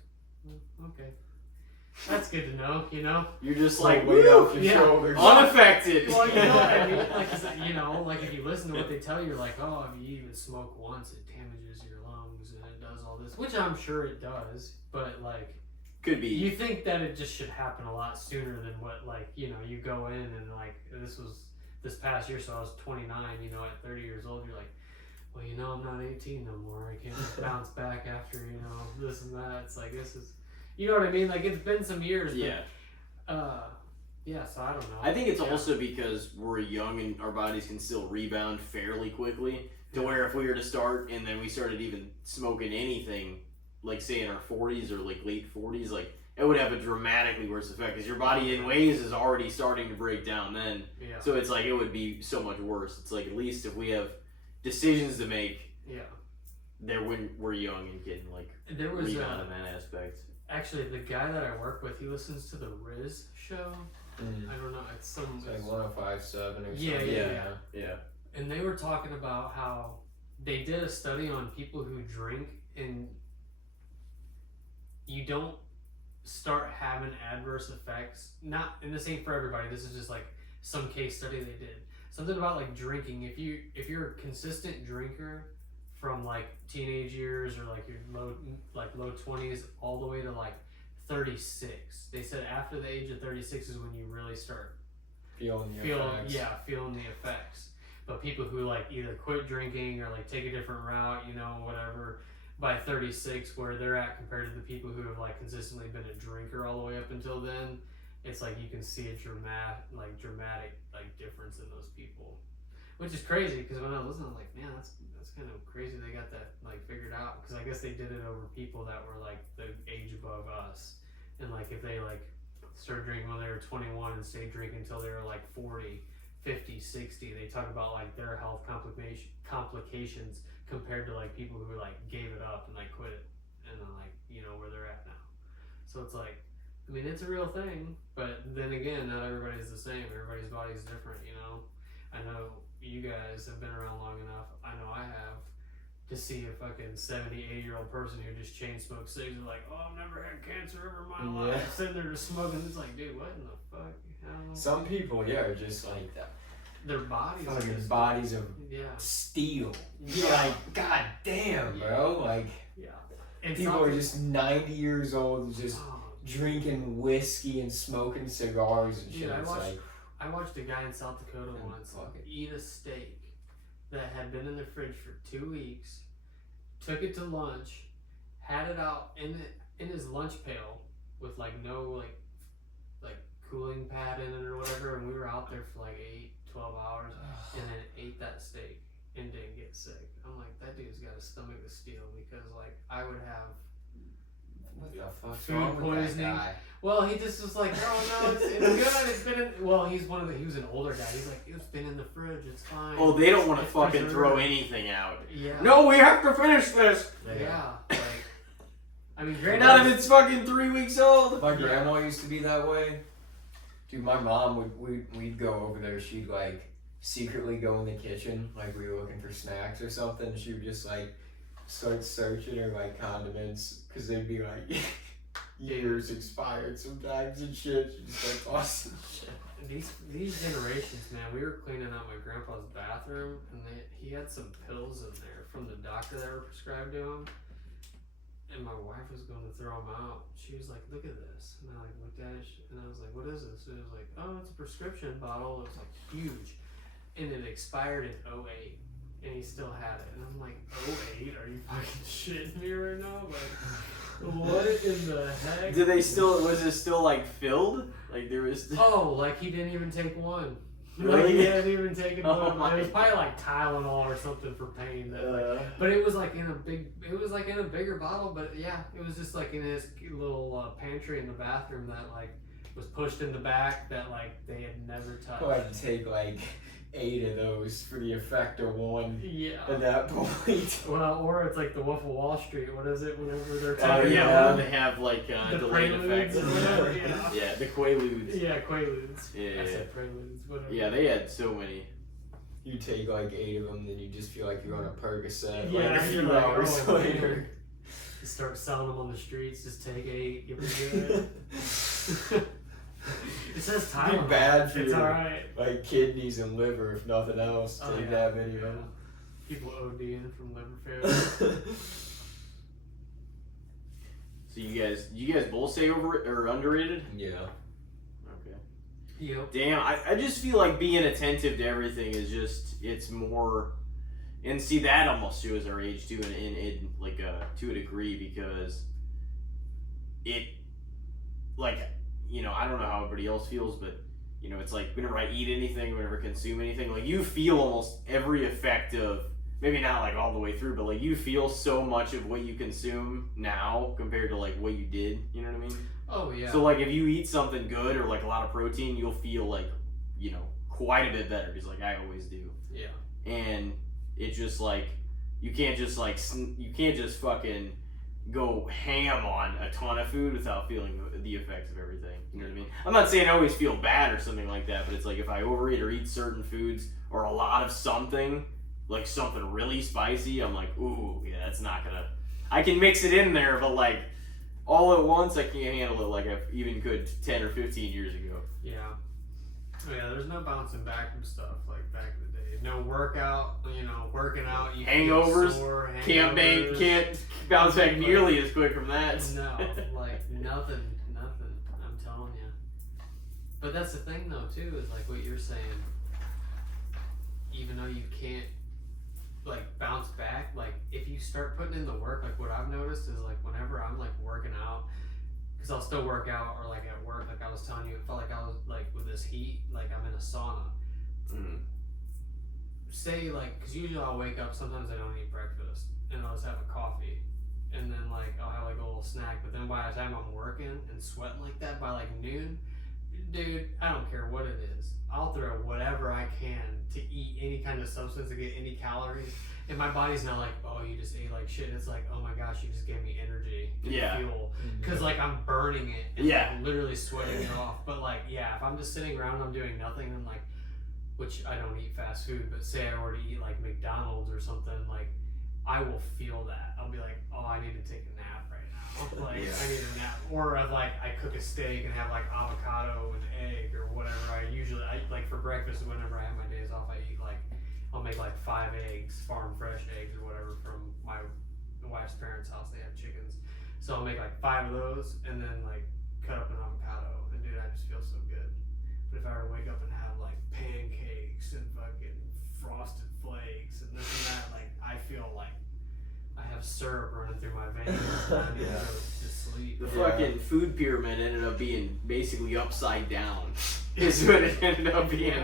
okay. That's good to know, You're just like, way woo, off your yeah. shoulders. unaffected. Well, you know what I mean? Like, if you listen to what they tell you, you're like, oh, if you even smoke once, it damages your lungs and it does all this, which I'm sure it does, but like, Could be. you think that it just should happen a lot sooner than what, like, you go in and like, this past year, so I was 29, at 30 years old, you're like, well, I'm not 18 no more. I can't just bounce back after, this and that. It's like, this is, you know what I mean? Like, it's been some years. Yeah. But, yeah, so I don't know. I think it's also because we're young and our bodies can still rebound fairly quickly. To where if we were to start and then we started even smoking anything, like say in our 40s or like late 40s, like it would have a dramatically worse effect because your body in ways is already starting to break down then. Yeah. So it's like it would be so much worse. It's like at least if we have decisions to make, there when we're young and can like rebound in that aspect. Actually, the guy that I work with, he listens to the Riz show. I don't know. It's like 105.7 or something. Yeah. And they were talking about how they did a study on people who drink and you don't start having adverse effects. Not, and this ain't for everybody. This is just like some case study they did. Something about like drinking. If you're a consistent drinker from like teenage years or like your low 20s all the way to like 36, they said after the age of 36 is when you really start feeling the effects. But people who like either quit drinking or like take a different route, whatever, by 36 where they're at compared to the people who have like consistently been a drinker all the way up until then, it's like you can see a dramatic difference in those people, which is crazy because when I was listening, I'm like, man, that's kind of crazy they got that like figured out, because I guess they did it over people that were like the age above us, and like if they like started drinking when they were 21 and stayed drinking until they were like 40, 50, 60, they talk about like their health complications compared to like people who like gave it up and like quit it and then like where they're at now. So it's like, I mean, it's a real thing, but then again, not everybody's the same. Everybody's body's different. I know you guys have been around long enough, I know I have, to see a fucking 70, 80-year-old person who just chain smokes cigs and like, oh, I've never had cancer ever in my life, sitting there just smoking. It's like, dude, what in the fuck? Some people, are just like that. Their bodies bodies of steel. You're like, god damn, bro. Like, and people are just 90 years old, just drinking whiskey and smoking cigars and shit. Dude, I watched a guy in South Dakota once eat a steak that had been in the fridge for 2 weeks, took it to lunch, had it out in his lunch pail with like no like cooling pad in it or whatever, and we were out there for like 8-12 hours and then ate that steak and didn't get sick. I'm like, that dude's got a stomach of steel, because like I would have food poisoning. Well, he just was like, oh no, it's good. It's been in, well, he was an older guy. He's like, it's been in the fridge. It's fine. Oh, they don't want to fucking throw anything out. Yeah. No, we have to finish this. Yeah. Like, I mean, not if it's fucking 3 weeks old. My grandma used to be that way. Dude, my mom we'd go over there. She'd like secretly go in the kitchen, like we were looking for snacks or something. She would just like start searching her like condiments, because they'd be like years expired sometimes and shit. She just like tossing shit. These generations, man. We were cleaning out my grandpa's bathroom, and he had some pills in there from the doctor that were prescribed to him. And my wife was going to throw them out. She was like, look at this. And I like looked at it, and I was like, what is this? And it was like, oh, it's a prescription bottle. It was like huge. And it expired in 2008. And he still had it. And I'm like, 2008? Are you fucking shitting me right now? Like, what in the heck? Was it still like filled? Like there was... Oh, like he didn't even take one. Really? Like he hadn't even taken one. It was probably like Tylenol or something for pain. But it was like in a bigger bottle. But yeah, it was just like in his little pantry in the bathroom that like was pushed in the back, that like they had never touched. Go ahead and take like 8 of those for the effect of one. Yeah. At that point. Well, or it's like the Wolf of Wall Street. What is it? Whenever they're talking about they have like delayed effects. Or whatever, yeah, the Quaaludes. Yeah, Quaaludes. Yeah. I said Preludes. Whatever. Yeah, they had so many. You take like 8 of them, then you just feel like you're on a Percocet. Yeah, like a few hours later. You start selling them on the streets. Just take 8. Give them good. It says Tylenol. It'd be bad for it's your alright. Like kidneys and liver, if nothing else. Take that many of them. People ODing from liver failure. So you guys both say over or underrated? Yeah. Okay. Yep. Damn, I just feel like being attentive to everything is just, it's more, And see, that almost shows our age too, in like to a degree, because it, like, you know, I don't know how everybody else feels, but you know, it's like whenever I eat anything, whenever I consume anything, like you feel almost every effect of, maybe not like all the way through, but like you feel so much of what you consume now compared to like what you did. You know what I mean? Oh yeah. So like if you eat something good or like a lot of protein, you'll feel like, you know, quite a bit better, because like I always do. Yeah. And it's just like you can't just fucking go ham on a ton of food without feeling the effects of everything. You know what I mean? I'm not saying I always feel bad or something like that, but it's like if I overeat or eat certain foods or a lot of something, like something really spicy, I'm like, ooh, yeah, that's not gonna. I can mix it in there, but like all at once, I can't handle it like I even could 10 or 15 years ago. Yeah. Oh, yeah, there's no bouncing back from stuff like back in the day. No workout, you know, working out. You Hangovers, sore, can't bounce back nearly as quick from that. No, like nothing. I'm telling you. But that's the thing, though, too, is like what you're saying. Even though you can't like bounce back, like if you start putting in the work, like what I've noticed is like whenever I'm like working out, because I'll still work out, or like at work, like I was telling you, it felt like I was like with this heat, like I'm in a sauna. Mm-hmm. Say like, because usually I'll wake up, sometimes I don't eat breakfast, and I'll just have a coffee, and then like I'll have like a little snack, but then by the time I'm working and sweating like that, by like noon, dude, I don't care what it is, I'll throw whatever I can to eat any kind of substance to get any calories, and my body's not like, oh, you just ate like shit. It's like, oh my gosh, you just gave me energy and fuel, because like I'm burning it and like, literally sweating it off. But like, yeah, if I'm just sitting around and I'm doing nothing, and like, which I don't eat fast food, but say I were to eat like McDonald's or something, like I will feel that. I'll be like, oh, I need to take a nap right now. Like I need a nap. Or if like I cook a steak and have like avocado and egg or whatever. I like for breakfast, whenever I have my days off, I eat like, I'll make like 5 eggs, farm fresh eggs or whatever, from my wife's parents' house. They have chickens, so I'll make like 5 of those and then like cut up an avocado, and dude, I just feel so good. But if I were to wake up and have like pancakes and fucking frosted flakes and this and that, like I feel like I have syrup running through my veins and I need to go to sleep. The fucking food pyramid ended up being basically upside down. Is what it ended up being.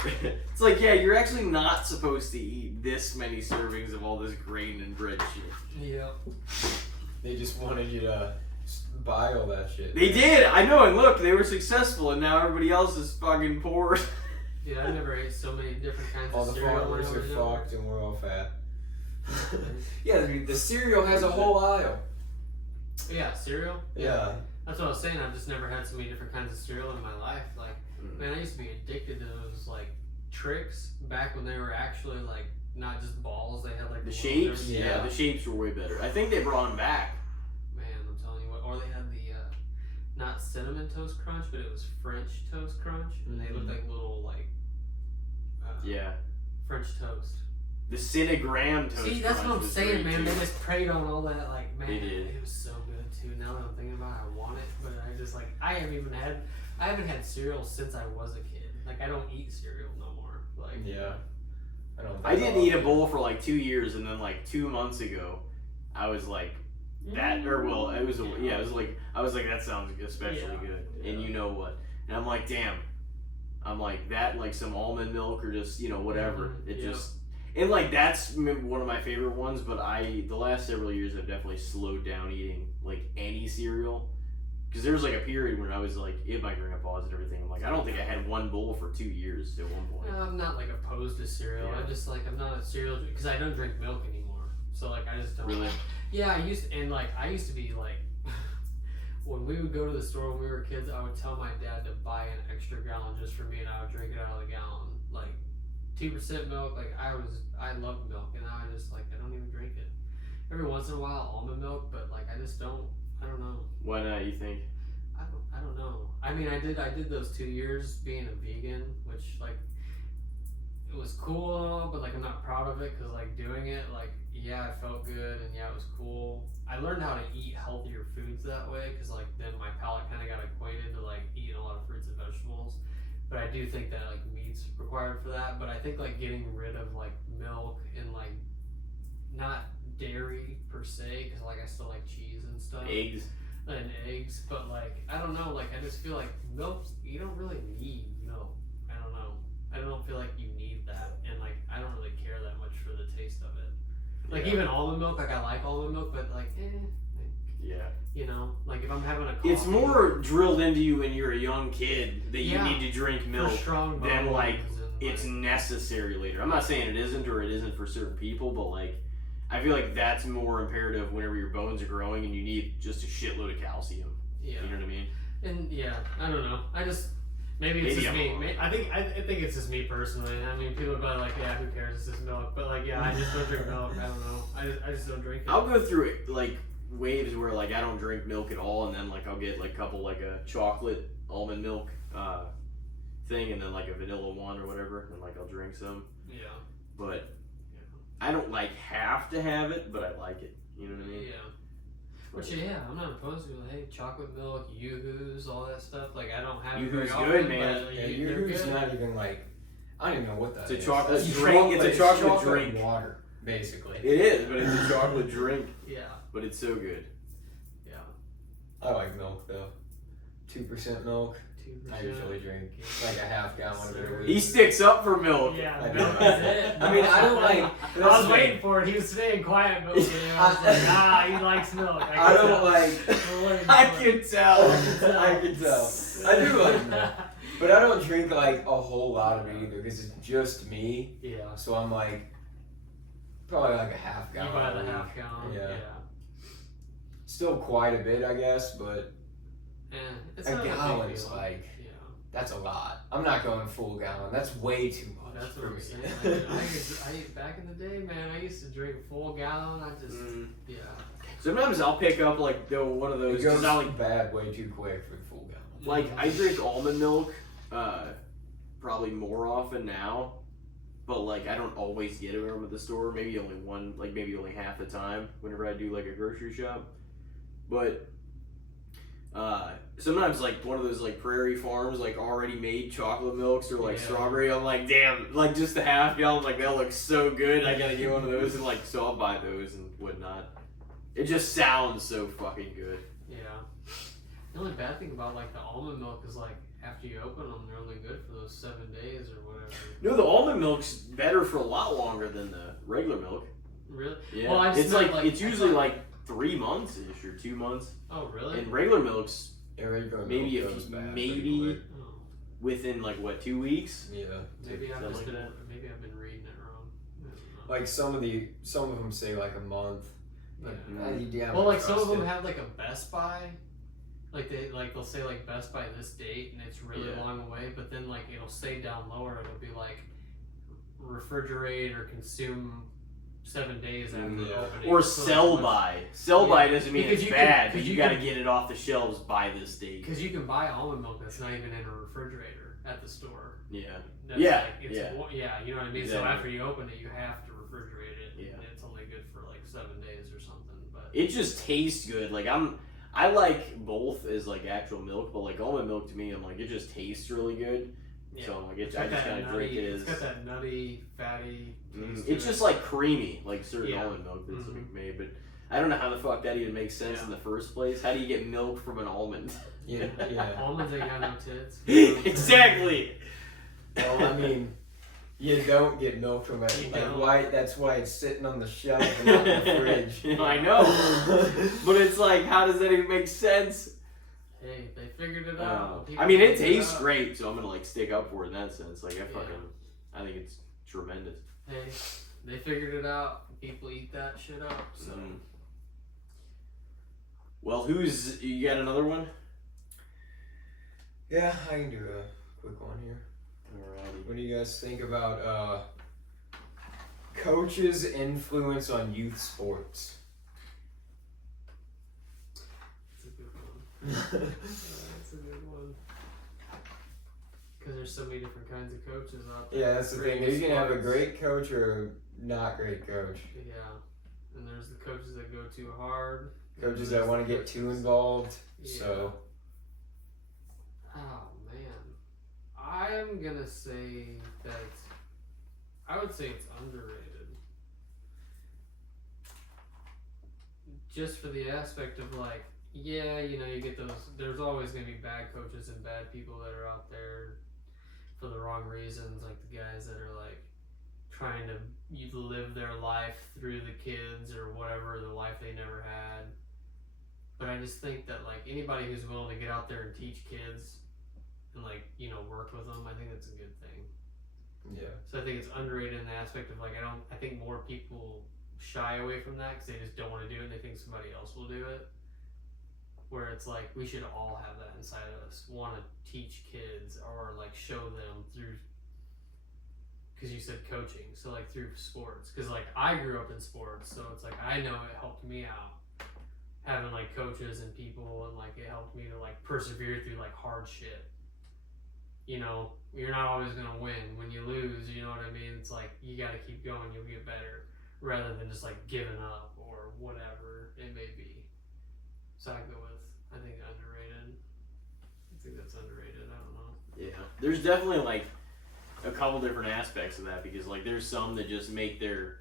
It's like, yeah, you're actually not supposed to eat this many servings of all this grain and bread shit. Yeah. They just wanted you to buy all that shit. They did, I know, and look, they were successful, and now everybody else is fucking poor. Dude, I never ate so many different kinds all of the cereal. farmers are fucked and we're all fat. Yeah, the cereal has a whole aisle. Yeah, cereal? Yeah. That's what I was saying. I've just never had so many different kinds of cereal in my life. Like, man, I used to be addicted to those, like, tricks back when they were actually, like, not just balls. They had, like, the shapes? Yeah, the shapes were way better. I think they brought them back. Man, I'm telling you what. Or they had the, not Cinnamon Toast Crunch, but it was French Toast Crunch. And they looked like little, like, French toast. The Cinegram Toast See, that's Crunch what I'm saying, man. too. They just preyed on all that, like, man, They did. it was so good too. Now that I'm thinking about it, I want it, but I just like, I haven't had cereal since I was a kid. Like, I don't eat cereal no more. Like, yeah, I didn't eat a bowl for like 2 years, and then like 2 months ago, I was like, that, or well, it was like, I was like, that sounds especially good, and you know what? And I'm like, damn, I'm like that, like some almond milk or just, you know, whatever. It just. And like that's one of my favorite ones, but the last several years I've definitely slowed down eating like any cereal, because there was like a period when I was like in my grandpa's and everything. I'm like, I don't think I had one bowl for 2 years at one point. No, I'm not like opposed to cereal. I just like, I'm not a cereal because I don't drink milk anymore. So like I just don't. Really? Yeah, I used to be like when we would go to the store when we were kids, I would tell my dad to buy an extra gallon just for me, and I would drink it out of the gallon, like 2% milk. Like I loved milk, and now I don't even drink it. Every once in a while, almond milk, but like I don't know. Why not, you think? I don't know. I mean, I did those 2 years being a vegan, which like it was cool, but like I'm not proud of it, because like doing it, like yeah, it felt good and yeah, it was cool. I learned how to eat healthier foods that way, because like then my palate kind of got acquainted to like eating a lot of fruits and vegetables. But I do think that like meat meat's required for that, but I think like getting rid of like milk and like not dairy per se, because like I still like cheese and stuff. Eggs. And eggs, but like I don't know, like I just feel like milk, you don't really need milk. I don't know. I don't feel like you need that, and like I don't really care that much for the taste of it. Like even almond milk, like I like almond milk, but like yeah. You know, like if I'm having a coffee, It's more drilled into you when you're a young kid that you Yeah, need to drink milk strong than like bones and, it's necessary later. I'm not saying it isn't or it isn't for certain people, but like I feel like that's more imperative whenever your bones are growing and you need just a shitload of calcium. Yeah. You know what I mean? And yeah, I don't know. I just maybe it's just me. I think it's just me personally. I mean, people are probably like, yeah, who cares? It's just milk. But like, yeah, I just don't drink milk. I don't know. I just don't drink it. I'll go through it like waves where like I don't drink milk at all, and then like I'll get like a couple like a chocolate almond milk thing, and then like a vanilla one or whatever, and like I'll drink some. Yeah. But I don't like have to have it, but I like it. You know what I mean? Yeah. Which yeah, I'm not opposed to. Hey, chocolate milk, Yoo-Hoos, all that stuff. Like I don't have it very Yoo-Hoo's often, good, man. but Yeah, they're Yoo-Hoo's good. not even like, I don't even know what that is. It's a chocolate That's drink. It's a chocolate chocolate drink. water, basically. It is, but it's a chocolate drink. Yeah. But it's so good. Yeah. I like milk though. 2% milk. 2%. I usually drink like a half gallon of it a week. He sticks up for milk. Yeah, I milk know. is it. I mean, I don't like. I was waiting for it. He was staying quiet, but I was like, he likes milk. I don't like. I can tell. I can tell. I do like milk, but I don't drink like a whole lot of it either because it's just me. Yeah. So I'm like, probably like a half You gallon. buy a the week. half gallon. Yeah. Yeah. Still quite a bit, I guess, but It's a not gallon big is deal. like Yeah. that's a lot. I'm not going full gallon. That's way too much That's for what I'm me. saying. Back in the day, man, I used to drink a full gallon. I just, yeah. Sometimes I'll pick up like one of those It goes because I like bad way too quick for the full gallon. like I drink almond milk probably more often now, but like I don't always get it when I'm at the store. Maybe only half the time whenever I do like a grocery shop. But sometimes like one of those like Prairie Farms like already made chocolate milks or like strawberry, I'm like, damn, like just a half gallon, like that looks so good. I gotta get one of those, and like so I'll buy those and whatnot. It just sounds so fucking good. Yeah. The only bad thing about like the almond milk is like after you open them, they're only good for those 7 days or whatever. No, the almond milk's better for a lot longer than the regular milk. Really? Yeah. Well, I just it's meant, like it's usually like 3 months ish or 2 months. Oh, really? And regular milk's Yeah, regular maybe milk if goes you, bad maybe pretty Oh. within like what 2 weeks. quick. Yeah. Maybe I've just like been that. maybe I've been reading it wrong. I don't know. Like some of them say like a month. Like, Yeah. yeah, Well, like some of them have like a Best Buy, like they'll say like Best Buy this date, and it's really long away. But then like it'll say down lower, it'll be like refrigerate or consume 7 days after the opening. Or So sell much- by. Sell by doesn't mean Because it's you can- bad, but because you you gotta can- get it off the shelves by this date. Because you can buy almond milk that's not even in a refrigerator at the store. Yeah. That's Yeah, Like, it's yeah, you know what I mean? Exactly. So after you open it, you have to refrigerate it. Yeah. And it's only good for like 7 days or something. But It just tastes good. Like I like both as like actual milk, but like almond milk to me, I'm like it just tastes really good. yeah. So I'm like It's I got just that kind of drink nutty- it as It's got that nutty, fatty taste. to it's it. just like creamy, like certain Yeah. almond milk that's Mhm. like made. But I don't know how the fuck that even makes sense Yeah. in the first place. How do you get milk from an almond? Yeah, yeah. Almonds ain't got no tits. Exactly. Well, I mean, you don't get milk from it. You Like don't. why? That's why it's sitting on the shelf and not in the fridge. I know. But it's like, how does that even make sense? Hey, they figured it out. I mean, it People figured tastes out. great, so I'm gonna like stick up for it in that sense. Like I think it's tremendous. Hey, they figured it out. People eat that shit up. So Well, you got another one? Yeah, I can do a quick one here. Alrighty. What do you guys think about coaches' influence on youth sports? it's a good one. That's a good one. Because there's so many different kinds of coaches out there. Yeah, that's the thing. Great You can have a sports. great coach or a not great coach. Yeah, and there's the coaches that go too hard. Coaches and that want to there's get the too coaches- involved. Yeah. So Oh man, I'm gonna say that I would say it's underrated. Just for the aspect of like, yeah, you know, you get those. There's always gonna be bad coaches and bad people that are out there for the wrong reasons, like the guys that are like trying to live their life through the kids or whatever, the life they never had. But I just think that like anybody who's willing to get out there and teach kids and like, you know, work with them, I think that's a good thing. Yeah. So I think it's underrated in the aspect of like, I think more people shy away from that because they just don't want to do it and they think somebody else will do it. Where it's like, we should all have that inside of us. Want to teach kids or like show them through, because you said coaching, so like through sports. Because like I grew up in sports, so it's like I know it helped me out. Having like coaches and people, and like it helped me to like persevere through like hard shit. You know, you're not always gonna win. When you lose, you know what I mean? It's like you gotta keep going, you'll get better. Rather than just like giving up or whatever it may be. So I go with, I think underrated. I think that's underrated, I don't know. Yeah. There's definitely like a couple different aspects of that because like there's some that just make their,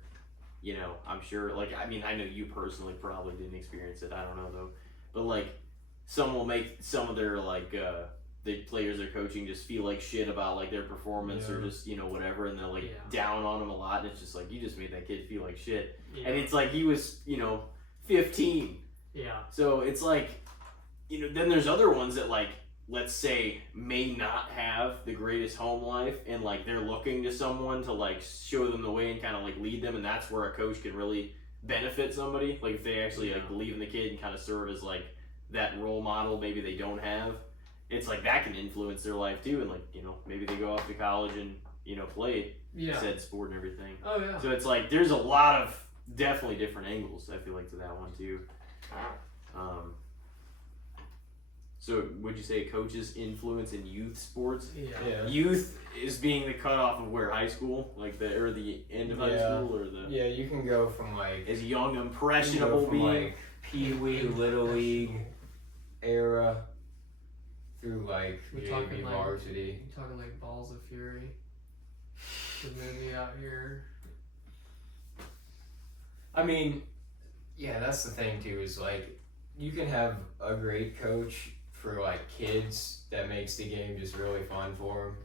you know, I'm sure, like, I mean, I know you personally probably didn't experience it, I don't know though, but like some will make some of their like the players they're coaching just feel like shit about like their performance or just, you know, whatever, and they're like down on them a lot, and it's just like you just made that kid feel like shit. And it's like he was, you know, 15. Yeah. So it's like, you know, then there's other ones that like, let's say, may not have the greatest home life, and like they're looking to someone to like show them the way and kind of like lead them, and that's where a coach can really benefit somebody. Like if they actually like believe in the kid and kind of serve as like that role model maybe they don't have, it's like that can influence their life too, and like, you know, maybe they go off to college and, you know, play said sport and everything. Oh yeah. So it's like there's a lot of definitely different angles, I feel like, to that one too. So would you say coaches' influence in youth sports? Yeah. Youth is being the cutoff of where, high school, like the end of high school, or the you can go from like as young impressionable being like Pee-wee, Little League era through like JV varsity. You talking like Balls of Fury? The movie out here. I mean, yeah, that's the thing too. Is like you can have a great coach for like kids that makes the game just really fun for them,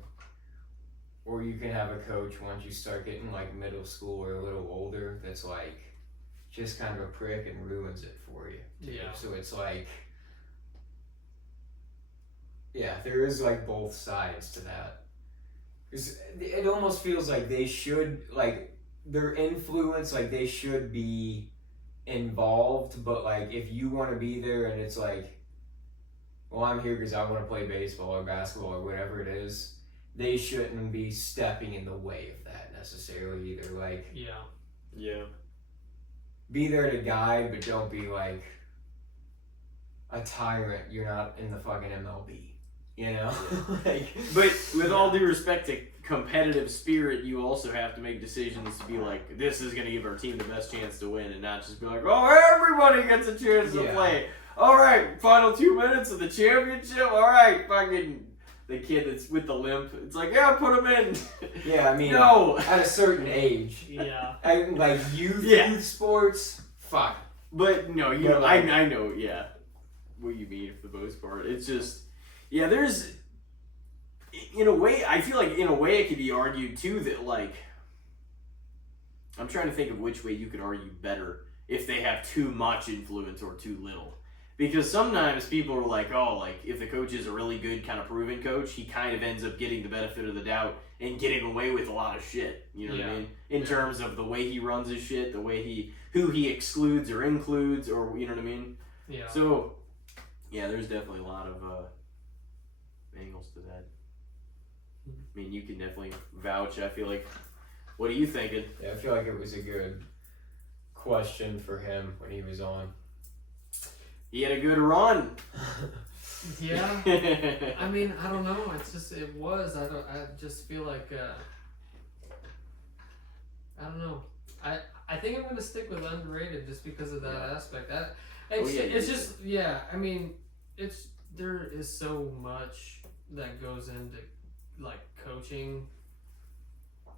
or you can have a coach once you start getting like middle school or a little older that's like just kind of a prick and ruins it for you. Yeah. So it's like, yeah, there is like both sides to that. 'Cause it almost feels like they should, like, their influence, like they should be involved, but like if you want to be there and it's like, well, I'm here because I want to play baseball or basketball or whatever it is, they shouldn't be stepping in the way of that necessarily either. Like, be there to guide, but don't be like a tyrant. You're not in the fucking MLB, you know? Like, but with all due respect to competitive spirit, you also have to make decisions to be like, this is going to give our team the best chance to win, and not just be like, oh, everybody gets a chance to play. All right, final 2 minutes of the championship. All right, fucking the kid that's with the limp. It's like, yeah, put him in. Yeah, I mean, no. At a certain age. Yeah. Like youth sports, fuck. But no, you know, like, I know, what you mean for the most part. It's just, there's, in a way, I feel like in a way it could be argued too that like, I'm trying to think of which way you could argue better if they have too much influence or too little. Because sometimes people are like, oh, like, if the coach is a really good kind of proven coach, he kind of ends up getting the benefit of the doubt and getting away with a lot of shit. You know what I mean? In terms of the way he runs his shit, the way who he excludes or includes, or, you know what I mean? Yeah. So, there's definitely a lot of angles to that. I mean, you can definitely vouch, I feel like. What are you thinking? Yeah, I feel like it was a good question for him when he was on. He had a good run. Yeah. I mean, I don't know. It's just, it was. I just feel like, I don't know. I think I'm going to stick with underrated just because of that aspect. It's just, I mean, there is so much that goes into like coaching,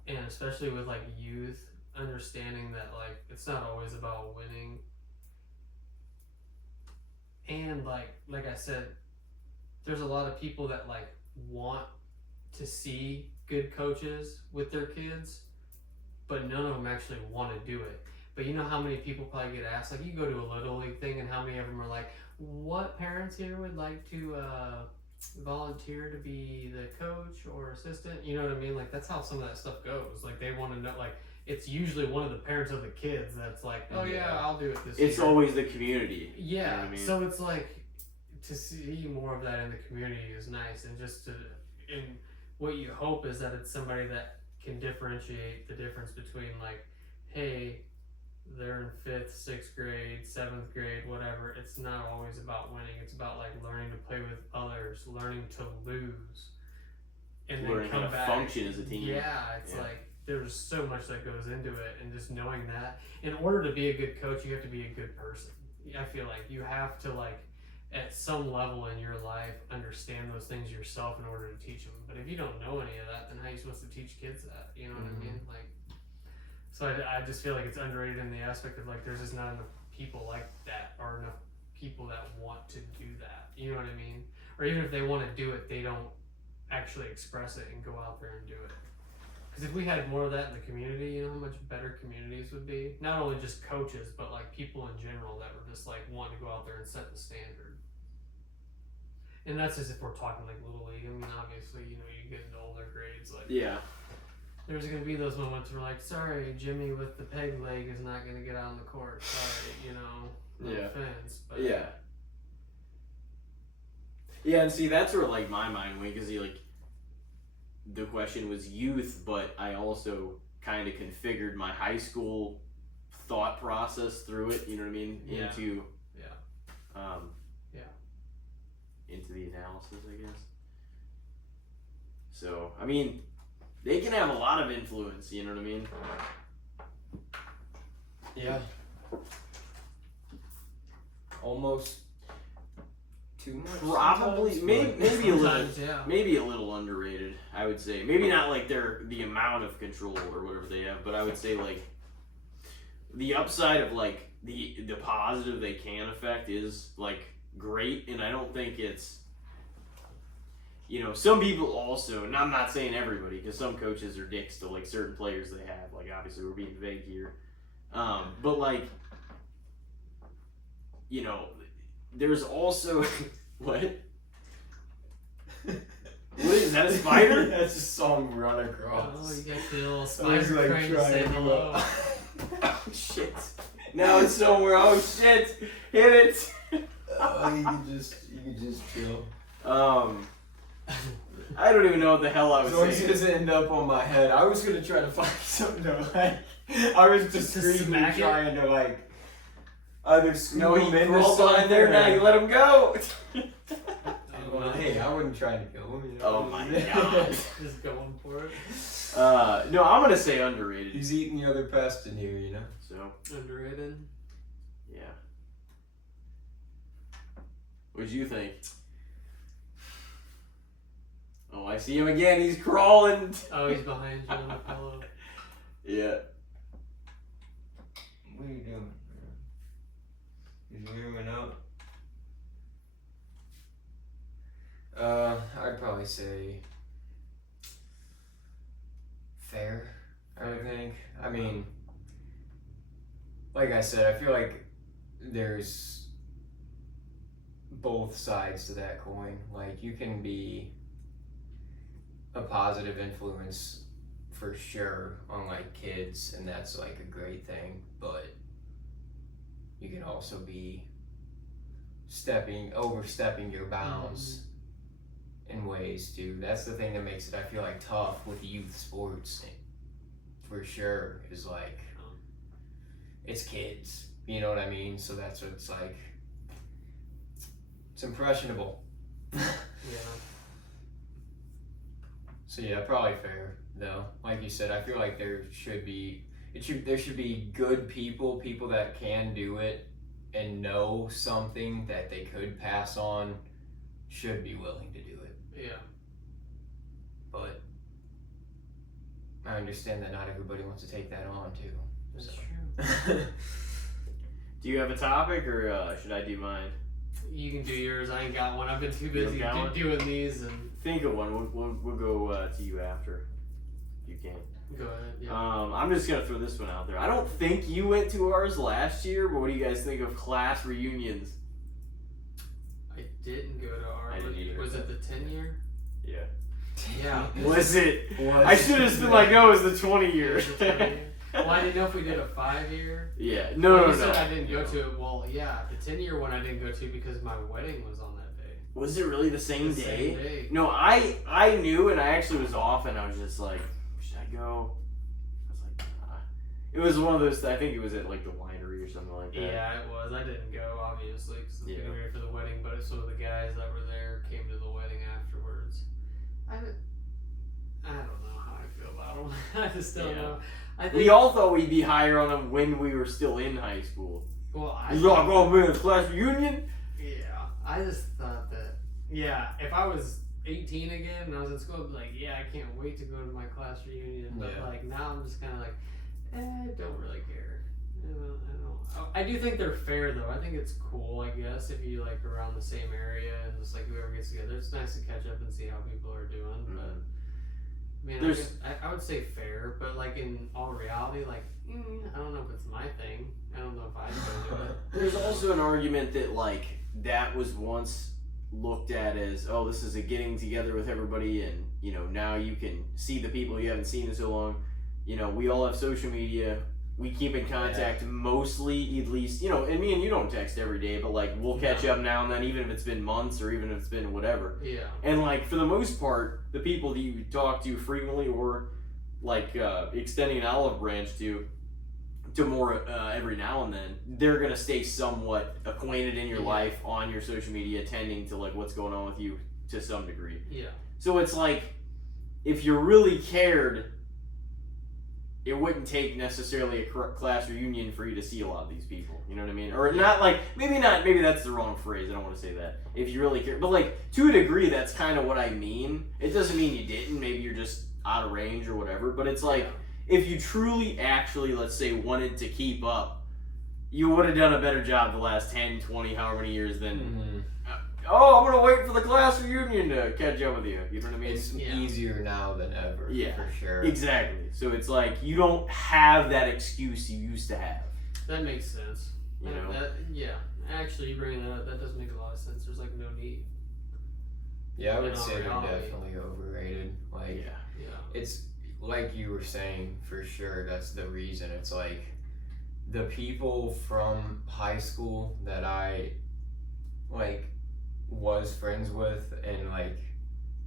and especially with like youth, understanding that like it's not always about winning. And like I said, there's a lot of people that like want to see good coaches with their kids, but none of them actually want to do it. But you know how many people probably get asked, like you go to a Little League thing and how many of them are like, what parents here would like to volunteer to be the coach or assistant? You know what I mean? Like that's how some of that stuff goes. Like they want to know, like it's usually one of the parents of the kids that's like, oh yeah, I'll do it this year. It's always the community. Yeah, you know what I mean? So it's like to see more of that in the community is nice, and just to, and what you hope is that it's somebody that can differentiate the difference between like, hey, they're in 5th, 6th grade, 7th grade, whatever. It's not always about winning. It's about like learning to play with others, learning to lose, and learning then come how to back. function as a team. Yeah, it's like there's so much that goes into it, and just knowing that in order to be a good coach, you have to be a good person. I feel like you have to like at some level in your life understand those things yourself in order to teach them. But if you don't know any of that, then how are you supposed to teach kids that? You know what I mean? Like. So I just feel like it's underrated in the aspect of like there's just not enough people like that, or enough people that want to do that. You know what I mean? Or even if they want to do it, they don't actually express it and go out there and do it. Because if we had more of that in the community, you know how much better communities would be? Not only just coaches, but like people in general that were just like wanting to go out there and set the standard. And that's just if we're talking like Little League. I mean, obviously, you know, you get into older grades, like there's gonna be those moments where like, sorry, Jimmy with the peg leg is not gonna get out on the court. Sorry, you know, no offense, but yeah, and see that's where like my mind went, because like the question was youth, but I also kind of configured my high school thought process through it. You know what I mean? Into into the analysis, I guess. So I mean, they can have a lot of influence, you know what I mean? Yeah. Almost too much. Probably, maybe a little, maybe a little underrated. I would say maybe not like the amount of control or whatever they have, but I would say like the upside of like the positive they can affect is like great, and I don't think it's. You know, some people also, and I'm not saying everybody, because some coaches are dicks to like certain players they have. Like obviously we're being vague here, but like, you know, there's also what? What is that? A spider? That's a song run across. Oh, you got your little spider like trying to say hello. Oh shit! Now it's somewhere. Oh shit! Hit it! Oh, you can just chill. I don't even know what the hell I was saying. So it's gonna end up on my head. I was gonna try to find something to like. I was discreetly trying to like either scoop him in or something. There now. You let him go. Well, hey, I wouldn't try to kill him. You know? Oh my god! Just going for it. No, I'm gonna say underrated. He's eating the other pest in here, you know. So underrated. Yeah. What'd you think? Oh, I see him again. He's crawling. Oh, he's behind you on the pillow. Yeah. What are you doing? He's warming up. I'd probably say fair. I would think. I mean, like I said, I feel like there's both sides to that coin. Like you can be a positive influence for sure on like kids, and that's like a great thing, but you can also be overstepping your bounds in ways too. That's the thing that makes it, I feel like, tough with youth sports for sure, is like it's kids, you know what I mean? So that's what it's like, it's impressionable. Yeah. So yeah, probably fair though. Like you said, I feel like there should be good people that can do it and know something that they could pass on, should be willing to do it. Yeah. But I understand that not everybody wants to take that on too. That's So. true. Do you have a topic, or should I do mine? You can do yours. I ain't got one. I've been too busy doing these and. Think of one. We'll go to you after. If you can. Go ahead. Yeah. I'm just gonna throw this one out there. I don't think you went to ours last year, but what do you guys think of class reunions? I didn't go to ours. I didn't either. Was it the 10-year? Yeah. Yeah. Was it? I should have been like, no, it was the 20 year. Was it the 20-year? Well, I didn't know if we did a 5-year. Yeah. You No. said I didn't go to it. Well, yeah, the 10-year one I didn't go to because my wedding was on that day. Was it really the same day? Same day. No, I knew, and I actually was off, and I was just like, should I go? I was like, nah. It was one of those. I think it was at like the winery or something like that. Yeah, it was. I didn't go, obviously, because I was getting ready for the wedding, but some of the guys that were there came to the wedding afterwards. I don't know how I feel about them. I just don't know. I think We all thought we'd be higher on them when we were still in high school. Well, You like, oh man, class reunion? Yeah, I just thought that. Yeah, if I was 18 again and I was in school, I'd be like, yeah, I can't wait to go to my class reunion. But like now, I'm just kind of like, don't really care. I don't. I do think they're fair though. I think it's cool. I guess if you like around the same area and just like whoever gets together, it's nice to catch up and see how people are doing. Mm-hmm. But man, I would say fair, but like in all reality, like I don't know if it's my thing. I don't know if I'd go to it. There's also an argument that like that was once looked at as, oh, this is a getting together with everybody, and you know now you can see the people you haven't seen in so long. You know, we all have social media. We keep in contact mostly, at least, you know, and me and you don't text every day, but like we'll catch up now and then, even if it's been months or even if it's been whatever. Yeah. And like for the most part, the people that you talk to frequently or like extending an olive branch to more every now and then, they're gonna stay somewhat acquainted in your life on your social media, tending to like what's going on with you to some degree. Yeah. So it's like if you really cared, it wouldn't take necessarily a class reunion for you to see a lot of these people. You know what I mean? Or not like, maybe that's the wrong phrase. I don't want to say that. If you really care. But like, to a degree, that's kind of what I mean. It doesn't mean you didn't. Maybe you're just out of range or whatever. But it's like, if you truly actually, let's say, wanted to keep up, you would have done a better job the last 10, 20, however many years than... Oh, I'm gonna wait for the class reunion to catch up with you. You know what I mean? It's easier now than ever. Yeah, for sure. Exactly. So it's like you don't have that excuse you used to have. That makes sense. You know? Actually, you bringing that up, that does make a lot of sense. There's like no need. Yeah, I would say they're definitely overrated. Like, it's like you were saying, for sure. That's the reason. It's like the people from high school that I like was friends with and like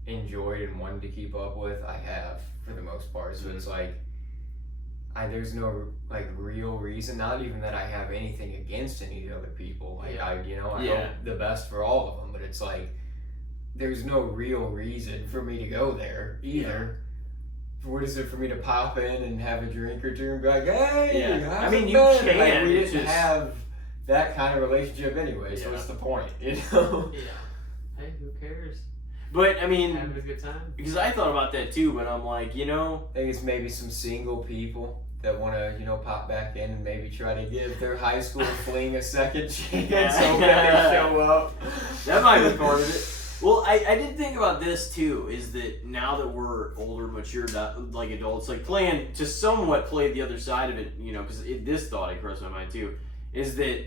enjoyed and wanted to keep up with, I have for the most part. So it's like there's no like real reason, not even that I have anything against any of the other people. Like I hope the best for all of them, but it's like there's no real reason for me to go there either. What is it for me to pop in and have a drink or two and be like, hey, I mean, you can. can. Like, we didn't have that kind of relationship anyway, so what's the point, you know? Yeah. Hey, who cares? But, I mean... Having a good time. Because I thought about that too, but I'm like, you know... I think it's maybe some single people that want to, you know, pop back in and maybe try to give their high school fling a second chance so that they show up. That might be part of it. Well, I did think about this too, is that now that we're older, mature, like adults, like playing, to somewhat play the other side of it, you know, because this thought had crossed my mind too, is that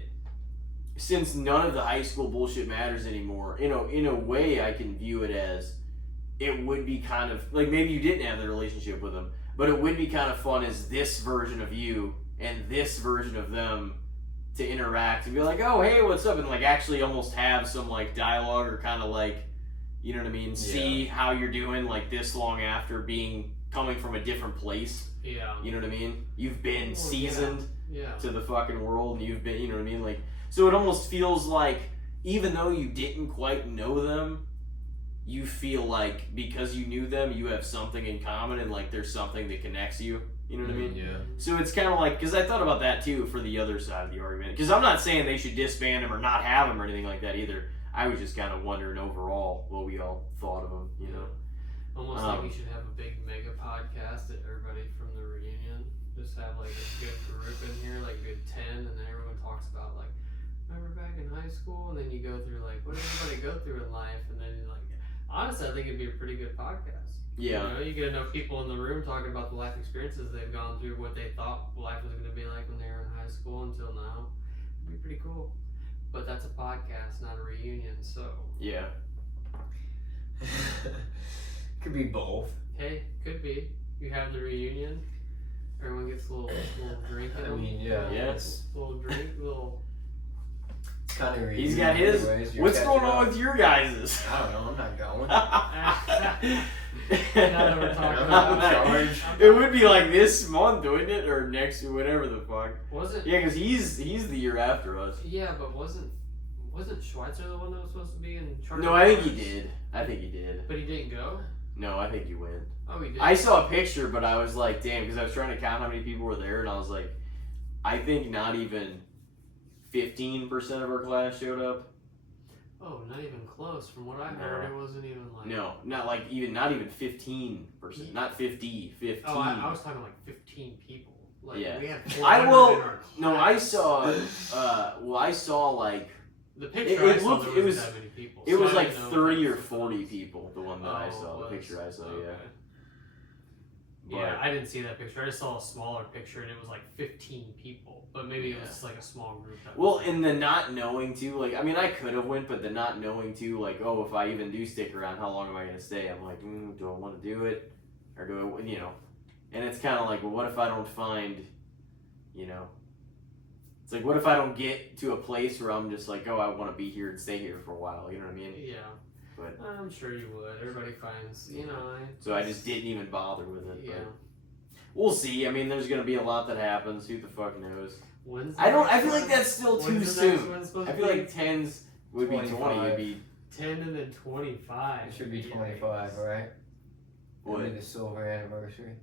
since none of the high school bullshit matters anymore, you know, in a way I can view it as it would be kind of, like maybe you didn't have the relationship with them, but it would be kind of fun as this version of you and this version of them to interact and be like, oh, hey, what's up? And like actually almost have some like dialogue or kind of like, you know what I mean? See how you're doing like this long after coming from a different place. Yeah. You know what I mean? You've been seasoned to the fucking world, and you've been, you know what I mean? Like, so it almost feels like even though you didn't quite know them, you feel like because you knew them, you have something in common and like there's something that connects you. You know what I mean? Yeah. So it's kind of like, because I thought about that too for the other side of the argument. Because I'm not saying they should disband him or not have him or anything like that either. I was just kind of wondering overall what we all thought of him, you know? Almost like we should have a big mega podcast that everybody to have like a good group in here, like a good 10, and then everyone talks about like, remember back in high school, and then you go through like, what did everybody go through in life, and then like, honestly, I think it'd be a pretty good podcast. Yeah. You know, you get enough people in the room talking about the life experiences they've gone through, what they thought life was going to be like when they were in high school until now. It'd be pretty cool. But that's a podcast, not a reunion, so. Yeah. Could be both. Hey, could be. You have the reunion. Everyone gets a little drink in them. I mean, yeah. Yes. Little drink, little. It's kind of reunion. He's got his. Anyways. What's going on with your guys's? I don't know. I'm not going. Now that we're talking about charge. It would be like this month, wouldn't it, or next, whatever the fuck. Was it? Yeah, because he's the year after us. Yeah, but wasn't Schweitzer the one that was supposed to be in charge? No, I think he did. But But he didn't go. No, I think he went. Oh, he did. I saw a picture, but I was like, damn, because I was trying to count how many people were there, and I was like, I think not even 15% of our class showed up. Oh, not even close. From what I heard, it wasn't even like. No, not even 15%. Not 50. 15. Oh, I was talking like 15 people. Like, Yeah. We had I 400 will. in our class. No, I saw. I saw like. The picture It I saw, looked- there it wasn't was- that many people. It so was I like didn't know 30 if or that was 40 people. The one that I saw. it The picture I was. saw. Okay. Yeah. Yeah, I didn't see that picture. I just saw a smaller picture, and it was like 15 people. But maybe it was just like a small group. Well, and the not knowing too, like, I mean, I could have went, but the not knowing too, like, oh, if I even do stick around, how long am I going to stay? I'm like, do I want to do it? Or do I, you know? And it's kind of like, well, what if I don't find, you know? It's like, what if I don't get to a place where I'm just like, oh, I want to be here and stay here for a while, you know what I mean? Yeah. But I'm sure you would. Everybody finds, you know. so I just didn't even bother with it. Yeah. But we'll see. I mean, there's going to be a lot that happens. Who the fuck knows? When's I feel like that's still too soon. I feel like 10s would be 20. 25. It'd be 10 and then 25. It should be 25, right? what? Maybe the silver anniversary.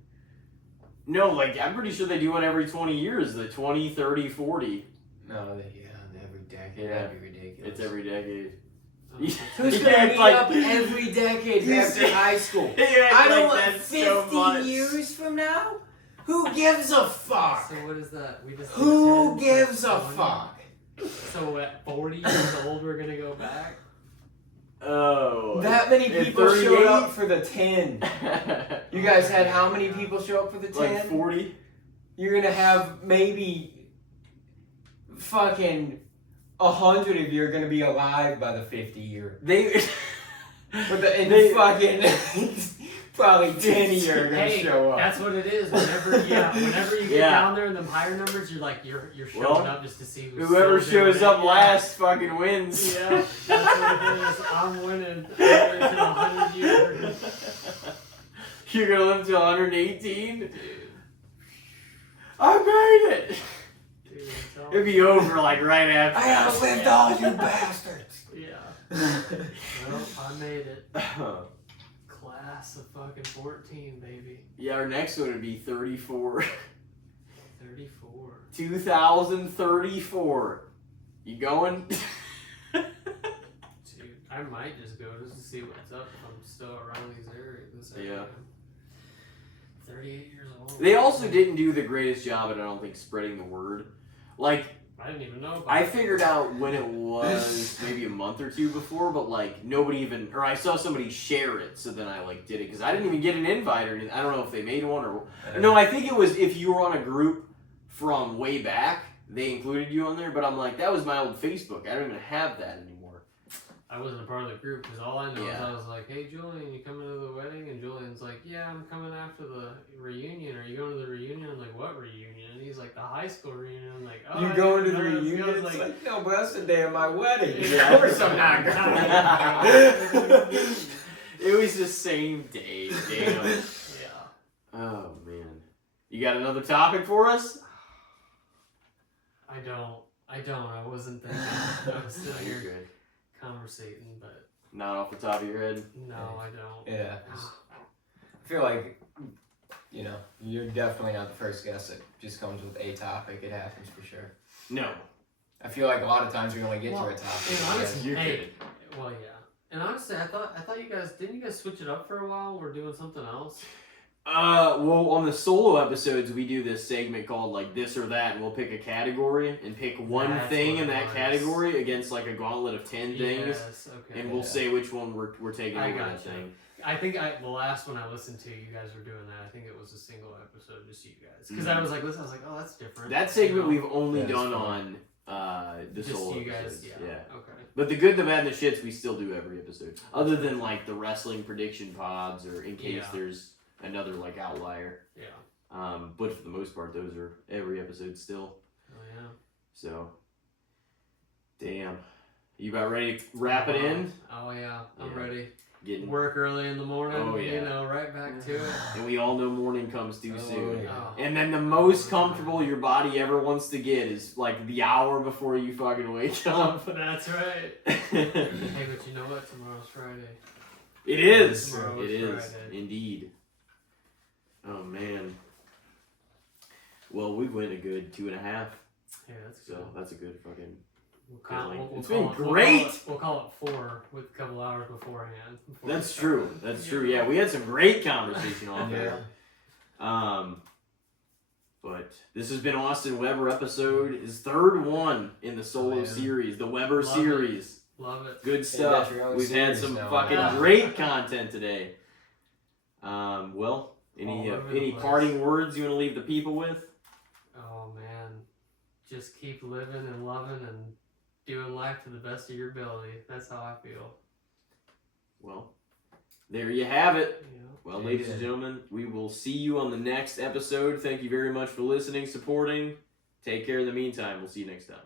No, like, I'm pretty sure they do one every 20 years. The 20, 30, 40. No, every decade. Yeah. That'd be ridiculous. It's every decade. Who's You gonna act be like- up every decade You after see- high school? You act I don't like want that's so 50 much. years from now? Who gives a fuck? So what is that? We just Who did 10, gives so a 20. fuck? So at 40 years old, we're gonna go back? Oh. That many At people showed 38? up for the 10. You guys had how many people show up for the 10? Like 40? You're gonna have maybe fucking 100 of you are gonna be alive by the 50 year. They. But the They- fucking probably 10 of you are gonna Hey, show up. that's what it is. Whenever you get Yeah. down there in them higher numbers, you're like you're showing Well, up just to see who's Whoever still doing shows it. up Yeah. last fucking wins. Yeah, that's what it is. I'm winning. I'm winning to 100 years. You're gonna live to 118? Dude, I made it! dude, tell It'd be over like right after I that. outlived all you bastards. Yeah. Well, I made it. Class of fucking 14, baby. Yeah, our next one would be 34. 34. 2034. You going? Dude, I might just go just to see what's up if I'm still around these areas. This area. Yeah. 38 years old. They also didn't do the greatest job at, I don't think, spreading the word. Like, I didn't even know about I it. figured out when it was maybe a month or two before, but like nobody even, or I saw somebody share it, so then I like did it because I didn't even get an invite or anything. I don't know if they made one or no. I think it was if you were on a group from way back, they included you on there. But I'm like, that was my old Facebook. I don't even have that anymore. I wasn't a part of the group because all I know is Yeah. I was like, hey, Julian, you coming to the wedding? And Julian's like, yeah, I'm coming after the reunion. Are you going to the reunion? I'm like, what reunion? And he's like, the high school reunion. I'm like, oh, You I going to didn't the know this. reunion? I was It's like, like, no, but that's the day of my wedding. Yeah. Of course I'm not going. It was the same day. Damn. yeah. Oh man. You got another topic for us? I don't. I wasn't thinking. I was No, sitting you're here good. conversating, but Not off the top of your head. no, I don't. Yeah. I feel like, you know, you're definitely not the first guest that just comes with a topic. It happens for sure. No. I feel like a lot of times we only get Well, to a topic. and honestly, You're hey, kidding. well, yeah. And honestly, I thought you guys didn't you guys switch it up for a while? We're doing something else. Well, on the solo episodes, we do this segment called like this or that, and we'll pick a category and pick one That's thing what in it that was. category against like a gauntlet of 10 things, Yes, okay. and we'll say which one we're taking I over that gotcha. thing. I think the last one I listened to, you guys were doing that. I think it was a single episode, just you guys. Because I was like, listen, I was like, oh, that's different. That segment You know? we've only That is done fun. on the Just solo you guys, episodes. yeah. Okay. But the good, the bad, and the shits we still do every episode, other than like the wrestling prediction pods or in case there's another like outlier. Yeah. But for the most part, those are every episode still. Oh yeah. So, damn, you about ready to wrap it in? Oh yeah, I'm Yeah. ready. Getting Work early in the morning. Oh, yeah. You know, right back to it. and we all know morning comes too soon. yeah. Oh. And then the most comfortable your body ever wants to get is like the hour before you fucking wake up. That's right. It Hey, but you know what? Tomorrow's Friday. is. Tomorrow It is is Friday. indeed. Oh man. Well, we went a good 2.5, Yeah, that's good. so that's a good fucking. We'll call, Good length. we'll It's call been it- we'll great. call it- We'll call it 4 with a couple hours beforehand. before That's we start. true. That's true. Yeah, we had some great conversation off Yeah. there. But this has been Austin Weber episode, his third one in the solo man. series, the Weber Love series. Love it. Good you stuff. got your own We've had series some now, fucking man. great content today. Well, any All over the any place. parting words you want to leave the people with? Oh man, just keep living and loving and doing life to the best of your ability. That's how I feel. Well, there you have it. You know? Well, ladies and Amen. gentlemen, we will see you on the next episode. Thank you very much for listening, supporting. Take care in the meantime. We'll see you next time.